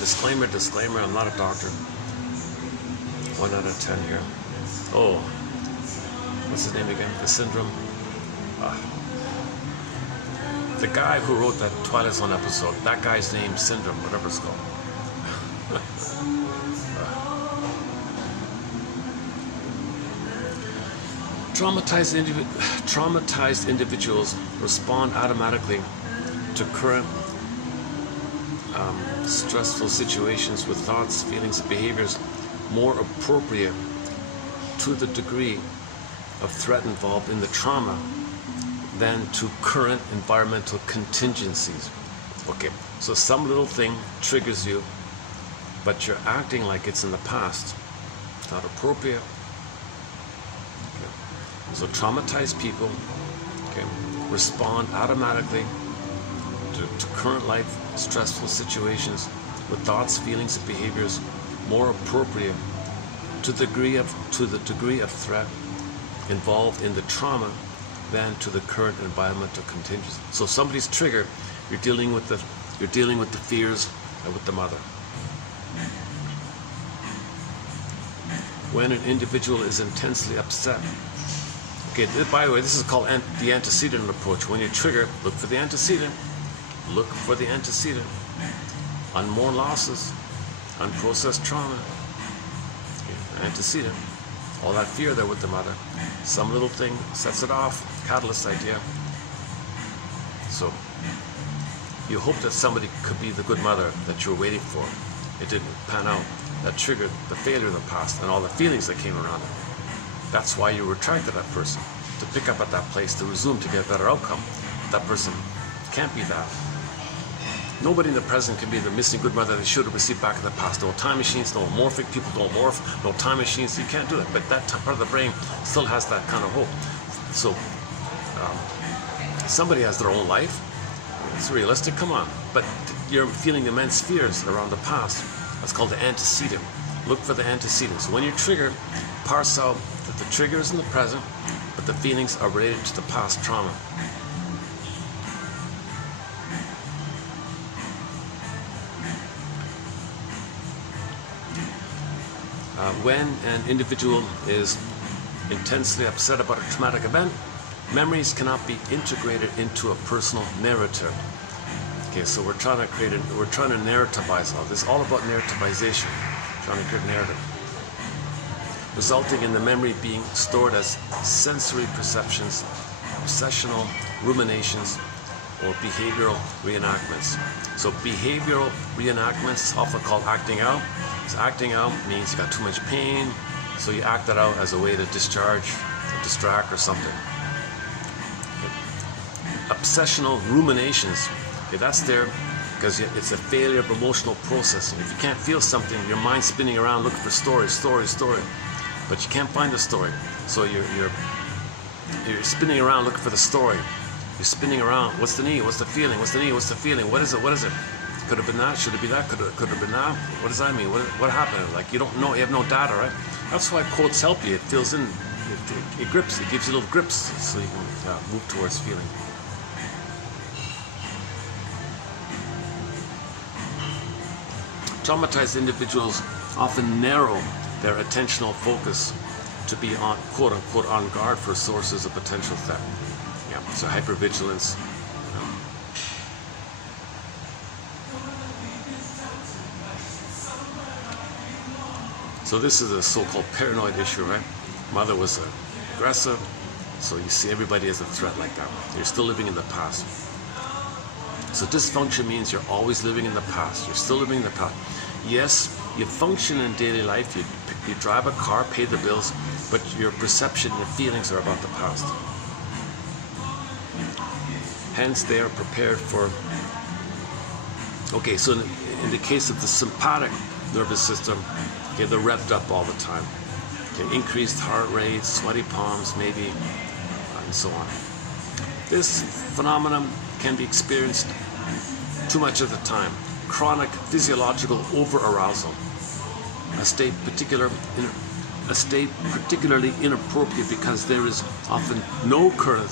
Disclaimer, disclaimer, I'm not a doctor. 1 out of 10 here. Oh, what's his name again? The syndrome? The guy who wrote that Twilight Zone episode, that guy's name, Syndrome, whatever it's called. Traumatized individuals respond automatically to current stressful situations with thoughts, feelings, and behaviors more appropriate to the degree of threat involved in the trauma than to current environmental contingencies. Okay, so some little thing triggers you, but you're acting like it's in the past. It's not appropriate. So traumatized people, okay, respond automatically to current life stressful situations with thoughts, feelings, and behaviors more appropriate to the degree of threat involved in the trauma than to the current environmental contingency. So somebody's triggered, you're dealing with the fears with the mother. When an individual is intensely upset. Okay, by the way, this is called the antecedent approach. When you trigger, look for the antecedent. Look for the antecedent. Unmourned losses, unprocessed trauma. Okay, antecedent. All that fear there with the mother. Some little thing sets it off. Catalyst idea. So, you hope that somebody could be the good mother that you were waiting for. It didn't pan out. That triggered the failure of the past and all the feelings that came around it. That's why you were attracted to that person, to pick up at that place, to resume, to get a better outcome. That person can't be that. Nobody in the present can be the missing good mother they should have received back in the past. No time machines, no morphic people don't morph, no time machines, you can't do it. But that part of the brain still has that kind of hope. So, somebody has their own life. It's realistic, come on. But you're feeling immense fears around the past. That's called the antecedent. Look for the antecedent. So when you're triggered, parse out that the trigger is in the present, but the feelings are related to the past trauma. When an individual is intensely upset about a traumatic event, memories cannot be integrated into a personal narrative. Okay, so we're trying to narrativize all this. All about narrativization. Trying to create a narrative, resulting in the memory being stored as sensory perceptions, obsessional ruminations, or behavioral reenactments. So behavioral reenactments, often called acting out. So acting out means you got too much pain, so you act it out as a way to discharge, or distract, or something. Okay. Obsessional ruminations. Okay, that's there because it's a failure of emotional processing. If you can't feel something, your mind's spinning around looking for story, but you can't find the story. So you're spinning around looking for the story. You're spinning around. What's the need? What's the feeling? What's the need? What's the feeling? What is it? What is it? Could have been that. Should it be that? Could have been that? What does that mean? What happened? Like you don't know. You have no data, right? That's why quotes help you. It fills in. It grips. It gives you little grips so you can move towards feeling. Traumatized individuals often narrow their attentional focus to be on, quote unquote, on guard for sources of potential threat. Yeah, so hypervigilance. So this is a so-called paranoid issue, right? Mother was aggressive, so you see everybody as a threat like that. You're still living in the past. So dysfunction means you're always living in the past. You're still living in the past. Yes, you function in daily life. You drive a car, pay the bills, but your perception, your feelings are about the past. Hence, they are prepared for... Okay, so in the case of the sympathetic nervous system, okay, they're revved up all the time. Okay, increased heart rate, sweaty palms, maybe, and so on. This phenomenon can be experienced too much of the time. Chronic physiological overarousal, a state particularly inappropriate because there is often no current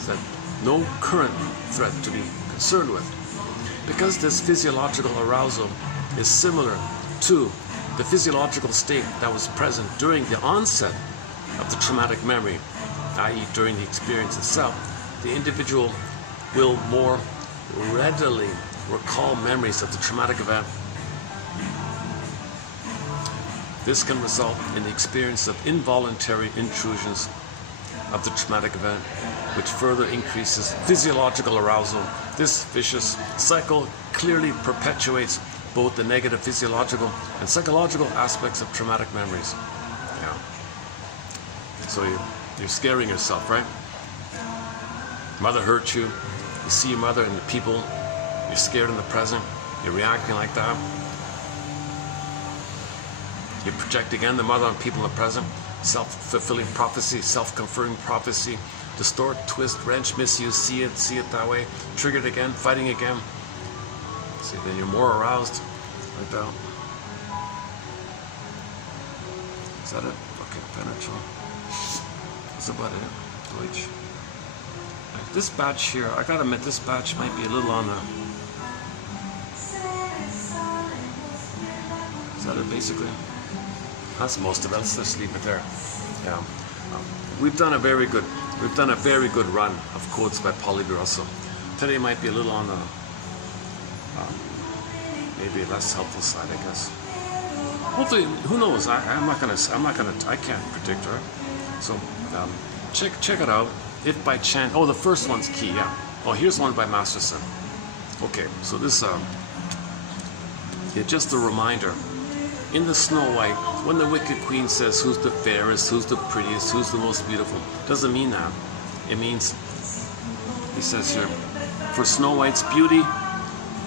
threat to be concerned with. Because this physiological arousal is similar to the physiological state that was present during the onset of the traumatic memory, i.e. during the experience itself, the individual will more readily recall memories of the traumatic event. This can result in the experience of involuntary intrusions of the traumatic event, which further increases physiological arousal. This vicious cycle clearly perpetuates both the negative physiological and psychological aspects of traumatic memories. Yeah. So you're scaring yourself, right? Mother hurt you. You see your mother and the people. You're scared in the present. You're reacting like that. You project again the mother on people in the present. Self-fulfilling prophecy, self-confirming prophecy. Distort, twist, wrench, misuse, see it that way. Triggered again, fighting again. See, then you're more aroused like that. Is that it? Okay, penetrate. That's about it. Deutsch. This batch here, I gotta admit, this batch might be a little on the... Is that it basically? That's most of it. Let's just leave it there. Yeah. We've done a very good run of quotes by Polly Russell. Today might be a little on the maybe less helpful side, I guess. Hopefully, who knows? I can't predict, right? So check it out. If by chance, the first one's key, yeah. Oh, here's one by Masterson. Okay, so this just a reminder. In the Snow White, when the Wicked Queen says who's the fairest, who's the prettiest, who's the most beautiful, doesn't mean that. It means, he says here, for Snow White's beauty,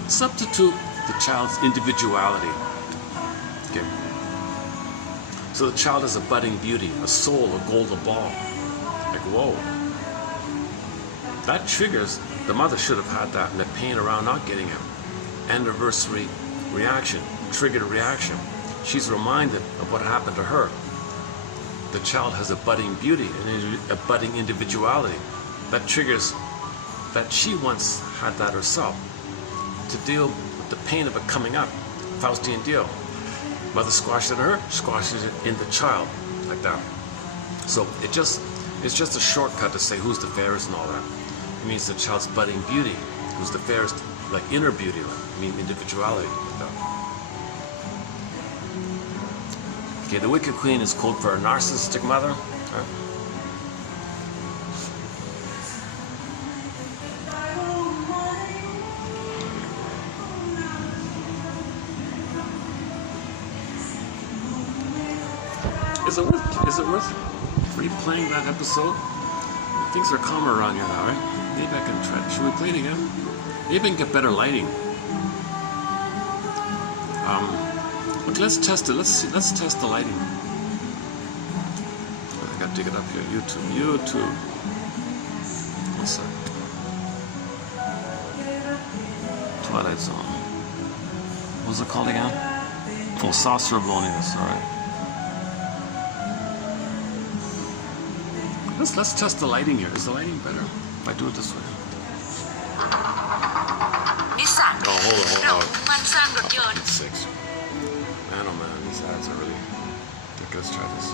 substitute the child's individuality. Okay. So the child is a budding beauty, a soul, a golden ball. Like, whoa. That triggers, the mother should have had that, and the pain around not getting it. Anniversary reaction, triggered a reaction. She's reminded of what happened to her. The child has a budding beauty and a budding individuality. That triggers that she once had that herself. To deal with the pain of it coming up, Faustian deal. Mother squashed it in her, squashes it in the child, like that. So it's just a shortcut to say who's the fairest and all that. It means the child's budding beauty, who's the fairest, like inner beauty, like, individuality, like that. Okay, the Wicked Queen is code for a narcissistic mother. Right? Is it worth replaying that episode? Things are calmer around here now, right? Maybe I can try. Should we play it again? Maybe I can get better lighting. But let's test it. Let's test the lighting. I gotta dig it up here. YouTube. One sec. Twilight Zone. What was it called again? Oh, Saucer of Loneliness. All right. Let's test the lighting here. Is the lighting better if I do it this way? Oh, hold on. It's 6. Man, oh man, these ads are really ridiculous. Let's try this.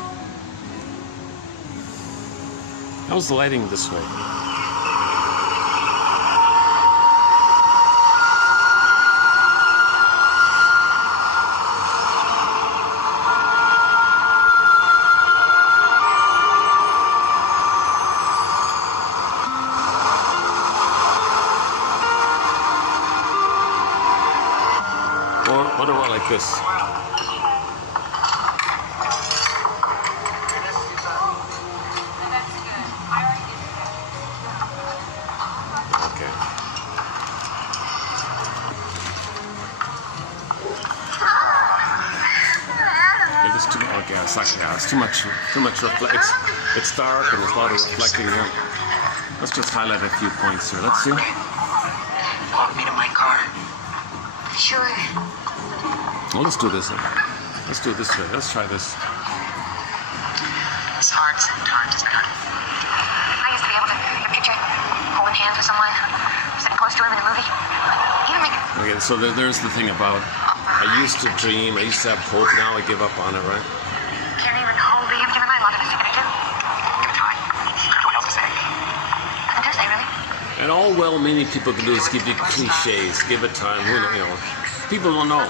How's the lighting this way? Or what about like this? Okay. It's too okay. It's like it's too much reflex. It's dark and there's a lot of reflecting here. Let's just highlight a few points here. Let's see. Walk me to my car. Sure. Well, let's do this. Let's do it this way. Let's try this. It's hard sometimes, isn't it? I used to be able to get a picture, holding hands with someone, sitting close to him in a movie. Even make Okay, so there's the thing about I used to dream, I used to have hope, now I give up on it, right? can't even hold the given I love it. What are you gonna do? Give it time. I don't know what else to say. Nothing to say, really. And all well-meaning people can do is give you cliches, give it time. Who know, you know, people don't know.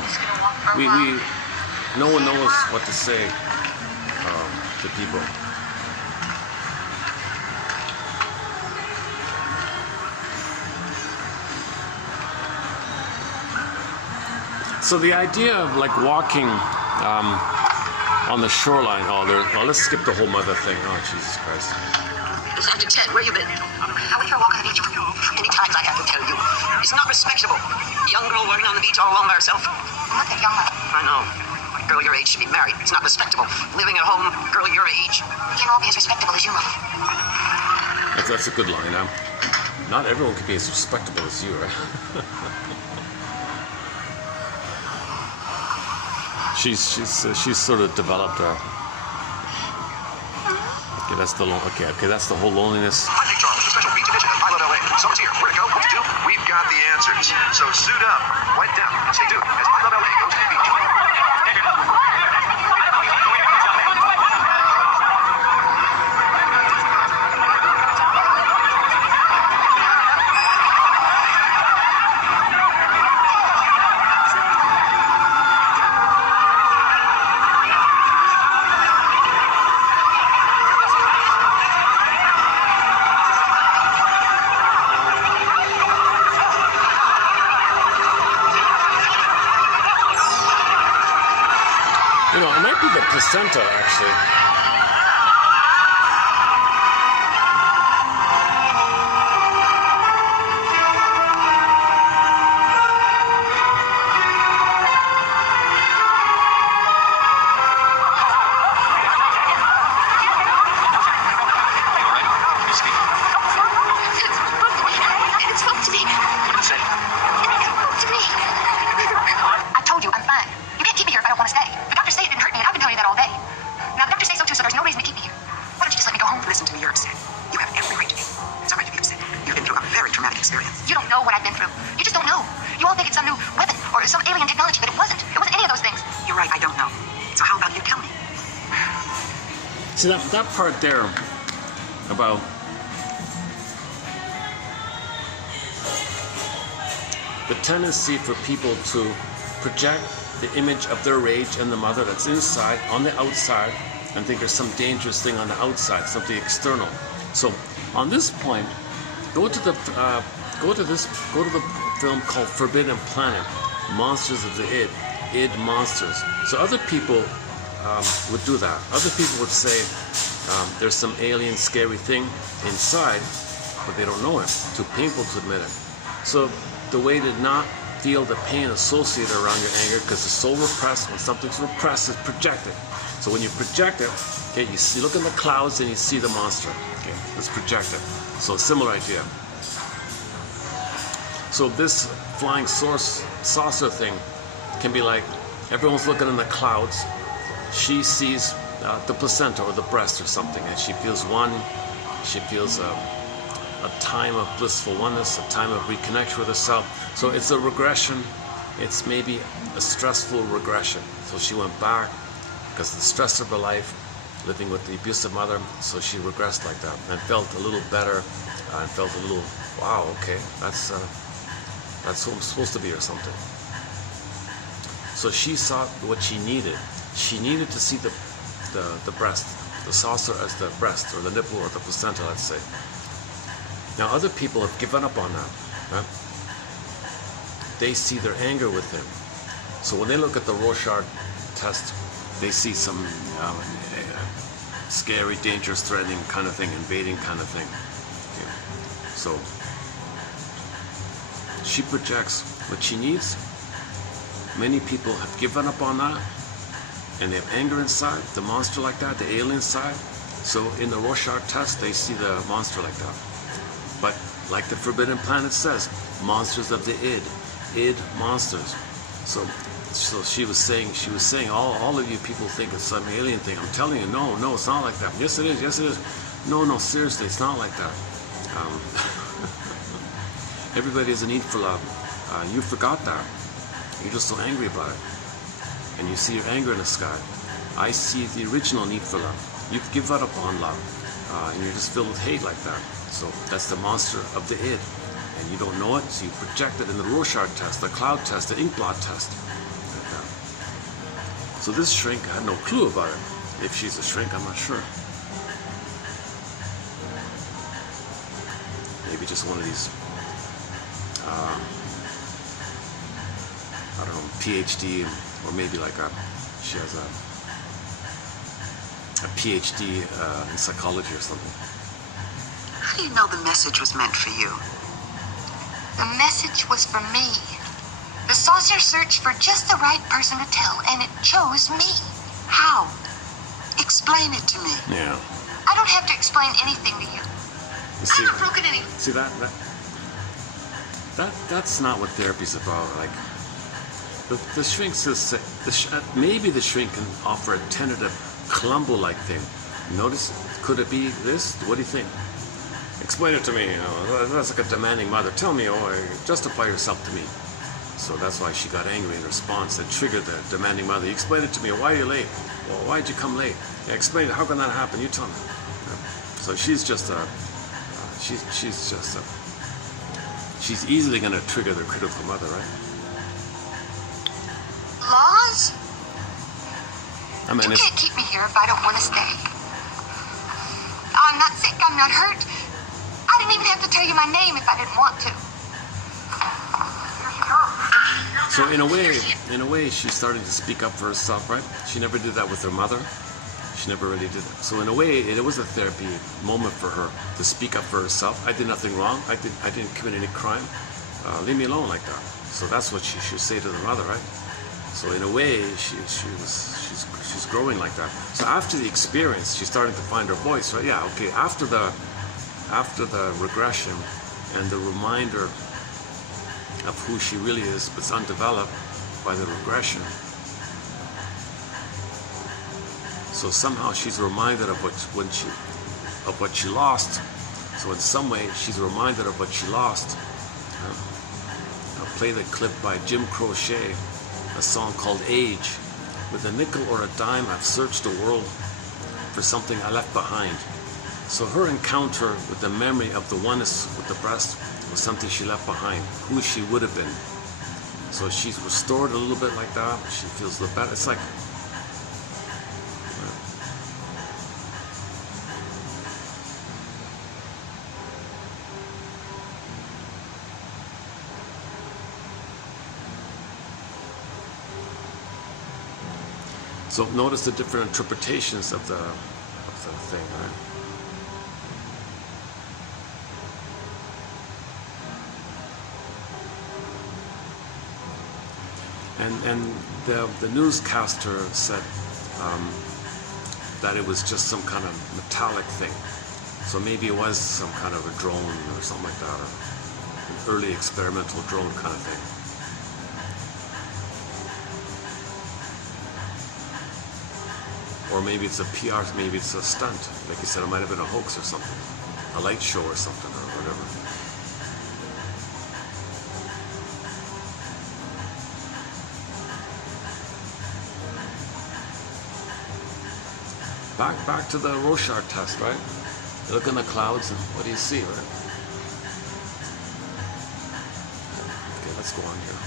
No one knows what to say to people. So the idea of like walking on the shoreline, let's skip the whole mother thing. Oh, Jesus Christ. After Ted, where you been? I went for a walk on the beach. Many times I have to tell you, it's not respectable. Young girl walking on the beach all alone by herself. I'm not that young. I know. Girl your age should be married. It's not respectable. Living at home, girl your age. We can't all be as respectable as you are. That's a good line. Not everyone can be as respectable as you, right? She's sort of developed a. Okay, that's the that's the whole loneliness. Hunting Charles, a special beach edition of I Love LA. Summer's here. Where to go? What to do? We've got the answers. So suit up, wipe down, and stay tuned as I Love LA goes to the beach. You know, it might be the placenta, actually. It spoke to me. What did it say? It spoke to me. I told you, I'm fine. You can't keep me here if I don't want to stay. The doctors say it didn't hurt me, and I've been telling you that all day. Now, the doctors say so too, so there's no reason to keep me here. Why don't you just let me go home? Listen to me, you're upset. You have every right to be. It's all right to be upset. You've been through a very traumatic experience. You don't know what I've been through. You just don't know. You all think it's some new weapon or some alien technology, but it wasn't. It wasn't any of those things. You're right, I don't know. So how about you tell me? See that part there about the tendency for people to project the image of their rage and the mother that's inside on the outside and think there's some dangerous thing on the outside, something external. So on this point, go to the film called Forbidden Planet, Monsters of the Id Monsters. So other people would do that. Other people would say there's some alien scary thing inside, but they don't know it. Too painful to admit it. So the way to not feel the pain associated around your anger, because it's so repressed. When something's repressed, it's projected. So when you project it, okay, you see, look in the clouds and you see the monster. Okay, it's projected. So similar idea. So this flying saucer thing can be like everyone's looking in the clouds. She sees the placenta or the breast or something, and she feels one. She feels a time of blissful oneness, a time of reconnection with herself. So it's a regression. It's maybe a stressful regression. So she went back because of the stress of her life, living with the abusive mother. So she regressed like that and felt a little better and felt a little, wow, okay, that's who I'm supposed to be or something. So she saw what she needed. She needed to see the breast, the saucer as the breast or the nipple or the placenta, let's say. Now other people have given up on that. Right? They see their anger with him. So when they look at the Rorschach test, they see some scary, dangerous, threatening kind of thing, invading kind of thing. Okay. So she projects what she needs. Many people have given up on that, and they have anger inside, the monster like that, the alien side. So in the Rorschach test, they see the monster like that. But like the Forbidden Planet says, monsters of the id monsters. So she was saying, all of you people think it's some alien thing. I'm telling you, no, it's not like that. Yes, it is. No, seriously, it's not like that. Everybody has a need for love. You forgot that. You're just so angry about it. And you see your anger in the sky. I see the original need for love. You've given up on love. And you're just filled with hate like that. So that's the monster of the id. And you don't know it, so you project it in the Rorschach test, the cloud test, the ink blot test. Like that. So this shrink had no clue about it. If she's a shrink, I'm not sure. Maybe just one of these I don't know, PhD, or maybe like she has a PhD in psychology or something. How do you know the message was meant for you? The message was for me. The saucer searched for just the right person to tell, and it chose me. How? Explain it to me. Yeah. I don't have to explain anything to you. See, I haven't broken any. See that's not what therapy's about. Like the shrink says, maybe the shrink can offer a tentative Columbo-like thing. Notice, could it be this? What do you think? Explain it to me. That's like a demanding mother. Tell me, justify yourself to me. So that's why she got angry in response. That triggered the demanding mother. You explain it to me. Why are you late? Well, why did you come late? Yeah, explain it. How can that happen? You tell me. So she's easily going to trigger the critical mother, right? Laws? I mean, You can't keep me here if I don't want to stay. I'm not sick. I'm not hurt. I didn't even have to tell you my name if I didn't want to. so in a way, she's starting to speak up for herself, right? She never did that with her mother. She never really did that. So in a way, it was a therapy moment for her to speak up for herself. I did nothing wrong. I didn't commit any crime. Leave me alone like that. So that's what she should say to the mother, right? So in a way, she's growing like that. So after the experience, she's starting to find her voice, right? Yeah, okay. After the regression and the reminder of who she really is, but it's undeveloped by the regression. So somehow she's reminded of what she lost. So in some way, she's reminded of what she lost. I'll play the clip by Jim Croce, a song called Age. With a nickel or a dime, I've searched the world for something I left behind. So her encounter with the memory of the oneness with the breast was something she left behind, who she would have been. So she's restored a little bit like that. She feels a little better. It's like, so notice the different interpretations of the thing, right? And the newscaster said that it was just some kind of metallic thing. So maybe it was some kind of a drone or something like that, or an early experimental drone kind of thing. Or maybe it's a PR, maybe it's a stunt. Like you said, it might have been a hoax or something. A light show or something, or whatever. Back to the Rorschach test, right? You look in the clouds and what do you see, right? Okay, let's go on here.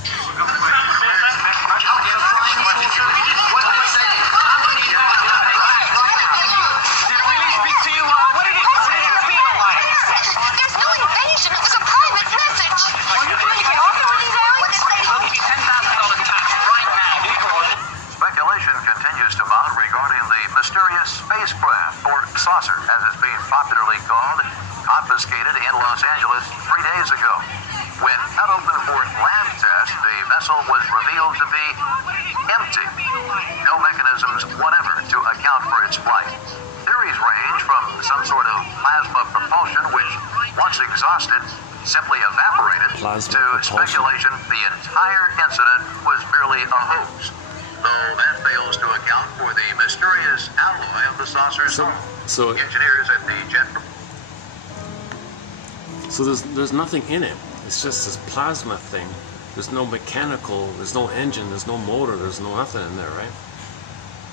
There's no invasion. It was a private message. Well, you're trying to get off with these, Alex? What did they I'll give you $10,000 cash right now. Los Angeles 3 days ago. When cut open for lab test, the vessel was revealed to be empty. No mechanisms whatever to account for its flight. Theories range from some sort of plasma propulsion, which, once exhausted, simply evaporated, to speculation the entire incident was merely a hoax. Though that fails to account for the mysterious alloy of the saucer's hull. So engineers at the jet. So there's nothing in it. It's just this plasma thing. There's no mechanical, there's no engine, there's no motor, there's no nothing in there, right?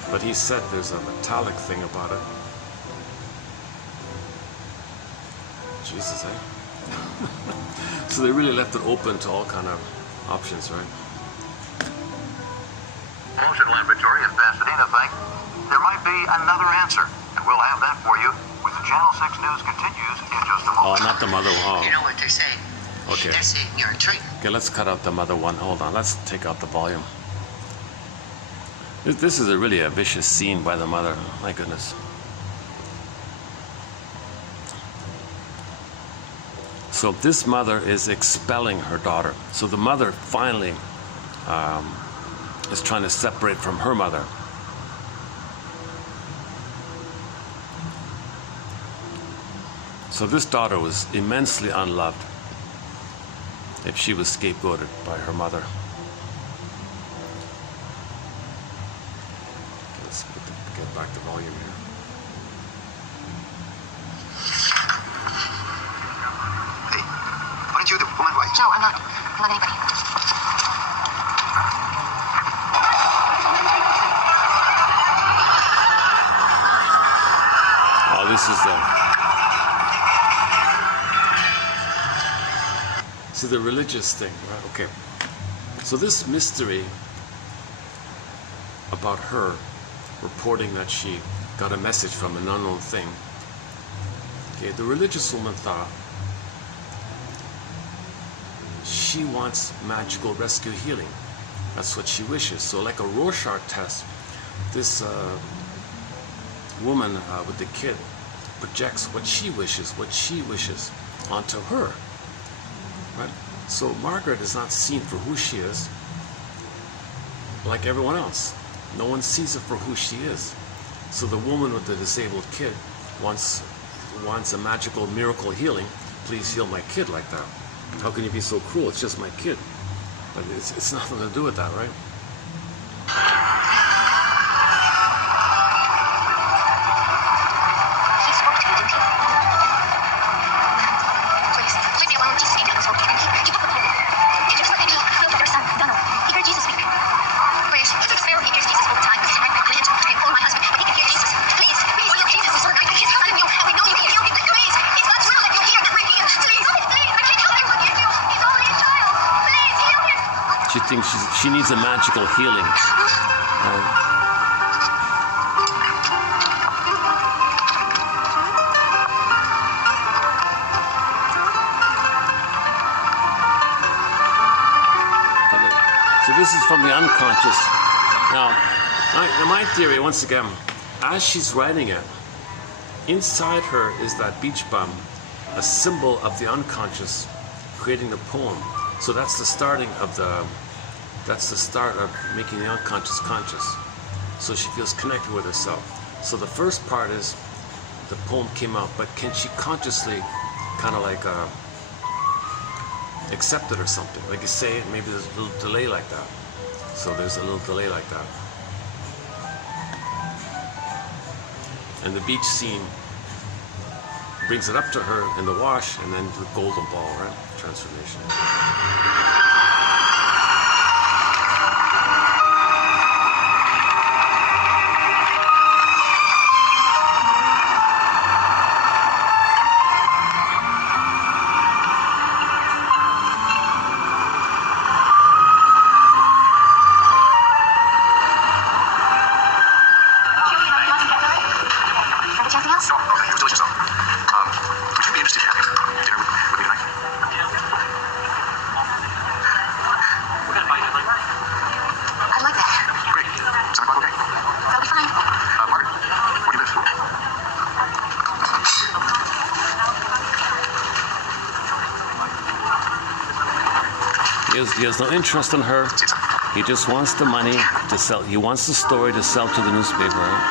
But he said there's a metallic thing about it. Jesus, eh? So they really left it open to all kind of options, right? Motion Laboratory in Pasadena think there might be another answer, and we'll have that for you when the Channel 6 News continues in just a moment. Oh, not the mother. Oh. You know what they're saying? Okay. They're saying you're a tree. Okay, let's cut out the mother one. Hold on, let's take out the volume. This is really a vicious scene by the mother. My goodness. So this mother is expelling her daughter. So the mother finally is trying to separate from her mother. So this daughter was immensely unloved if she was scapegoated by her mother. Let's get back to volume here. Hey, aren't you the woman wife? No, I'm not. I'm not anybody. Oh, this is the religious thing, right? Okay. So this mystery about her reporting that she got a message from an unknown thing. Okay, the religious woman thought she wants magical rescue healing. That's what she wishes. So like a Rorschach test, this woman with the kid projects what she wishes onto her. Right? So Margaret is not seen for who she is, like everyone else. No one sees her for who she is. So the woman with the disabled kid wants a magical miracle healing. Please heal my kid like that. How can you be so cruel? It's just my kid. But it's nothing to do with that, right? He spoke to you, didn't he? Please, leave me alone. Jesus came down and spoke to you. He booked the phone. Just let me know your son, Donald. He heard Jesus speak. Please, it's fair. He hears Jesus all the time. He's right behind him. I call my husband, but he can hear Jesus. Please, look, Jesus is I can't help him. We know you can heal him. Please, it's not true that you hear that we're here. Please, I can't help him. Look at you. He's only a child. Please, heal him. She thinks she needs a magical healing. Right? So this is from the unconscious. Now, my theory, once again, as she's writing it, inside her is that beach bum, a symbol of the unconscious, creating the poem. So that's the start of making the unconscious conscious. So she feels connected with herself. So the first part is the poem came out, but can she consciously kind of like accept it or something? Like you say it, maybe there's a little delay like that. So there's a little delay like that. And the beach scene brings it up to her in the wash, and then the golden ball, right? Transformation. He has no interest in her. He just wants the money to sell. He wants the story to sell to the newspaper. Right?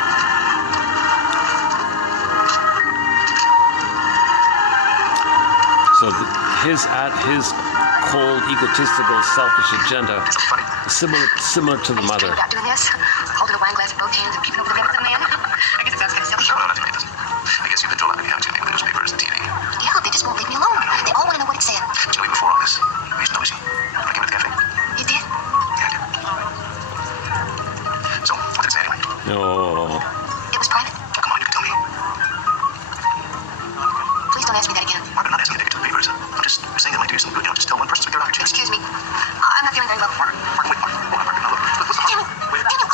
So his cold, egotistical, selfish agenda is similar to the mother. About doing this, holding a wine glass in both hands and keeping over the rim with the man. I guess it sounds kind of silly. No, not to me, it doesn't. I guess you control everything, haven't you? The newspapers, the TV. Yeah, they just won't leave me alone. They all want to know what it said. Joey, before all this, I used to notice you. When I came to the cafe. You did? Yeah, I did. So, what did it say anyway? No. It was private. Oh, come on, you can tell me. Please don't ask me that again. Mark, I'm not asking you to take it to the papers. I'm just saying that might do you some good. Just tell one person so they're not your chance. Excuse me. I'm not feeling very well. Mark, wait, Mark. Hold on, Mark. Now, look. What's the Daniel! Wait. Daniel!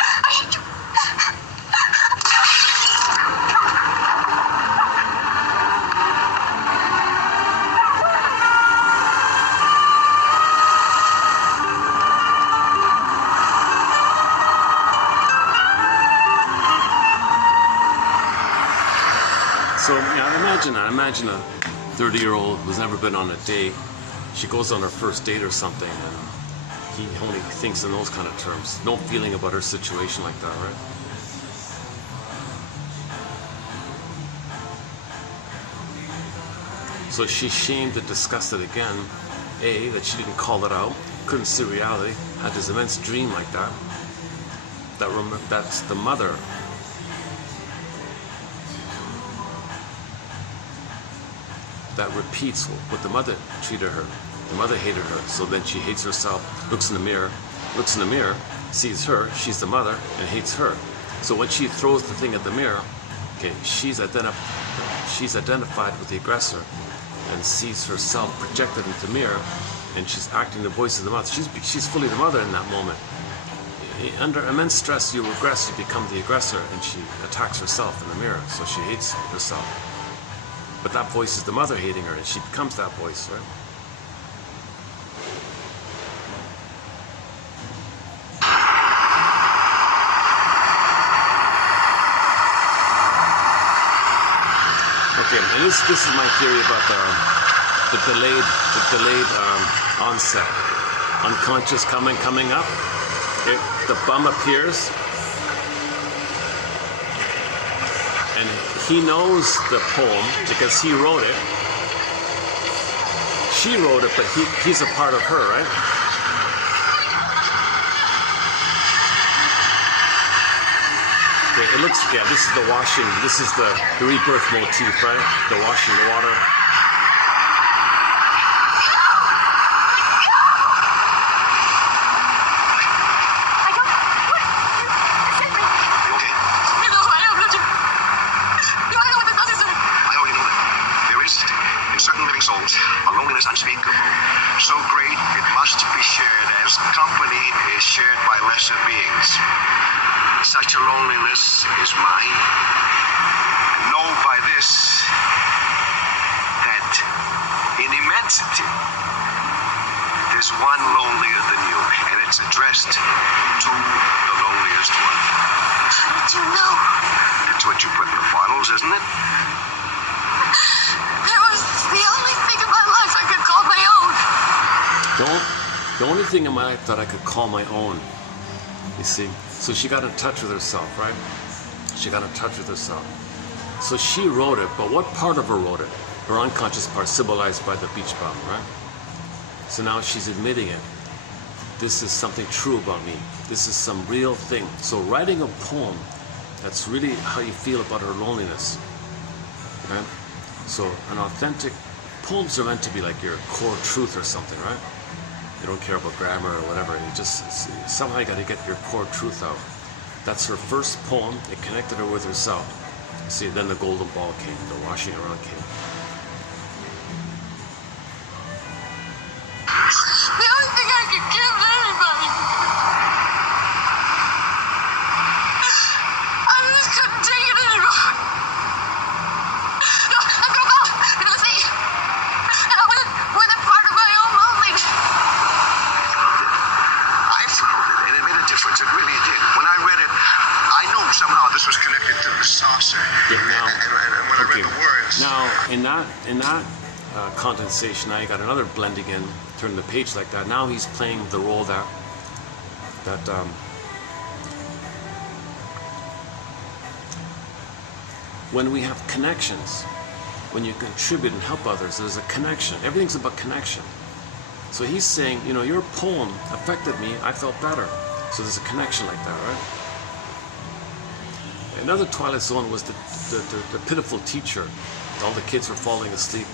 I hate you. So imagine a 30-year-old who's never been on a date. She goes on her first date or something, and he only thinks in those kind of terms. No feeling about her situation like that, right? So she's shamed and disgusted again. A, that she didn't call it out, couldn't see reality, had this immense dream like that. That's the mother. That repeats what the mother treated her. The mother hated her, so then she hates herself, looks in the mirror, sees her, she's the mother, and hates her. So when she throws the thing at the mirror, okay, she's identified with the aggressor and sees herself projected into the mirror, and she's acting the voice of the mother. She's fully the mother in that moment. Under immense stress, you regress, you become the aggressor, and she attacks herself in the mirror, so she hates herself. But that voice is the mother hating her, and she becomes that voice, right? Okay, and this is my theory about the delayed onset. Unconscious coming up. If the bum appears, and he knows the poem because he wrote it. She wrote it, but he's a part of her, right? Okay, it looks, yeah, this is the washing, this is the rebirth motif, right? The washing the water. A loneliness unspeakable, so great it must be shared as company is shared by lesser beings. Such a loneliness is mine, and know by this that in immensity there's one lonelier than you, and it's addressed to the loneliest one. How did you know? That's what you put in the bottles, isn't it? That was the only thing in my life I could call my own. The only thing in my life that I could call my own. You see? So she got in touch with herself, right? She got in touch with herself. So she wrote it, but what part of her wrote it? Her unconscious part, symbolized by the beach bum, right? So now she's admitting it. This is something true about me. This is some real thing. So writing a poem, that's really how you feel about her loneliness. Okay? So an authentic, poems are meant to be like your core truth or something, right? You don't care about grammar or whatever. You just, somehow you got to get your core truth out. That's her first poem. It connected her with herself. See, then the golden ball came, the washing around came. The only thing I could give anybody. I just couldn't take it anymore. No, I'm gonna go. You're gonna see. And I wasn't part of my own loneliness. I found it, and it made a difference. It really did. When I read it, I knew somehow this was connected to the saucer. Now, and when I read the words, now in that condensation, now you got another blending in, turn the page like that. Now he's playing the role that when we have connections, when you contribute and help others, there's a connection. Everything's about connection. So he's saying, you know, your poem affected me, I felt better. So there's a connection like that, right? Another Twilight Zone was the pitiful teacher. All the kids were falling asleep.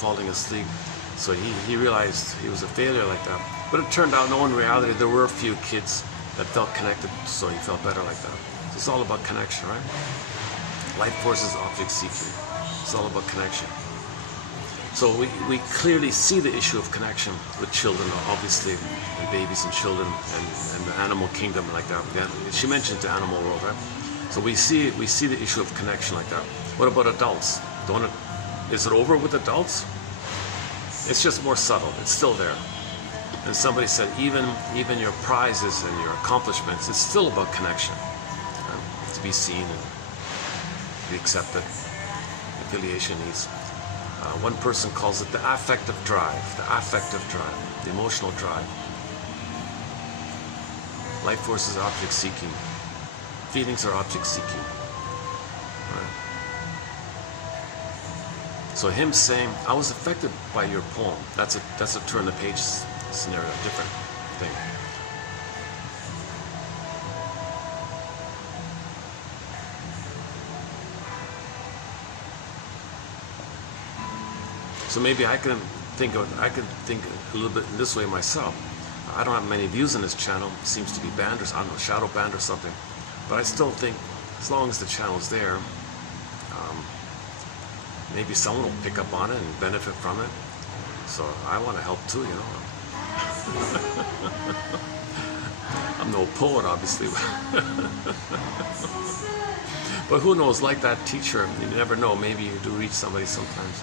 So he realized he was a failure like that. But it turned out, no, in reality, there were a few kids that felt connected, so he felt better like that. So it's all about connection, right? Life force is object seeking. It's all about connection. So we clearly see the issue of connection with children, obviously, and babies and children, and the animal kingdom like that. Yeah, she mentioned the animal world, right? So we see the issue of connection like that. What about adults? Is it over with adults? It's just more subtle. It's still there. And somebody said, even your prizes and your accomplishments, it's still about connection, right? To be seen and be accepted. Affiliation needs. One person calls it the affective drive, the emotional drive. Life force is object seeking. Feelings are object seeking. Right? So him saying, I was affected by your poem, that's a turn the page scenario, different thing. So maybe I can think a little bit in this way myself. I don't have many views on this channel. It seems to be banned, or I don't know, shadow banned or something. But I still think, as long as the channel's there, maybe someone will pick up on it and benefit from it. So I want to help too, you know. I'm no poet, obviously. But who knows, like that teacher, you never know, maybe you do reach somebody sometimes.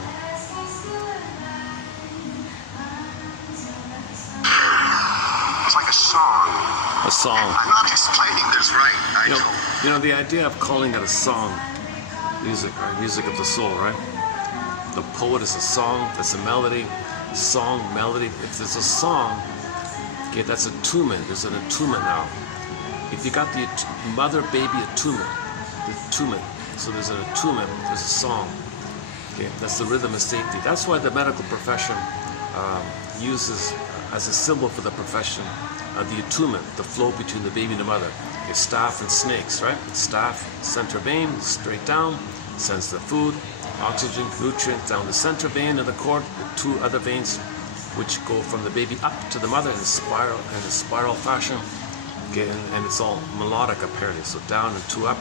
A song. I'm not explaining this right. I know. You know, the idea of calling it a song, music, right? Music of the soul, right? The poet is a song, that's a melody. Song, melody. If there's a song, okay, that's attunement. There's an attunement now. If you got the mother-baby attunement, so there's an attunement, there's a song. Okay, that's the rhythm of safety. That's why the medical profession uses as a symbol for the profession the attunement, the flow between the baby and the mother. Okay, staff and snakes, right? Staff, center vein, straight down, sends the food, oxygen, nutrients down the center vein of the cord, the two other veins which go from the baby up to the mother in a spiral fashion. Okay, and it's all melodic apparently, so down and two up,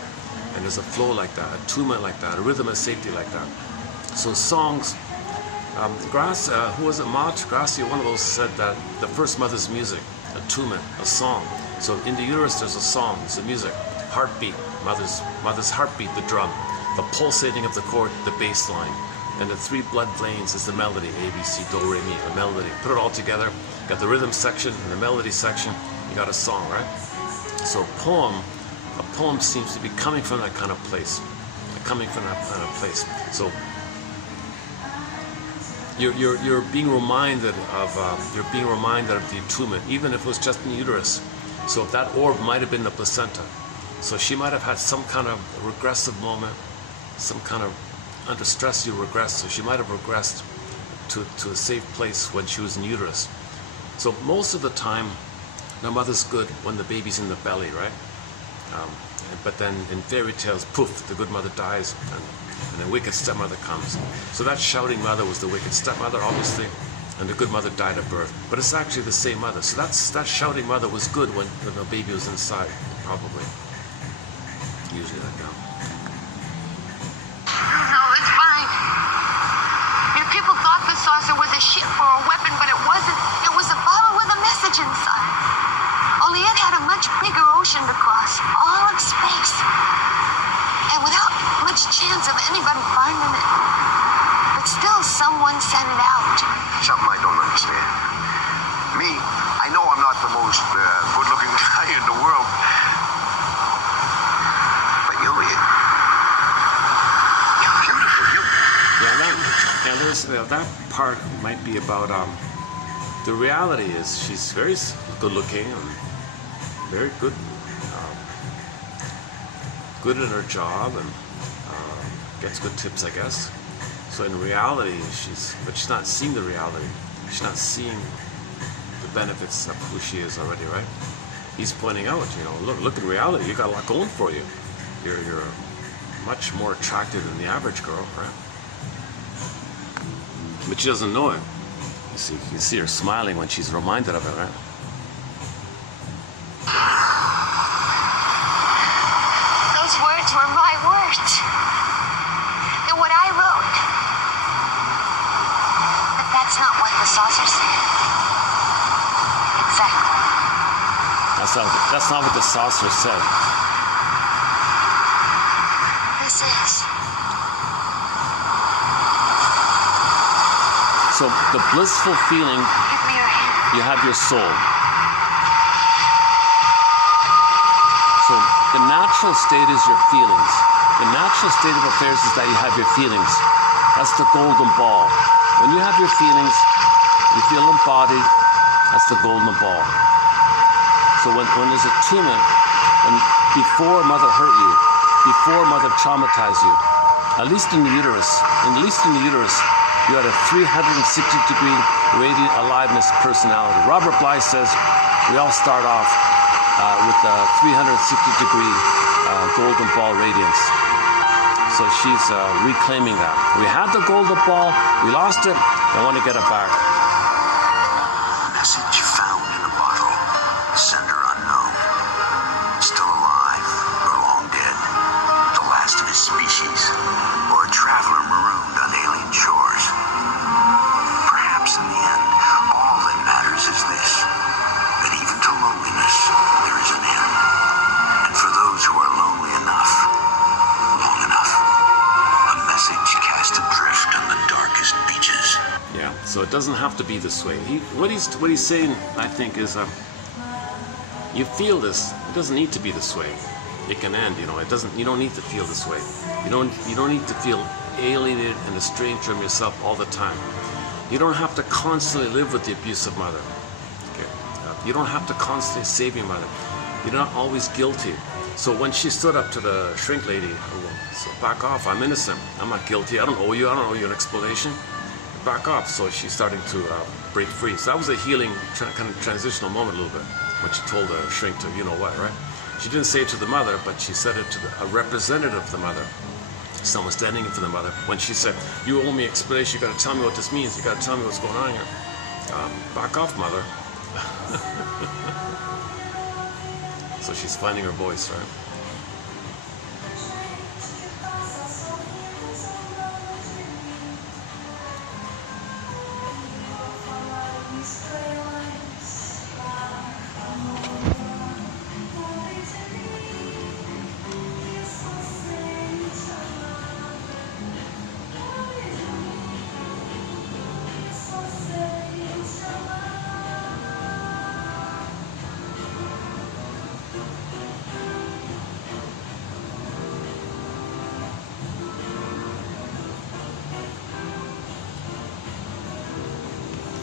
and there's a flow like that, attunement like that, a rhythm of safety like that. So songs, who was it, Mott? Gracia, one of those said that the first mother's music, attunement, a song. So in the uterus there's a song, it's a music. Heartbeat, mother's heartbeat, the drum. The pulsating of the cord, the bass line. And the three blood veins is the melody, A, B, C, Do, Re, Mi, a melody. Put it all together, you got the rhythm section and the melody section, you got a song, right? So a poem seems to be coming from that kind of place. So you're being reminded of the attunement, even if it was just in the uterus. So if that orb might have been the placenta, so she might have had some kind of regressive moment, some kind of under stress you regress. So she might have regressed to a safe place when she was in uterus. So most of the time, the mother's good when the baby's in the belly, right? But then in fairy tales, poof, the good mother dies, and the wicked stepmother comes. So that shouting mother was the wicked stepmother, obviously, and the good mother died at birth. But it's actually the same mother. So that shouting mother was good when the baby was inside, probably. Usually like that. No, it's fine. You know, people thought the saucer was a ship or a weapon, but it wasn't. It was a bottle with a message inside. Only it had a much bigger ocean to cross, all of space. And without much chance of anybody finding it. But still, someone sent it out. Something I don't understand. Me, I know I'm not the most good-looking guy in the world. But you that part might be about. The reality is she's very good looking and very good, good at her job and gets good tips, I guess. So in reality, she's not seeing the reality. She's not seeing the benefits of who she is already, right? He's pointing out, look at reality. You got a lot going for you. You're much more attractive than the average girl, right? But she doesn't know it. You see her smiling when she's reminded of it, right? Those words were my words. They're what I wrote. But that's not what the saucer said. Exactly. That's not what the saucer said. This is. So the blissful feeling, Give me your hand. you have your soul. So the natural state is your feelings. The natural state of affairs is that you have your feelings. That's the golden ball. When you have your feelings, you feel embodied. That's the golden ball. So when there's a tumor, and before mother hurt you, before mother traumatized you, at least in the uterus, you had a 360-degree radiant aliveness personality. Robert Bly says we all start off with a 360-degree golden ball radiance. So she's reclaiming that. We had the golden ball, we lost it, I want to get it back. Message found in a bottle. Sender unknown. Still alive or long dead. The last of his species. Or a traveler marooned on alien shores. Perhaps in the end, all that matters is this. That even to loneliness, there is an end. And for those who are lonely enough, long enough, a message cast adrift on the darkest beaches. Yeah, so it doesn't have to be this way. What he's saying, I think, is you feel this. It doesn't need to be this way. It can end. It doesn't. You don't need to feel this way. You don't need to feel alienated and estranged from yourself all the time. You don't have to constantly live with the abusive mother. Okay? You don't have to constantly save your mother. You're not always guilty. So when she stood up to the shrink lady, so back off. I'm innocent. I'm not guilty. I don't owe you. I don't owe you an explanation. Back off. So she's starting to break free. So that was a healing kind of transitional moment a little bit when she told the shrink to right? She didn't say it to the mother, but she said it to a representative of the mother. Someone standing in for the mother. When she said, you owe me explanation, you got to tell me what this means, you got to tell me what's going on here. Back off, mother. So she's finding her voice, right?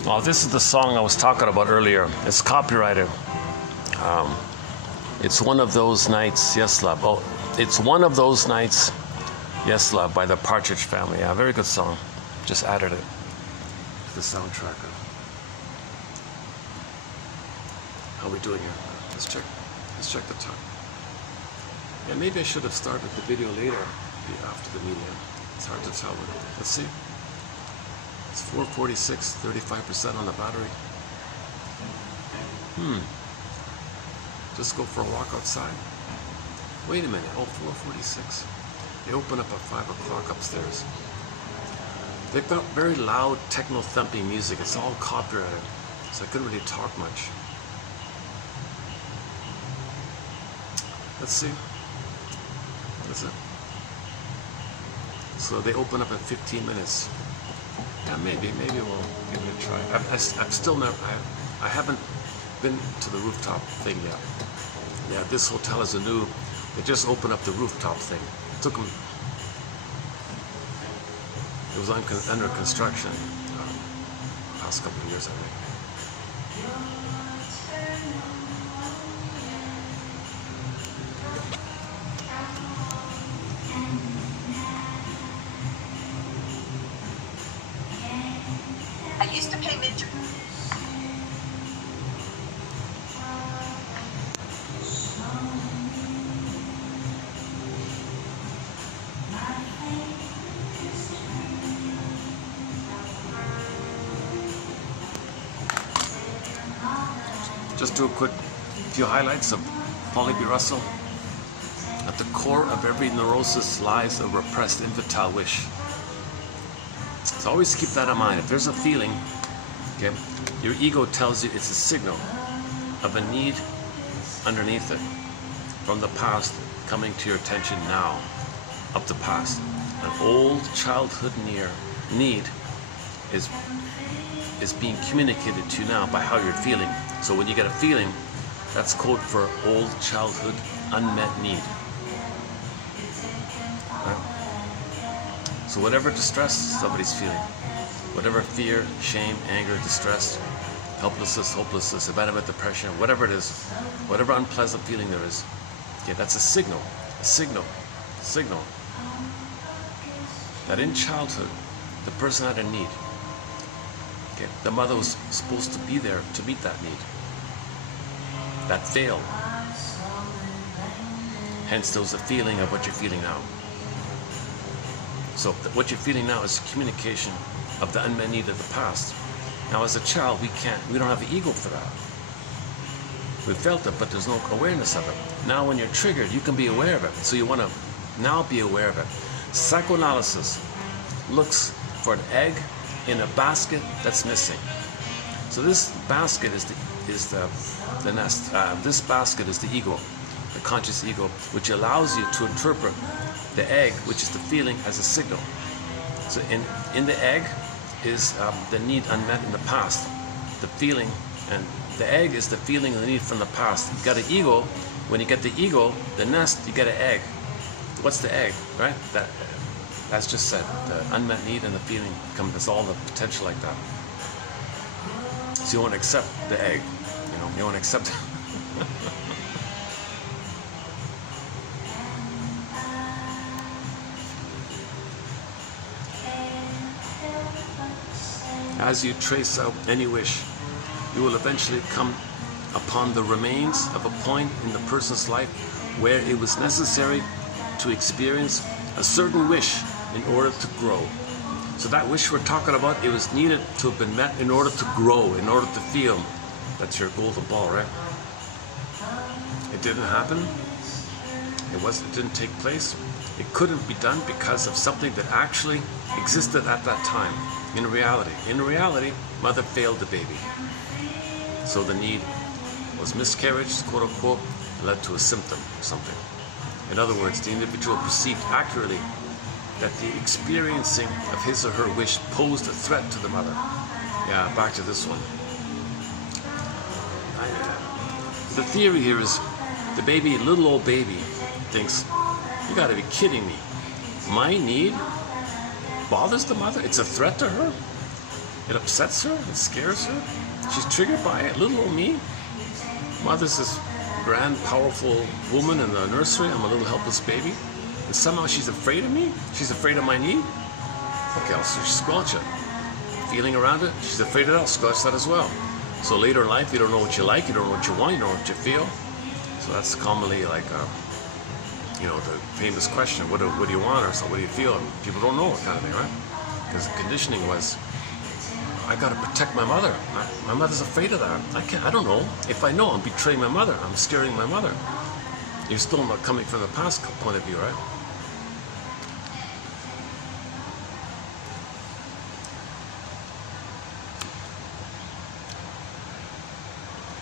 Well, this is the song I was talking about earlier. It's copyrighted. It's One of Those Nights, Yes Love. Oh, It's One of Those Nights, Yes Love by the Partridge Family. Yeah, very good song. Just added it to the soundtrack. How are we doing here? Let's check the time. Yeah, maybe I should have started the video later, after the meeting. It's hard to tell. Let's see. It's 4:46, 35% on the battery. Just go for a walk outside. Wait a minute. Oh, 4:46. They open up at 5 o'clock upstairs. They've got very loud techno thumping music. It's all copyrighted, so I couldn't really talk much. Let's see. What is it? So they open up in 15 minutes. Yeah, maybe we'll give it a try. I've still never, I haven't been to the rooftop thing yet. Yeah, this hotel is they just opened up the rooftop thing. It It was under construction last couple of years, I think. I used to pay mid. Just do a quick few highlights of Paul B. Russell. At the core of every neurosis lies a repressed infantile wish. So always keep that in mind. If there's a feeling, okay, your ego tells you it's a signal of a need underneath it from the past coming to your attention now, of the past. An old childhood need is being communicated to you now by how you're feeling. So when you get a feeling, that's code for old childhood unmet need. Right? So whatever distress somebody's feeling, whatever fear, shame, anger, distress, helplessness, hopelessness, abandonment, depression, whatever it is, whatever unpleasant feeling there is, okay, that's a signal that in childhood, the person had a need. Okay, the mother was supposed to be there to meet that need. That failed. Hence, there was a feeling of what you're feeling now. So what you're feeling now is a communication of the unmet need of the past. Now, as a child, we don't have the ego for that. We felt it, but there's no awareness of it. Now, when you're triggered, you can be aware of it. So you want to now be aware of it. Psychoanalysis looks for an egg in a basket that's missing. So this basket is the nest. This basket is the ego, the conscious ego, which allows you to interpret the egg, which is the feeling, as a signal. So in the egg is the need unmet in the past, the feeling, and the egg is the feeling and the need from the past. You got an ego. When you get the ego, the nest, you get an egg. What's the egg, right? That's just said, the unmet need and the feeling it's all the potential like that. So you want to accept the egg, you want to accept As you trace out any wish, you will eventually come upon the remains of a point in the person's life where it was necessary to experience a certain wish in order to grow. So that wish we're talking about, it was needed to have been met in order to grow, in order to feel. That's your golden ball, right? It didn't happen. It didn't take place. It couldn't be done because of something that actually existed at that time. In reality, mother failed the baby. So the need was miscarriage, quote unquote, led to a symptom or something. In other words, the individual perceived accurately that the experiencing of his or her wish posed a threat to the mother. Yeah, back to this one. The theory here is the baby, little old baby, thinks, you gotta be kidding me. My need bothers the mother? It's a threat to her? It upsets her? It scares her? She's triggered by it? Little old me? Mother's this grand, powerful woman in the nursery. I'm a little helpless baby. And somehow she's afraid of me? She's afraid of my need? Okay, I'll squelch it. Feeling around it, she's afraid of that, I'll squelch that as well. So later in life, you don't know what you like, you don't know what you want, you don't know what you feel. So that's commonly like, the famous question, what do you want, or so, what do you feel? And people don't know, kind of thing, right? Because the conditioning was, I gotta protect my mother. My mother's afraid of that. I don't know. If I know, I'm betraying my mother. I'm scaring my mother. You're still not coming from the past point of view, right?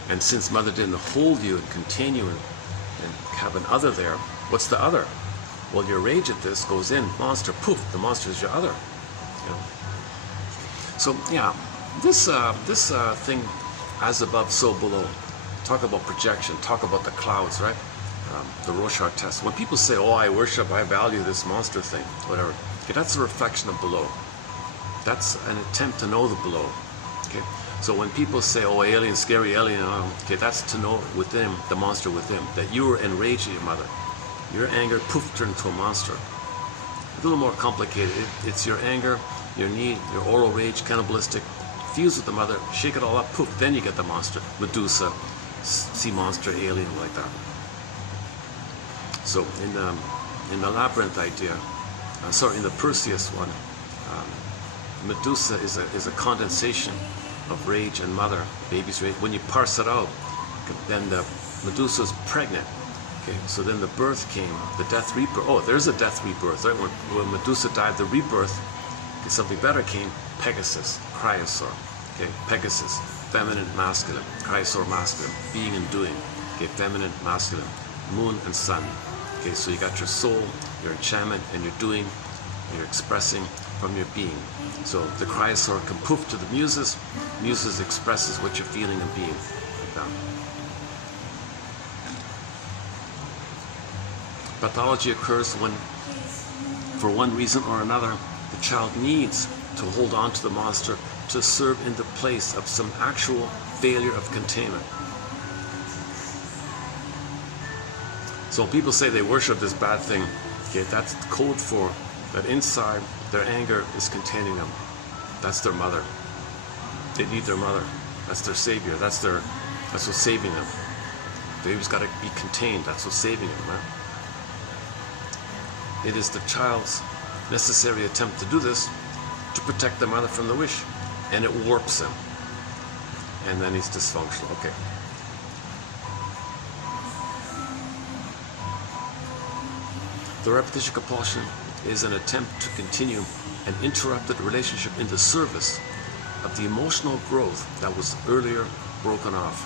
And since mother didn't hold you and contain you and have an other there, what's the other? Well, your rage at this goes in, monster, poof, the monster is your other. So yeah, this thing, as above, so below. Talk about projection, talk about the clouds, right? The Rorschach test. When people say, oh, I worship, I value this monster thing, whatever, okay, that's a reflection of below. That's an attempt to know the below. Okay, so when people say, "Oh, alien, scary alien," okay, that's to know within the monster within that you were enraged at your mother. Your anger, poof, turned into a monster. A little more complicated. It's your anger, your need, your oral rage, cannibalistic, fuse with the mother, shake it all up, poof, then you get the monster, Medusa, sea monster, alien, like that. So in the labyrinth idea, in the Perseus one, Medusa is a condensation of rage and mother, baby's rage. When you parse it out, then the Medusa's pregnant. Okay, so then the birth came, the death rebirth. Oh, there's a death rebirth, right? When Medusa died, the rebirth, okay, something better came, Pegasus, Cryosaur. Okay, Pegasus, feminine, masculine, Cryosaur, masculine, being and doing. Okay, feminine, masculine, moon and sun. Okay, so you got your soul, your enchantment, and your doing, and your expressing from your being. So the Cryosaur can poof to the muses. Muses expresses what you're feeling and being. Like that. Pathology occurs when, for one reason or another, the child needs to hold on to the monster to serve in the place of some actual failure of containment. So when people say they worship this bad thing, okay, that's code for that inside their anger is containing them. That's their mother. They need their mother. That's their savior. That's what's saving them. The baby's got to be contained. That's what's saving them, right? It is the child's necessary attempt to do this to protect the mother from the wish, and it warps him, and then he's dysfunctional. Okay. The repetition compulsion is an attempt to continue an interrupted relationship in the service of the emotional growth that was earlier broken off.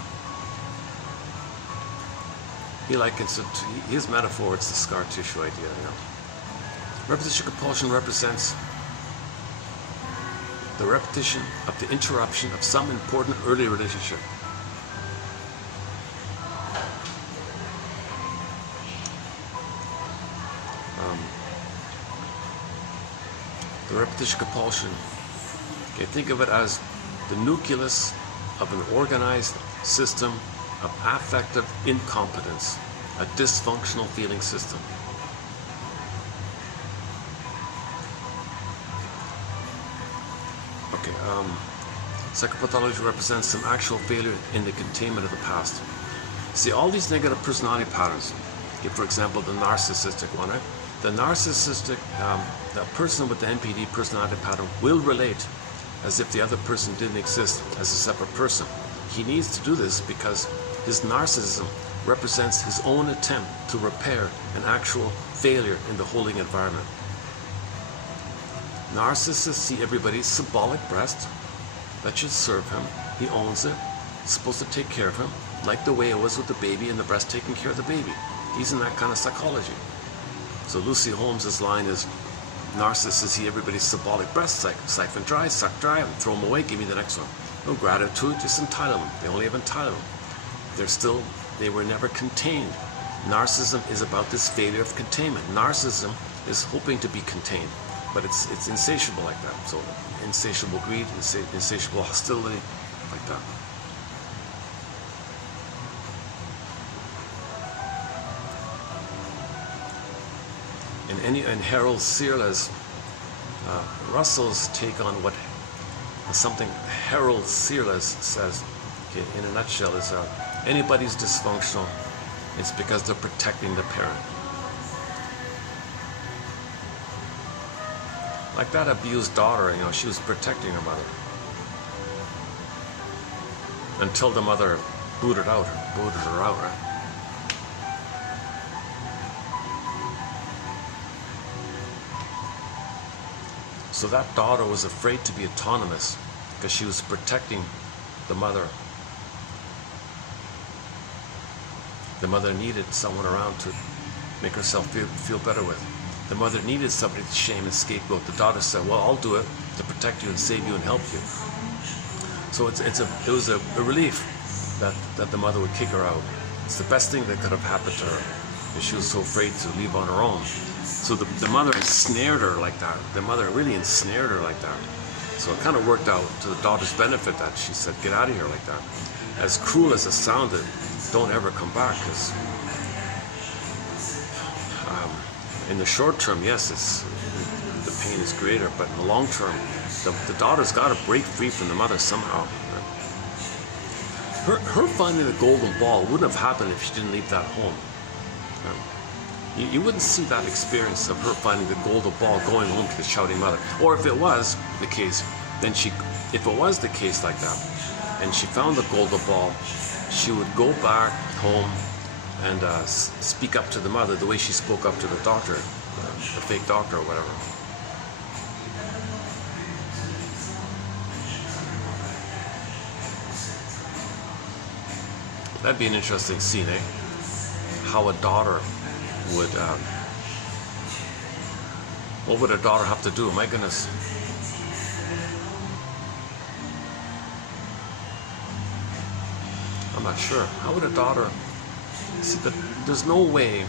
He likens it to his metaphor. It's the scar tissue idea, you know. Repetition compulsion represents the repetition of the interruption of some important early relationship. The repetition compulsion, okay, think of it as the nucleus of an organized system of affective incompetence, a dysfunctional feeling system. Okay, psychopathology represents some actual failure in the containment of the past. See, all these negative personality patterns, okay, for example, the narcissistic one, right? The narcissistic, the person with the NPD personality pattern will relate as if the other person didn't exist as a separate person. He needs to do this because his narcissism represents his own attempt to repair an actual failure in the holding environment. Narcissists see everybody's symbolic breast that should serve him. He owns it. It's supposed to take care of him, like the way it was with the baby and the breast taking care of the baby. He's in that kind of psychology. So Lucy Holmes's line is, narcissists see everybody's symbolic breasts, like siphon dry, suck dry, and throw them away, give me the next one. No gratitude, just entitlement. They only have entitlement. They were never contained. Narcissism is about this failure of containment. Narcissism is hoping to be contained, but it's insatiable like that. So insatiable greed, insatiable hostility, like that. And Harold Searle's, Russell's take on what something Harold Searle says, okay, in a nutshell, is anybody's dysfunctional, it's because they're protecting the parent. Like that abused daughter, you know, she was protecting her mother until the mother booted her out, right? So that daughter was afraid to be autonomous because she was protecting the mother. The mother needed someone around to make herself feel better with. The mother needed somebody to shame and scapegoat. The daughter said, well, I'll do it to protect you and save you and help you. So it was a relief that the mother would kick her out. It's the best thing that could have happened to her. And she was so afraid to leave on her own. So the mother ensnared her like that. The mother really ensnared her like that. So it kind of worked out to the daughter's benefit that she said, get out of here like that. As cruel as it sounded, don't ever come back, because in the short term, yes, the pain is greater, but in the long term, the daughter's got to break free from the mother somehow. Her finding the golden ball wouldn't have happened if she didn't leave that home. You wouldn't see that experience of her finding the golden ball going home to the shouting mother. Or if it was the case, then if it was the case like that, and she found the golden ball, she would go back home and speak up to the mother the way she spoke up to the doctor, the fake doctor or whatever. That'd be an interesting scene, eh? How a daughter would, what would a daughter have to do? My goodness. I'm not sure. How would a daughter, see, there's no way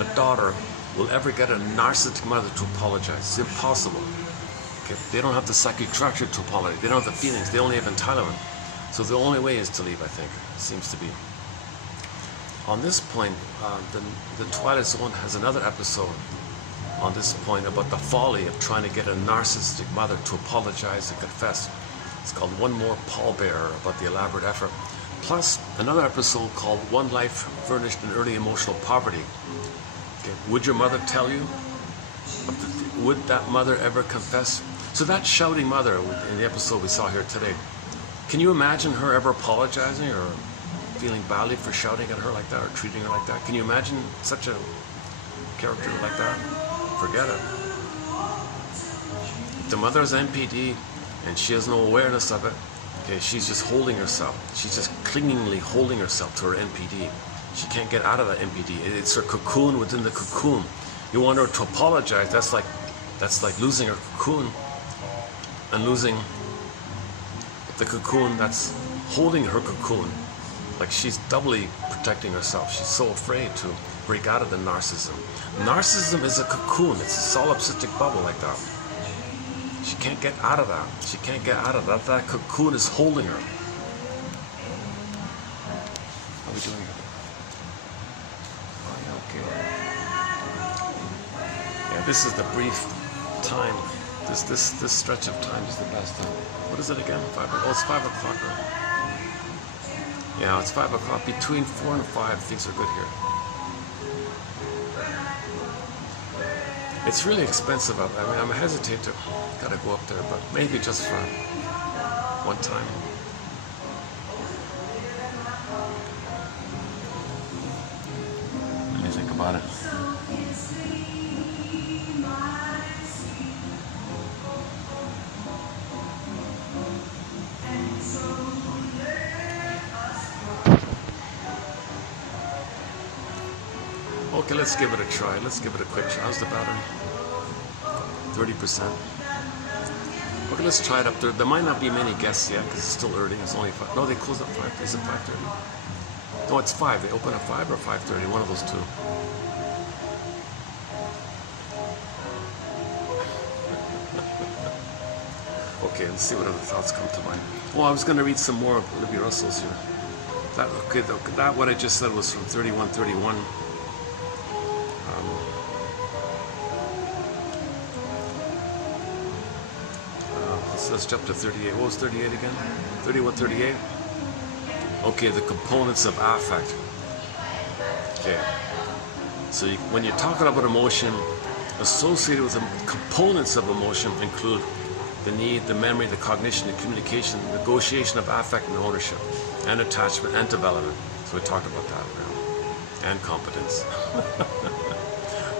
a daughter will ever get a narcissistic mother to apologize. It's impossible. Okay? They don't have the psychic structure to apologize. They don't have the feelings. They only have entitlement. So the only way is to leave, I think. It seems to be. On this point, the Twilight Zone has another episode on this point about the folly of trying to get a narcissistic mother to apologize and confess. It's called One More Pallbearer, about the elaborate effort. Plus, another episode called One Life Furnished in Early Emotional Poverty. Okay. Would your mother tell you? Would that mother ever confess? So that shouting mother in the episode we saw here today, can you imagine her ever apologizing or feeling badly for shouting at her like that or treating her like that? Can you imagine such a character like that? Forget it. If the mother is NPD and she has no awareness of it, okay, she's just holding herself. She's just clingingly holding herself to her NPD. She can't get out of that NPD. It's her cocoon within the cocoon. You want her to apologize, that's like losing her cocoon and losing the cocoon that's holding her cocoon. Like she's doubly protecting herself. She's so afraid to break out of the narcissism. Narcissism is a cocoon. It's a solipsistic bubble like that. She can't get out of that. She can't get out of that. That cocoon is holding her. How are we doing here? Oh, yeah, okay. Yeah, this is the brief time. This stretch of time is the best time. What is it again? 5 o'clock? Oh, it's 5 o'clock. Right? Yeah, it's 5 o'clock. Between 4 and 5, things are good here. It's really expensive up there. I mean, I'm hesitant to gotta go up there, but maybe just for one time. Let me think about it. Okay, let's give it a try. Let's give it a quick try. How's the battery? 30%. Okay, let's try it up there. There might not be many guests yet because it's still early. It's only 5. No, they close at 5. Is it 5:30? No, it's 5. They open at 5 or 5:30. One of those two. Okay, let's see what other thoughts come to mind. Oh, I was going to read some more of Libby Russell's here. That what I just said was from 3131. Let's jump to 38. What was 38 again? 31, 38? Okay, the components of affect. Okay. So when you're talking about emotion, associated with the components of emotion include the need, the memory, the cognition, the communication, negotiation of affect and ownership, and attachment and development. So we talked about that now. And competence.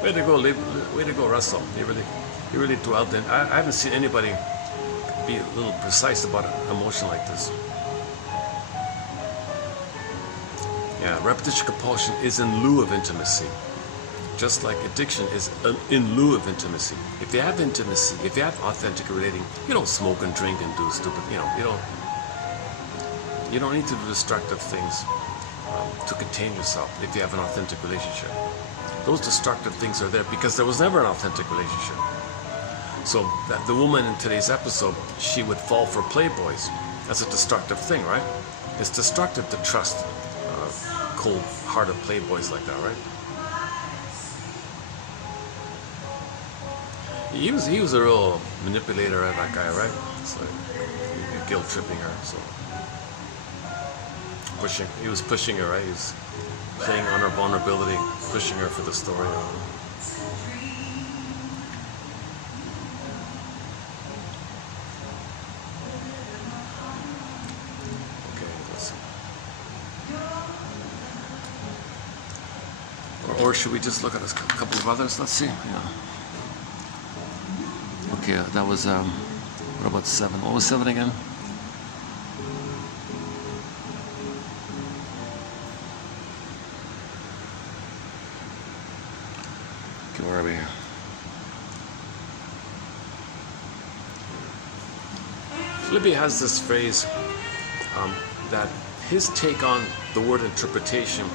Way to go, Russell. You really dwelled in. I haven't seen anybody be a little precise about an emotion like this. Yeah, repetition compulsion is in lieu of intimacy. Just like addiction is in lieu of intimacy. If you have intimacy, if you have authentic relating, you don't smoke and drink and do stupid, you don't need to do destructive things to contain yourself if you have an authentic relationship. Those destructive things are there because there was never an authentic relationship. So that the woman in today's episode, she would fall for playboys. That's a destructive thing, right? It's destructive to trust cold-hearted playboys like that, right? He was a real manipulator, that guy, right? It's like guilt tripping her, so he was pushing her, right? He was playing on her vulnerability, pushing her for the story. Or should we just look at a couple of others? Let's see. Yeah. Okay, that was, what about 7? What was 7 again? Okay, where are we here? Libby has this phrase that his take on the word interpretation,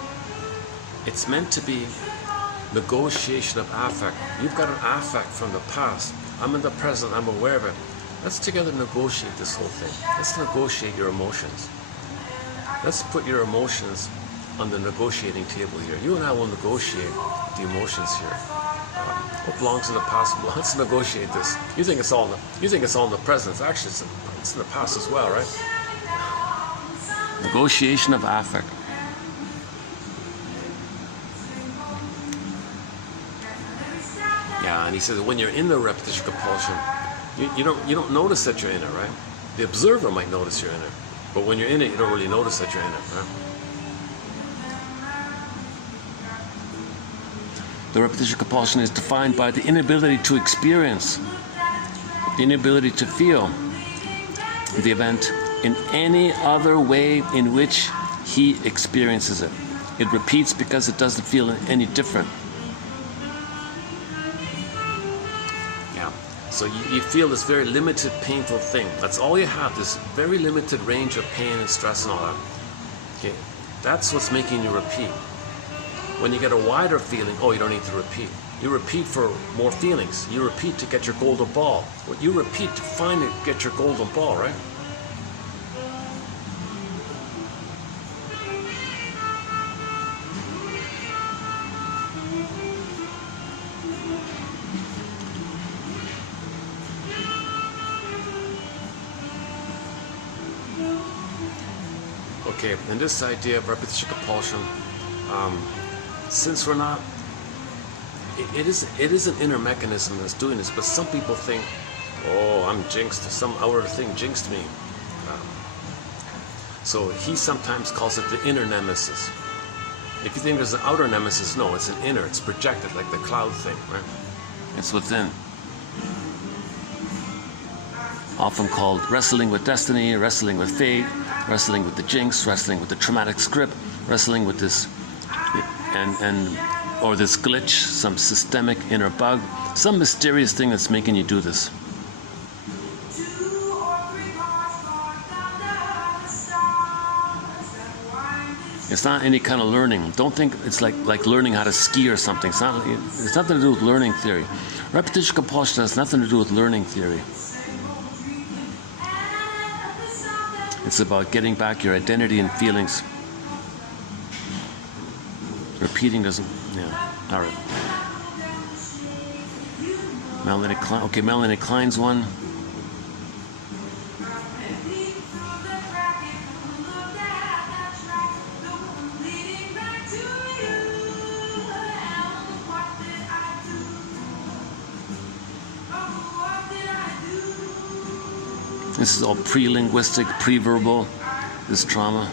it's meant to be negotiation of affect. You've got an affect from the past. I'm in the present, I'm aware of it. Let's together negotiate this whole thing. Let's negotiate your emotions. Let's put your emotions on the negotiating table here. You and I will negotiate the emotions here. What belongs in the past? Well, let's negotiate this. You think it's all in the present. Actually, it's in the past as well, right? Negotiation of affect. Yeah, and he says when you're in the repetition compulsion, you don't notice that you're in it, right? The observer might notice you're in it, but when you're in it, you don't really notice that you're in it, right? The repetition compulsion is defined by the inability to experience, the inability to feel the event in any other way in which he experiences it. It repeats because it doesn't feel any different. So you feel this very limited, painful thing. That's all you have, this very limited range of pain and stress and all that. Okay, that's what's making you repeat. When you get a wider feeling, oh, you don't need to repeat. You repeat for more feelings. You repeat to get your golden ball. You repeat to finally get your golden ball, right? Okay, and this idea of repetition compulsion, since we're not, it is an inner mechanism that's doing this, but some people think, oh, I'm jinxed, some outer thing jinxed me. So he sometimes calls it the inner nemesis. If you think there's an outer nemesis, no, it's an inner, it's projected, like the cloud thing, right? It's within. Often called wrestling with destiny, wrestling with fate, wrestling with the jinx, wrestling with the traumatic script, wrestling with this or this glitch, some systemic inner bug, some mysterious thing that's making you do this. It's not any kind of learning. Don't think it's like learning how to ski or something. It's nothing to do with learning theory. Repetition compulsion has nothing to do with learning theory. It's about getting back your identity and feelings. Repeating doesn't, yeah, all right. Melanie Klein, okay, Melanie Klein's one. This is all pre-linguistic, pre-verbal, this trauma.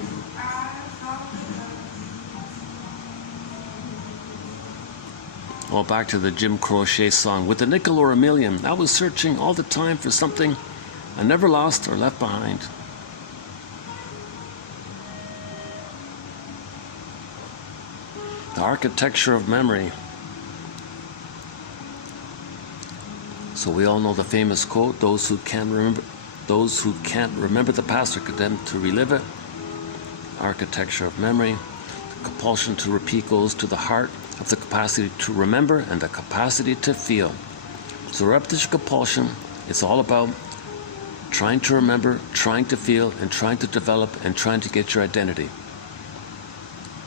Oh, back to the Jim Croce song. With a nickel or a million, I was searching all the time for something I never lost or left behind. The architecture of memory. So we all know the famous quote, those who can't remember the past are condemned to relive it. Architecture of memory. The compulsion to repeat goes to the heart of the capacity to remember and the capacity to feel. So repetition compulsion, it's all about trying to remember, trying to feel, and trying to develop, and trying to get your identity.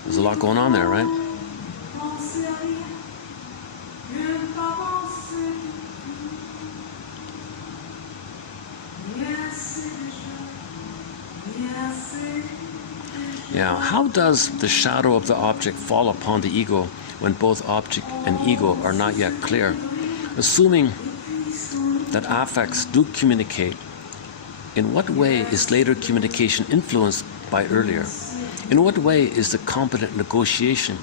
There's a lot going on there, right? Now, how does the shadow of the object fall upon the ego when both object and ego are not yet clear? Assuming that affects do communicate, in what way is later communication influenced by earlier? In what way is the competent negotiation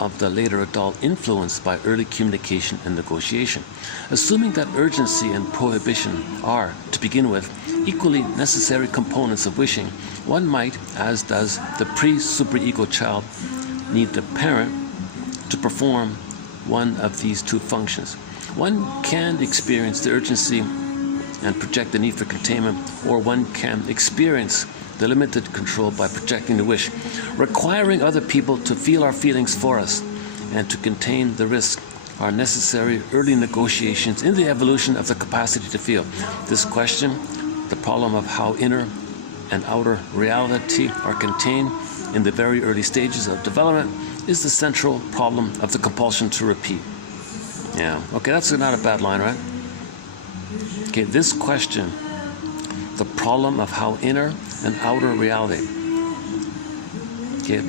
of the later adult influenced by early communication and negotiation? Assuming that urgency and prohibition are, to begin with, equally necessary components of wishing, one might, as does the pre-superego child, need the parent to perform one of these two functions. One can experience the urgency and project the need for containment, or one can experience the limited control by projecting the wish. Requiring other people to feel our feelings for us and to contain the risk are necessary early negotiations in the evolution of the capacity to feel. This question, the problem of how inner and outer reality are contained in the very early stages of development, is the central problem of the compulsion to repeat. Yeah, okay, that's not a bad line, right? Okay, this question, the problem of how inner and outer reality. Okay,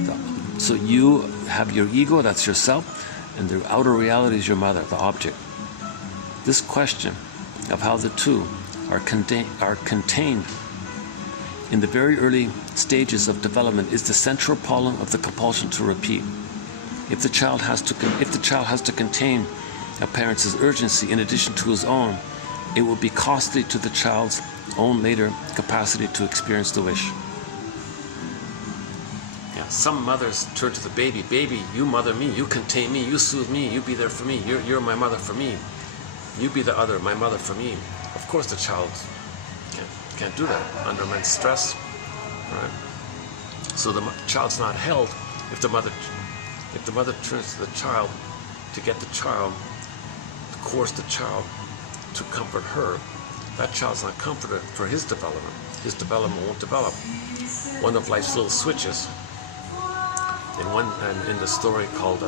so you have your ego, that's yourself, and the outer reality is your mother, the object. This question of how the two are contained in the very early stages of development is the central problem of the compulsion to repeat. If the child has to contain a parent's urgency in addition to his own, it will be costly to the child's own later capacity to experience the wish. Yeah, some mothers turn to the baby, you mother me, you contain me, you soothe me, you be there for me, you're my mother for me, you be the other, my mother for me. Of course the child can't do that under immense stress, right? So the child's not held if the mother turns to the child to get the child, to coerce the child, to comfort her. That child's not comforted for his development. His development won't develop. One of life's little switches. In the story called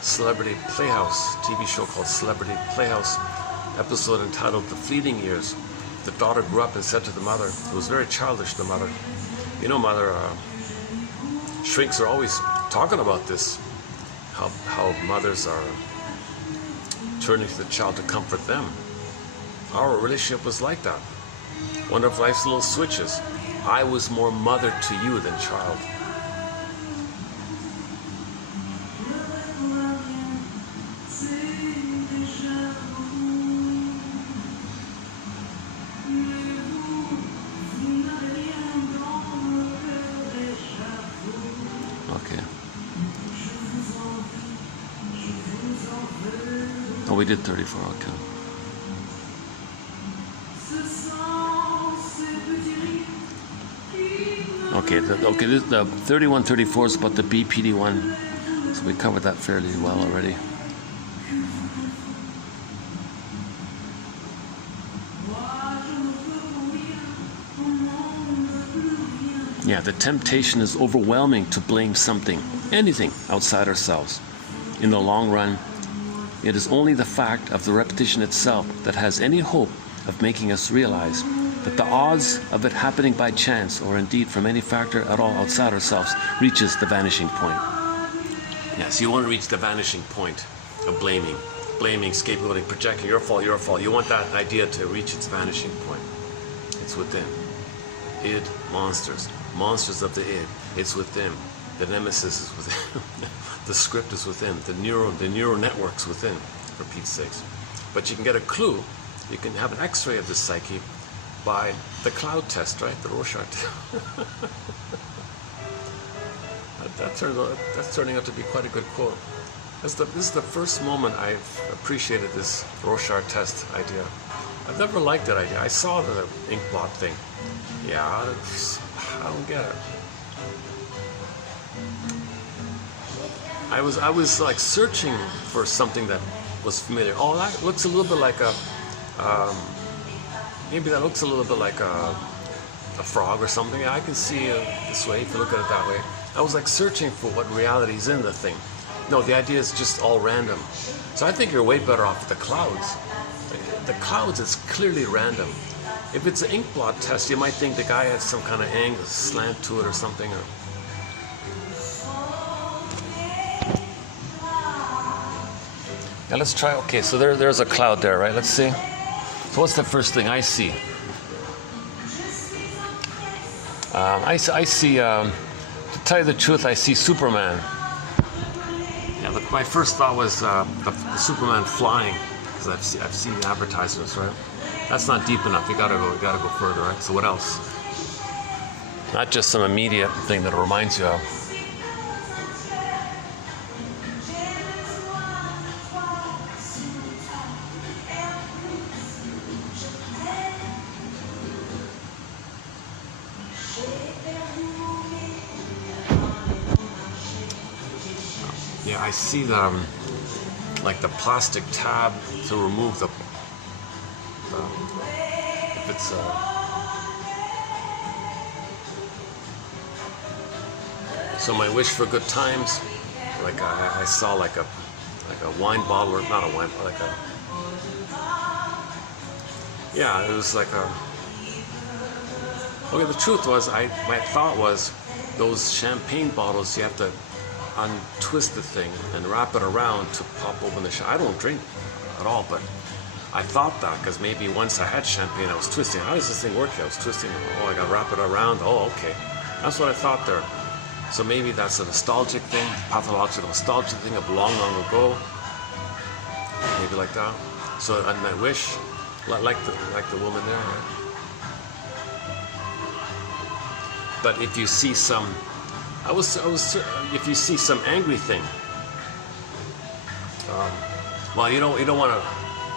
Celebrity Playhouse, TV show called Celebrity Playhouse, episode entitled The Fleeting Years, the daughter grew up and said to the mother, it was very childish, the mother, you know, mother, shrinks are always talking about this, how mothers are turning to the child to comfort them. Our relationship was like that. One of life's little switches. I was more mother to you than child. Oh, we did 34, okay. The 31-34 is about the BPD one, so we covered that fairly well already. Yeah, the temptation is overwhelming to blame something, anything outside ourselves. In the long run, it is only the fact of the repetition itself that has any hope of making us realize that the odds of it happening by chance, or indeed from any factor at all outside ourselves, reaches the vanishing point. Yes, you want to reach the vanishing point of blaming, scapegoating, projecting, your fault. You want that idea to reach its vanishing point. It's within. Id, monsters of the id. It's within. The nemesis is within. The script is within. The neural network's within, for Pete's sakes. But you can get a clue. You can have an X-ray of the psyche by the cloud test, right? The Rorschach test. That's turning out to be quite a good quote. This is the first moment I've appreciated this Rorschach test idea. I've never liked it. I saw the ink blot thing. Yeah, I don't get it. I was like searching for something that was familiar. Oh, that looks a little bit like a, maybe that looks a little bit like a frog or something. Yeah, I can see it this way if you look at it that way. I was like searching for what reality is in the thing. No, the idea is just all random. So I think you're way better off with the clouds. The clouds is clearly random. If it's an ink blot test, you might think the guy has some kind of angle, slant to it or something. Now let's try, okay, so there's a cloud there, right? Let's see. So what's the first thing I see? I see, to tell you the truth, I see Superman. Yeah, my first thought was the Superman flying, because I've seen the advertisements, right? That's not deep enough. You gotta go further, right? So what else? Not just some immediate thing that it reminds you of. Yeah, I see the like the plastic tab to remove the if it's so my wish for good times, like I saw like a wine bottle, or not a wine, like a, yeah, it was like a, okay, the truth was, my thought was those champagne bottles, you have to untwist the thing and wrap it around to pop open the I don't drink at all, but I thought that because maybe once I had champagne, I was twisting. How does this thing work? I was twisting. Oh, I got to wrap it around. Oh, okay. That's what I thought there. So maybe that's a nostalgic thing, pathological nostalgic thing of long, long ago. Maybe like that. So, and my wish, like the woman there. Right? But if you see some, if you see some angry thing, well, you don't want to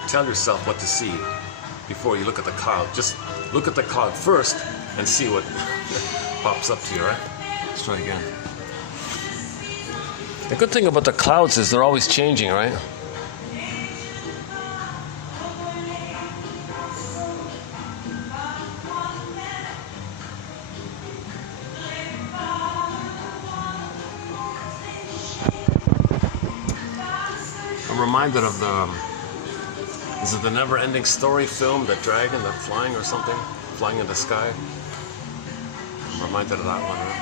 tell yourself what to see before you look at the cloud. Just look at the cloud first and see what pops up to you, right? Let's try again. The good thing about the clouds is they're always changing, right? I'm reminded of is it the Never-Ending Story film, The Dragon, the Flying or something? Flying in the Sky? I'm reminded of that one, right?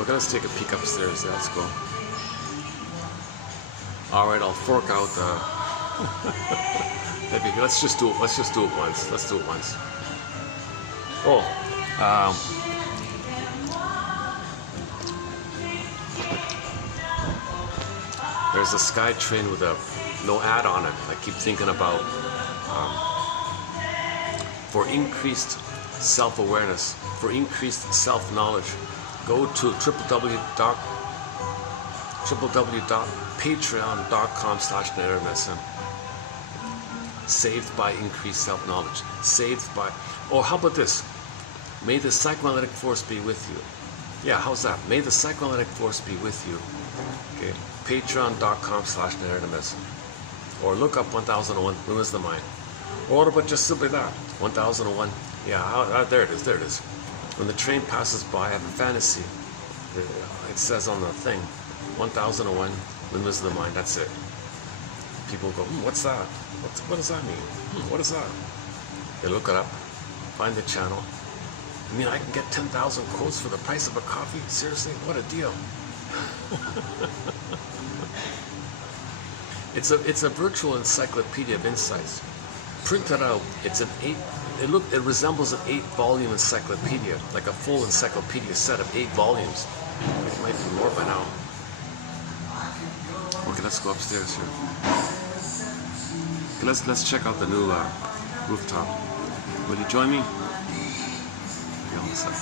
Okay, let's take a peek upstairs. Yeah, let's go. All right, I'll fork out the... let's just do it once. Let's do it once. Oh, there's a SkyTrain with no ad on it. I keep thinking about for increased self-awareness, for increased self-knowledge, go to www.patreon.com/narrativemedicine. Saved by increased self-knowledge. Saved by, or how about this? May the psychoanalytic force be with you. Yeah, how's that? May the psychoanalytic force be with you. Okay, patreon.com/narrativemedicine. Or look up 1001, Ruins the Mind. Or what about just simply that? 1001. Yeah, there it is. When the train passes by, I have a fantasy. It says on the thing, 1001, Windmills of the Mind. That's it. People go, what's that? What does that mean? What is that? They look it up, find the channel. I mean, I can get 10,000 quotes for the price of a coffee? Seriously? What a deal. It's a virtual encyclopedia of insights. Printed out, it's an 8. It resembles an 8-volume encyclopedia, like a full encyclopedia set of 8 volumes. It might be more by now. Okay, let's go upstairs here. Okay, let's check out the new rooftop. Will you join me? Okay, on this side.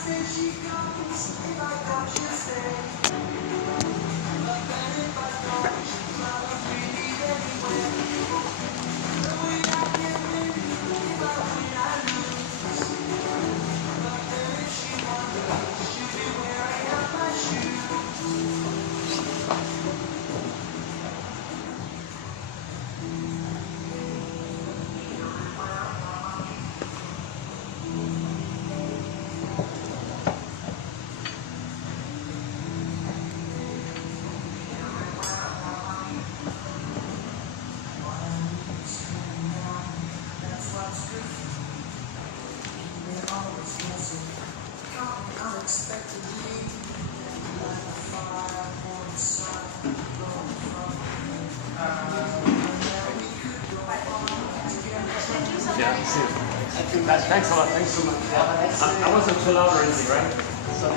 Thanks a lot. Thanks so much. Yeah. I wasn't too loud or anything, right? Sorry, I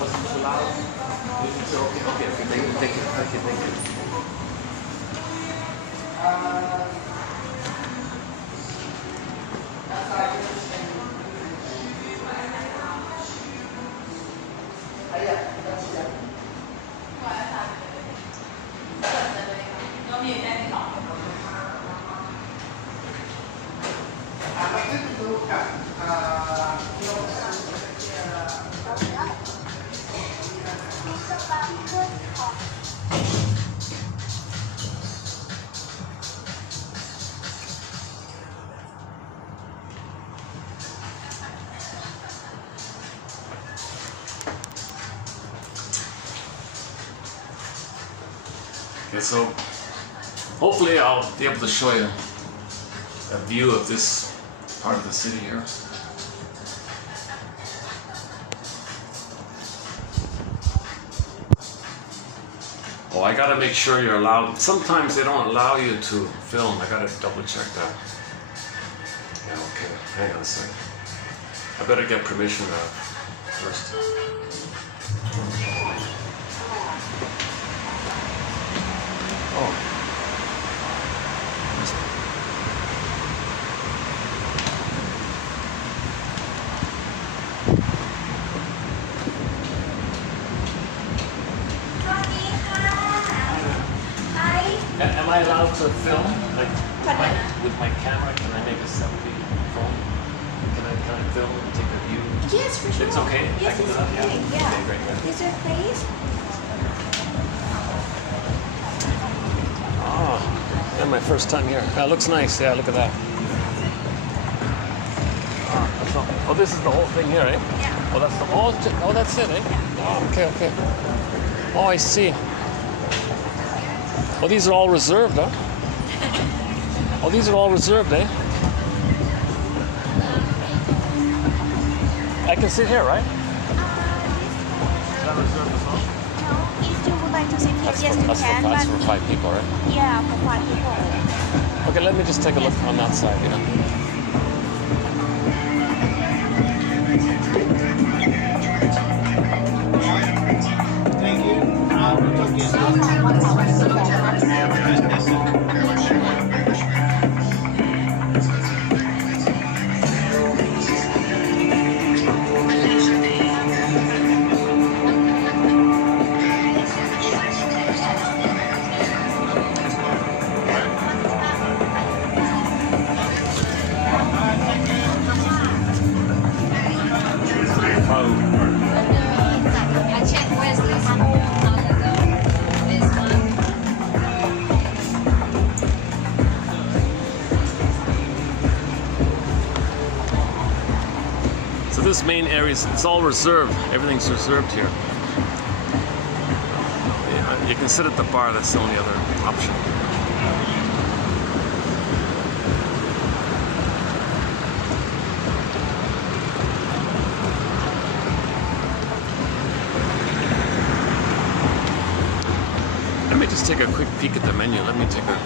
wasn't too loud. Okay. Thank you. Okay, so hopefully I'll be able to show you a view of this part of the city here. Oh, I gotta make sure you're allowed. Sometimes they don't allow you to film. I gotta double check that. Yeah, okay. Hang on a second. I better get permission first. Oh. Am I allowed to film? Like with my camera, can I make a selfie phone? Can I film and take a view? Yes, for sure. It's okay? Yes, I can do it's that? okay. Yeah. Okay, great. Is there a place? Oh, yeah, my first time here. That looks nice. Yeah, look at that. Oh, this is the whole thing here, eh? Yeah. Oh, that's that's it, eh? Yeah. Oh, okay. Oh, I see. Oh, these are all reserved, huh? Oh, these are all reserved, eh? I can sit here, right? Is that reserved as well? No, if you would like to sit here, yes, you can. That's for 5 people, right? Yeah, for 5 people. Okay, let me just take a look on that side, I checked where's this one. This one. So this main area, it's all reserved. Everything's reserved here. Yeah, you can sit at the bar. That's the only other option. Let me just take a quick peek at the menu. Let me take a...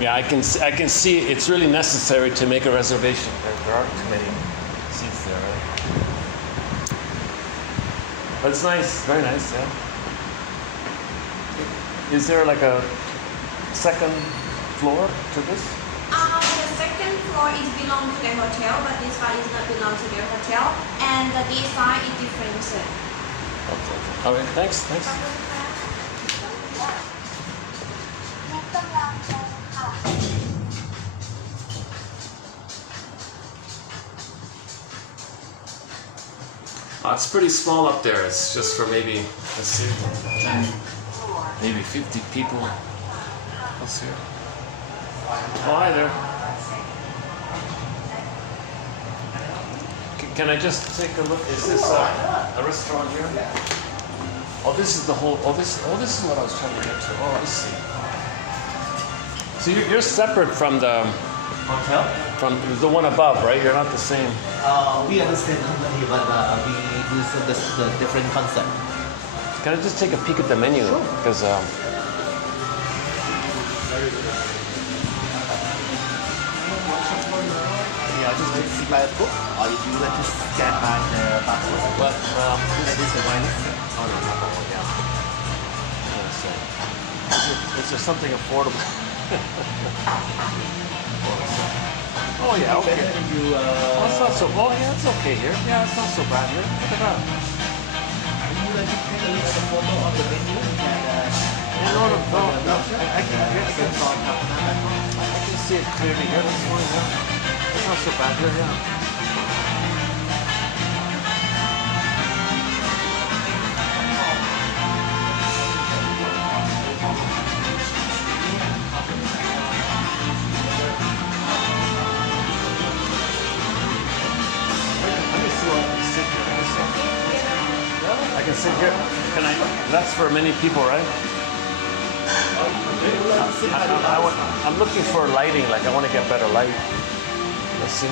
Yeah, I can see it's really necessary to make a reservation. There aren't too many seats there, right? But it's nice, very nice, yeah. Is there like a second floor to this? The second floor is belong to the hotel, but this one is not belong to the hotel, and the design is different. Okay. Okay, thanks. It's pretty small up there. It's just for maybe, let's see, 10, maybe 50 people. Let's see. Oh, hi there. Can I just take a look? Is this a restaurant here? Oh, this is the whole. This is what I was trying to get to. Oh, I see. So you're separate from the Hotel? from the one above, right? You're not the same. We understand company, but we use the different concept. Can I just take a peek at the menu? Because Yeah, just like see by a book, or if you like to scan by the passport. But That is the wine list. oh no, not that one. Yeah. Is there something affordable? Oh yeah, okay. If you Oh, it's not so. Oh yeah, it's okay here. Yeah, it's not so bad here. Look at that. would you like to take a look at the photo of the menu and No. I can can see it clearly here. That's fine. Yeah. It's not so bad here. Yeah. I can sit here. Can I? That's for many people, right? I'm looking for lighting. Like I want to get better light. Let's see.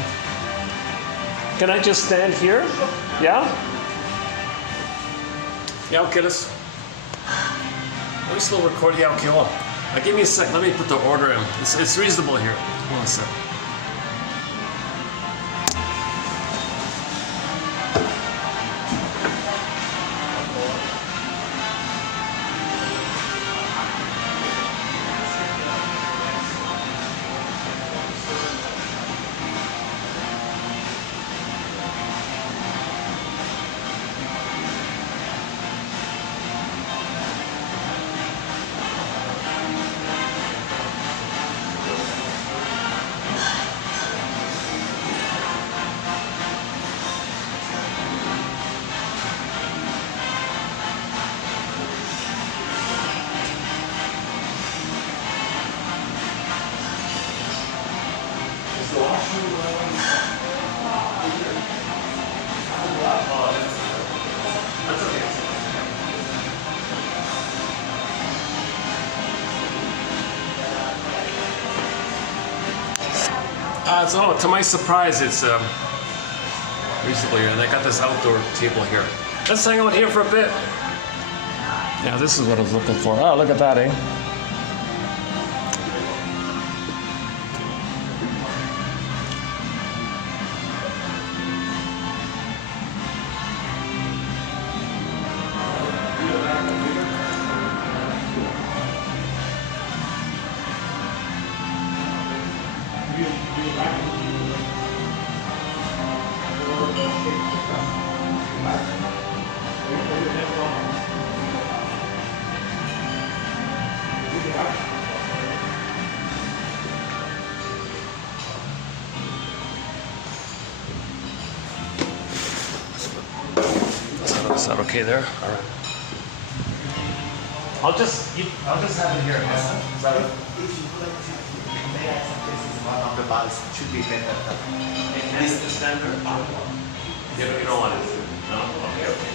Can I just stand here? Yeah. Yeah. Okay. Let me still record. Yeah. Okay. Hold on. Give me a sec. Let me put the order in. It's reasonable here. Hold on a sec. So to my surprise, it's reasonable here, and I got this outdoor table here. Let's hang out here for a bit. Yeah, this is what I was looking for. Oh, look at that, eh? Is that okay there? All right. I'll just have it here. Is that right? If you would like to compare some places, one of the bars should be better. This is the standard? Yeah, but you don't want it. No? Okay.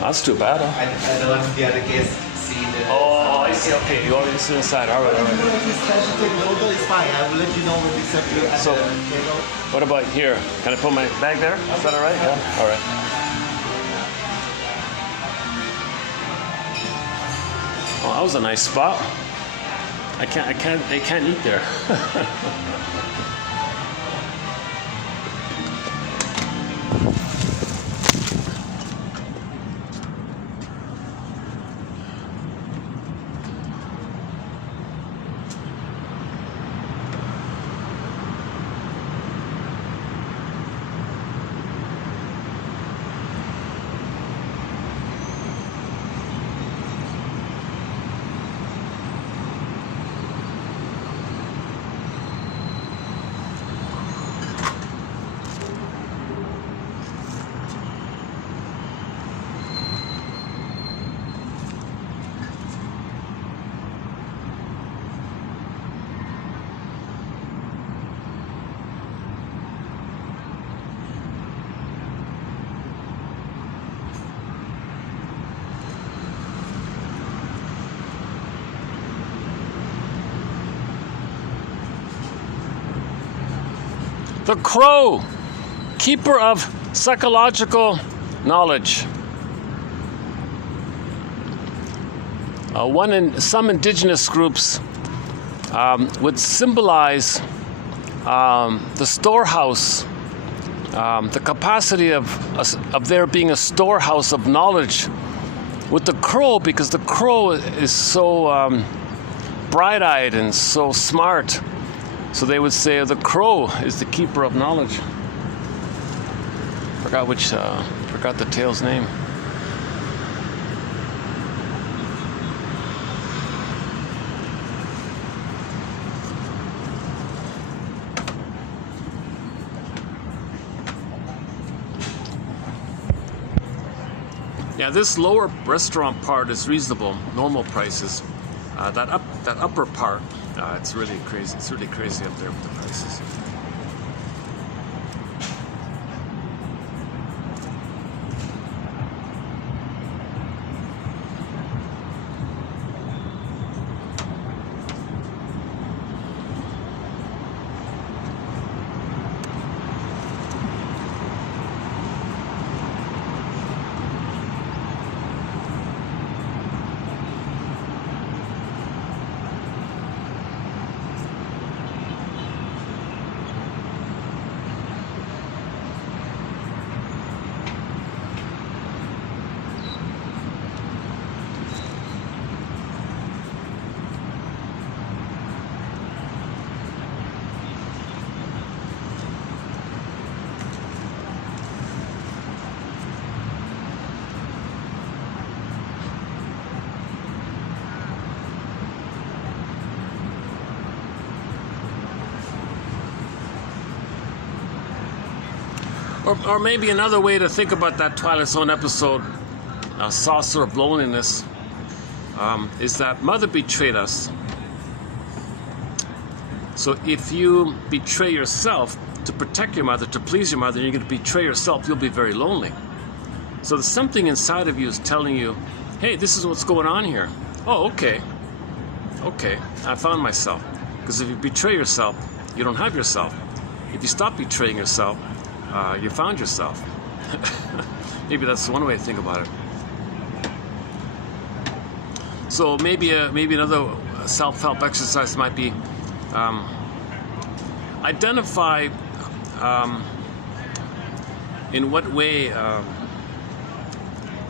That's too bad, huh? I don't want the other guests see the... Oh, I see. Okay, you already sit inside. All right, all If you right. would like to start to take photo, it's fine. I will let you know when we set you at So- the table. What about here? Can I put my bag there? Is that all right? Yeah. All right. Oh, that was a nice spot. They can't eat there. The crow, keeper of psychological knowledge. Some indigenous groups would symbolize the storehouse, the capacity of there being a storehouse of knowledge with the crow, because the crow is so bright-eyed and so smart. So they would say the crow is the keeper of knowledge. Forgot the tail's name. Yeah, this lower restaurant part is reasonable, normal prices. That upper part, it's really crazy. It's really crazy up there with the prices. Or maybe another way to think about that Twilight Zone episode, Saucer of Loneliness, is that Mother betrayed us. So if you betray yourself to protect your mother, to please your mother, and you're going to betray yourself, you'll be very lonely. So there's something inside of you is telling you, hey, this is what's going on here. Oh, okay, I found myself. Because if you betray yourself, you don't have yourself. If you stop betraying yourself, you found yourself. Maybe that's one way to think about it. So maybe another self-help exercise might be identify in what way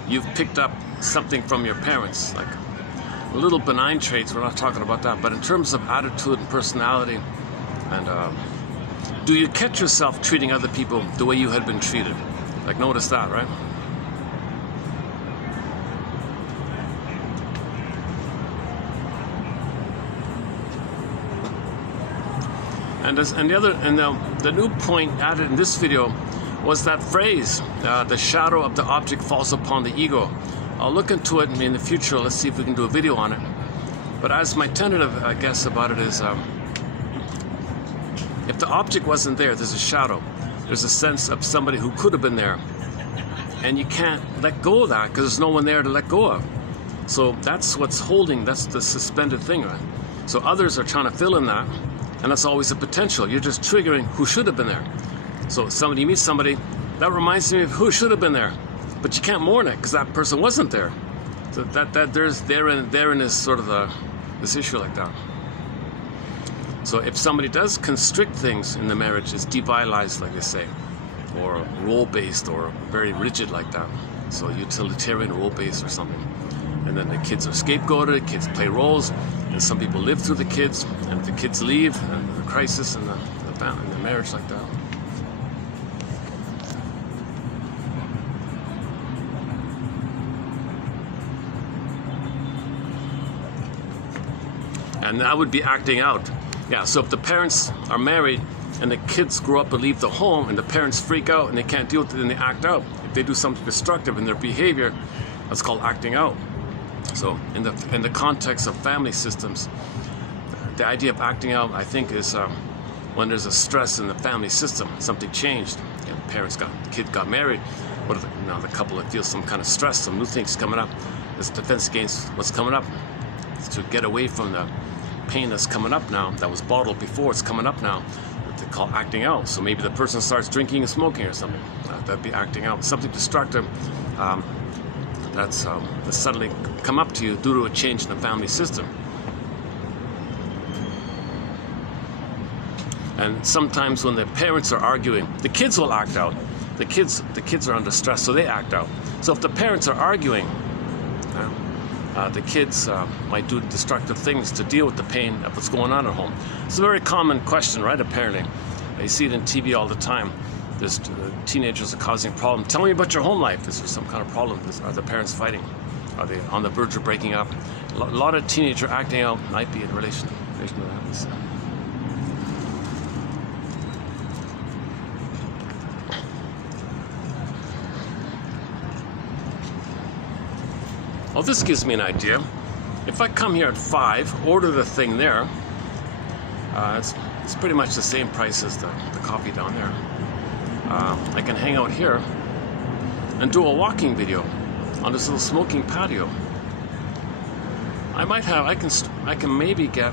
you've picked up something from your parents, like little benign traits. We're not talking about that, but in terms of attitude and personality, and do you catch yourself treating other people the way you had been treated? Like, notice that, right? And the new point added in this video was that phrase, the shadow of the object falls upon the ego. I'll look into it in the future. Let's see if we can do a video on it. But as my tentative guess about it is, if the object wasn't there, there's a shadow. There's a sense of somebody who could have been there. And you can't let go of that because there's no one there to let go of. So that's what's holding, that's the suspended thing, right? So others are trying to fill in that, and that's always a potential. You're just triggering who should have been there. So you meet somebody, that reminds me of who should have been there. But you can't mourn it because that person wasn't there. So therein is sort of this issue like that. So if somebody does constrict things in the marriage, it's devitalized, like they say, or role-based, or very rigid like that. So utilitarian, role-based or something. And then the kids are scapegoated, kids play roles, and some people live through the kids, and if the kids leave, and the crisis in the family, in the marriage like that. And that would be acting out. Yeah, so if the parents are married and the kids grow up and leave the home and the parents freak out and they can't deal with it and they act out. If they do something destructive in their behavior, that's called acting out. So in the context of family systems, the idea of acting out, I think, is when there's a stress in the family system, something changed. You know, the kid got married, what if now the couple that feels some kind of stress, some new things coming up, there's defense against what's coming up, to get away from the pain that's coming up now, that was bottled before, it's coming up now, what they call acting out. So maybe the person starts drinking and smoking or something. That'd be acting out. Something destructive that's suddenly come up to you due to a change in the family system. And sometimes when the parents are arguing, the kids will act out. The kids are under stress, so they act out. So if the parents are arguing, the kids might do destructive things to deal with the pain of what's going on at home. It's a very common question, right? Apparently, I see it in TV all the time. There's teenagers are causing problems. Tell me about your home life. Is there some kind of problem? Are the parents fighting? Are they on the verge of breaking up? A lot of teenager acting out might be in relation to that. Well, this gives me an idea. If I come here at 5, order the thing there, it's pretty much the same price as the coffee down there. I can hang out here and do a walking video on this little smoking patio. I can maybe get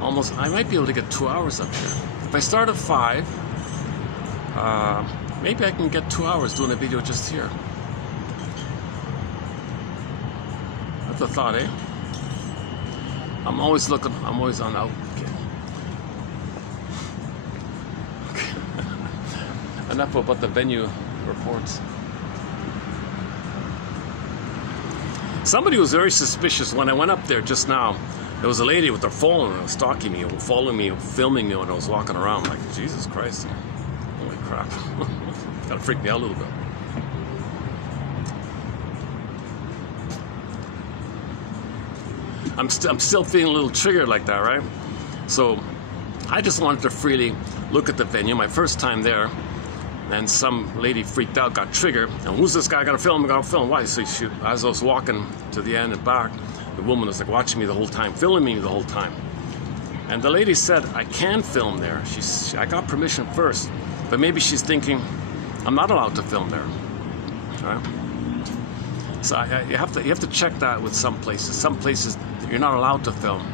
I might be able to get 2 hours up here. If I start at 5, maybe I can get 2 hours doing a video just here. The thought, eh? I'm always on out. Okay. Enough about the venue reports. Somebody was very suspicious when I went up there just now. There was a lady with her phone stalking me, following me, filming me when I was walking around. Like, Jesus Christ. Holy crap. Kind of freaked me out a little bit. I'm still feeling a little triggered like that, right? So I just wanted to freely look at the venue. My first time there, and some lady freaked out, got triggered. And who's this guy? I gotta film. Why? So as I was walking to the end and back, the woman was like watching me the whole time, filming me the whole time. And the lady said, I can film there. I got permission first, but maybe she's thinking I'm not allowed to film there, right? So you have to check that with some places. Some places you're not allowed to film,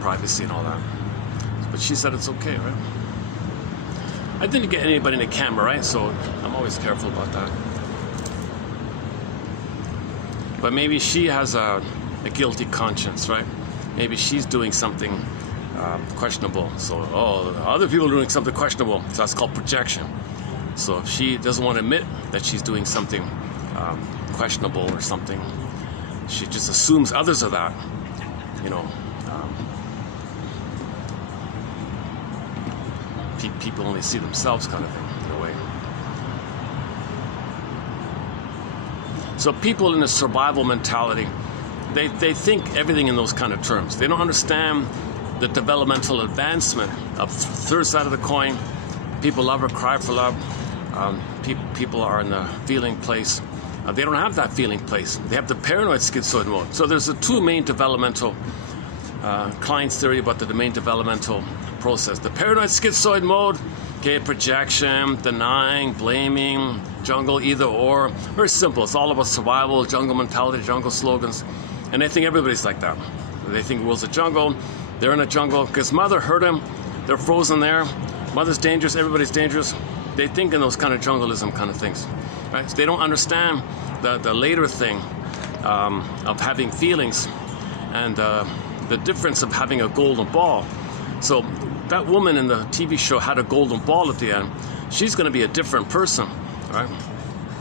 privacy and all that. But she said it's okay, right? I didn't get anybody in the camera, right? So I'm always careful about that. But maybe she has a guilty conscience, right? Maybe she's doing something questionable. So, other people are doing something questionable. So that's called projection. So if she doesn't want to admit that she's doing something questionable or something, she just assumes others are that, you know. People only see themselves, kind of thing, in a way. So people in a survival mentality, they think everything in those kind of terms. They don't understand the developmental advancement of the third side of the coin. People love or cry for love. People are in the feeling place. They don't have that feeling place. They have the paranoid schizoid mode. So there's the two main developmental, Klein's theory about the main developmental process. The paranoid schizoid mode, okay, projection, denying, blaming, jungle, either or. Very simple. It's all about survival, jungle mentality, jungle slogans. And they think everybody's like that. They think the world's a jungle. They're in a jungle because mother hurt them. They're frozen there. Mother's dangerous. Everybody's dangerous. They think in those kind of jungleism kind of things. Right? So they don't understand the later thing of having feelings and the difference of having a golden ball. So that woman in the TV show had a golden ball at the end. She's going to be a different person, right?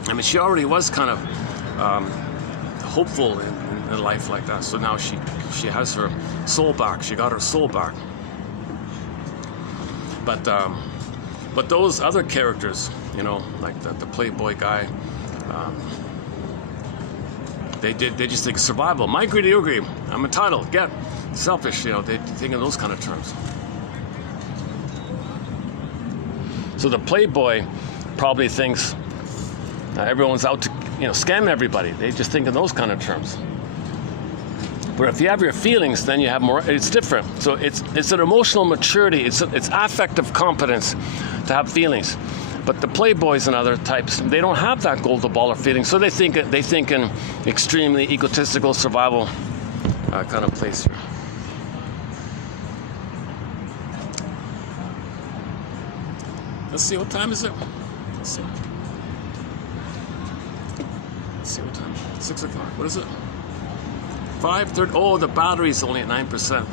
I mean, she already was kind of hopeful in life like that. So now she has her soul back. She got her soul back. But those other characters, you know, like the playboy guy, they just think survival. My greedy, your greedy. I'm entitled. Get selfish. You know, they think in those kind of terms. So the playboy probably thinks everyone's out to, you know, scam everybody. They just think in those kind of terms. But if you have your feelings, then you have more. It's different. So it's an emotional maturity. It's affective competence to have feelings. But the playboys and other types, they don't have that golden ball of feelings. So they think in extremely egotistical survival kind of place here. Let's see, what time is it? Let's see. Let's see what time. 6 o'clock. What is it? 5:30. Oh, the battery's only at 9%.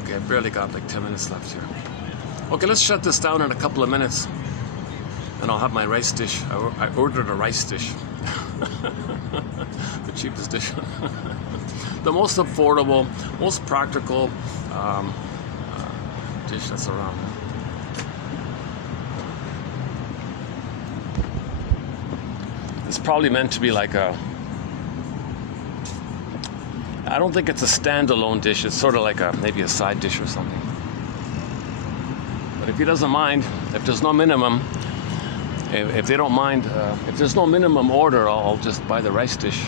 Okay, I barely got like 10 minutes left here. Okay, let's shut this down in a couple of minutes, and I'll have my rice dish. I ordered a rice dish. The cheapest dish. The most affordable, most practical dish that's around. It's probably meant to be like a, I don't think it's a standalone dish. It's sort of like maybe a side dish or something. But if he doesn't mind, if there's no minimum, if they don't mind, if there's no minimum order, I'll just buy the rice dish.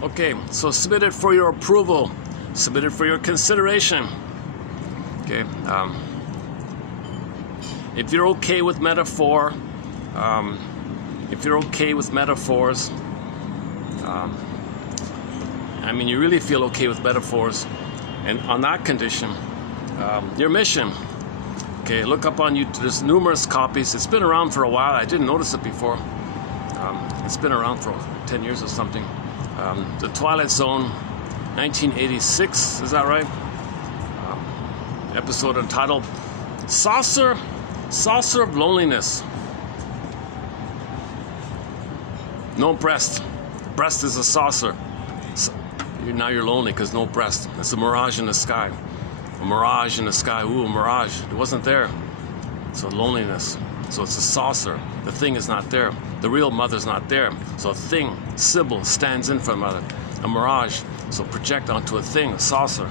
Okay, so submit it for your approval, submit it for your consideration. Okay, if you're okay with metaphor, if you're okay with metaphors, I mean, you really feel okay with metaphors, and on that condition, your mission. Okay, look up on YouTube. There's numerous copies. It's been around for a while. I didn't notice it before. It's been around for 10 years or something. The Twilight Zone, 1986, is that right? Episode entitled Saucer of Loneliness. No breast. Breast is a saucer. Now you're lonely because no breast. It's a mirage in the sky. A mirage in the sky. Ooh, a mirage. It wasn't there. So loneliness. So it's a saucer. The thing is not there. The real mother's not there. So a thing, Sybil, stands in for a mother. A mirage. So project onto a thing, a saucer.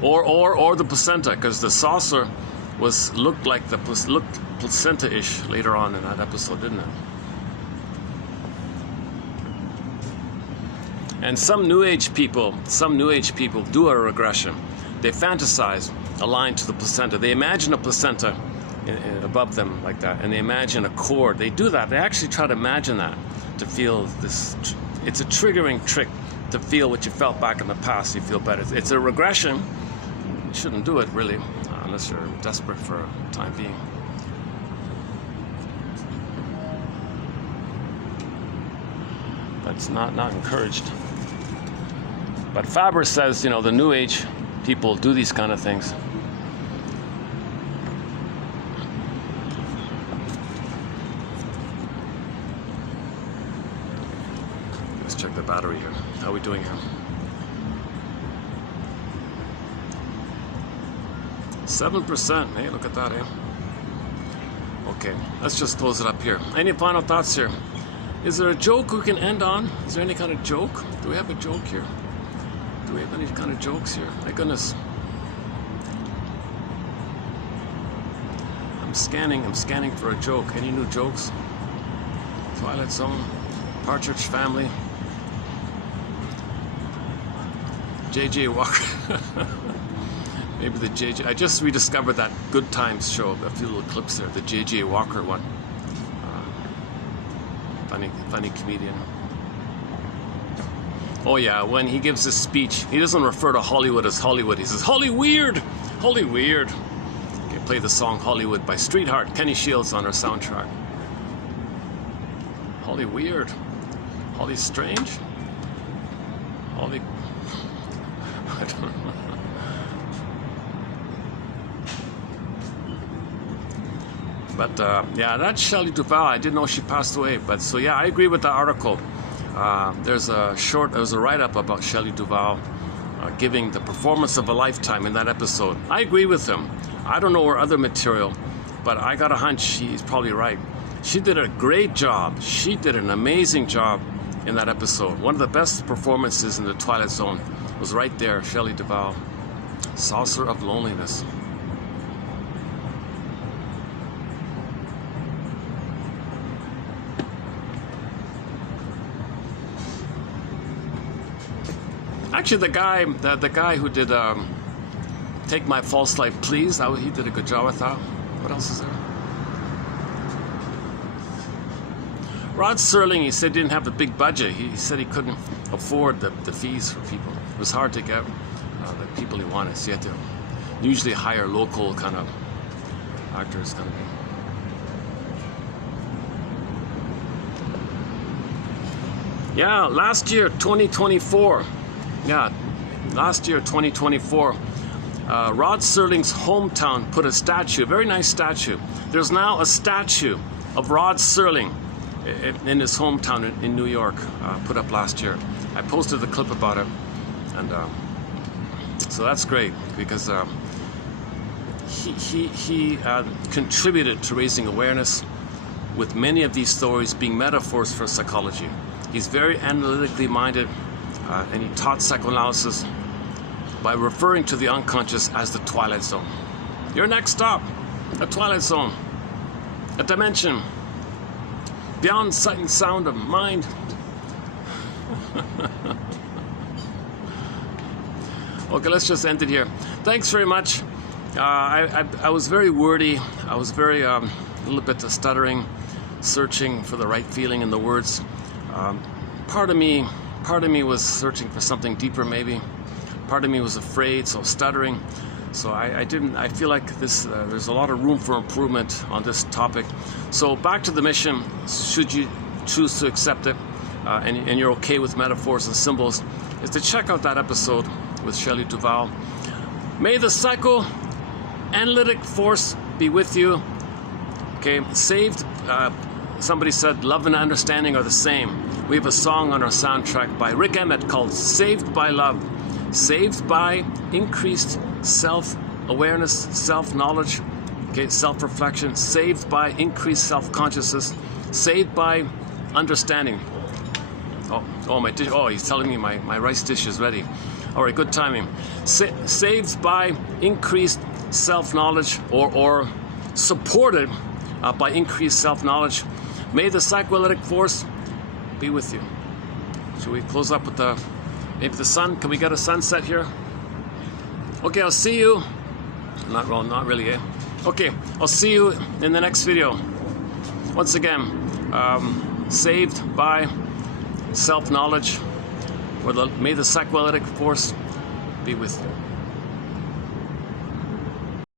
Or the placenta, because the saucer looked placenta-ish later on in that episode, didn't it? And some New Age people do a regression. They fantasize a line to the placenta. They imagine a placenta above them like that, and they imagine a cord. They do that. They actually try to imagine that to feel this. It's a triggering trick to feel what you felt back in the past. You feel better. It's a regression. You shouldn't do it really, unless you're desperate for a time being. That's not encouraged. But Faber says, the New Age people do these kind of things. Let's check the battery here. How are we doing here? 7%. Hey, look at that, eh? Okay, let's just close it up here. Any final thoughts here? Is there a joke we can end on? Is there any kind of joke? Do we have a joke here? Do we have any kind of jokes here? My goodness. I'm scanning for a joke. Any new jokes? Twilight Zone, Partridge Family, J.J. Walker. Maybe the J.J. I just rediscovered that Good Times show. A few little clips there. The J.J. Walker one. Funny comedian. Oh yeah, when he gives his speech, he doesn't refer to Hollywood as Hollywood. He says, Holly Weird! Holly Weird. Okay, play the song Hollywood by Streetheart. Kenny Shields on our soundtrack. Holly Weird. Holly Strange? Holly... I don't know. But yeah, that's Shelley Duvall. I didn't know she passed away. But so yeah, I agree with the article. There's a write-up about Shelley Duvall giving the performance of a lifetime in that episode. I agree with him. I don't know her other material, but I got a hunch she's probably right. She did a great job. She did an amazing job in that episode. One of the best performances in the Twilight Zone was right there, Shelley Duvall. Saucer of Loneliness. Actually, the guy who did Take My False Life Please, he did a good job, I thought. What else is there? Rod Serling, he said he didn't have a big budget. He said he couldn't afford the fees for people. It was hard to get the people he wanted. So he had to usually hire local kind of actors, kind of thing. Yeah, last year, 2024. Yeah, last year, 2024, Rod Serling's hometown put a statue, a very nice statue. There's now a statue of Rod Serling in his hometown in New York, put up last year. I posted a clip about it, and so that's great because he contributed to raising awareness with many of these stories being metaphors for psychology. He's very analytically minded. And he taught psychoanalysis by referring to the unconscious as the Twilight Zone. Your next stop, the Twilight Zone, a dimension beyond sight and sound of mind. Okay, let's just end it here. Thanks very much. I was very wordy. I was very a little bit stuttering, searching for the right feeling in the words. Part of me was searching for something deeper, maybe. Part of me was afraid, so stuttering. So I feel like there's a lot of room for improvement on this topic. So back to the mission, should you choose to accept it, and you're okay with metaphors and symbols, is to check out that episode with Shelley Duvall. May the psychoanalytic force be with you. Okay, saved, somebody said love and understanding are the same. We have a song on our soundtrack by Rick Emmett called Saved by Love. Saved by increased self-awareness, self-knowledge, okay, self-reflection. Saved by increased self-consciousness. Saved by understanding. Oh, my dish. Oh, he's telling me my rice dish is ready. All right, good timing. Saved by increased self-knowledge or supported by increased self-knowledge. May the psychoanalytic force be with you. Should we close up with maybe the sun? Can we get a sunset here? Okay, I'll see you. Not really, eh? Okay, I'll see you in the next video. Once again, saved by self-knowledge, may the psychoanalytic force be with you.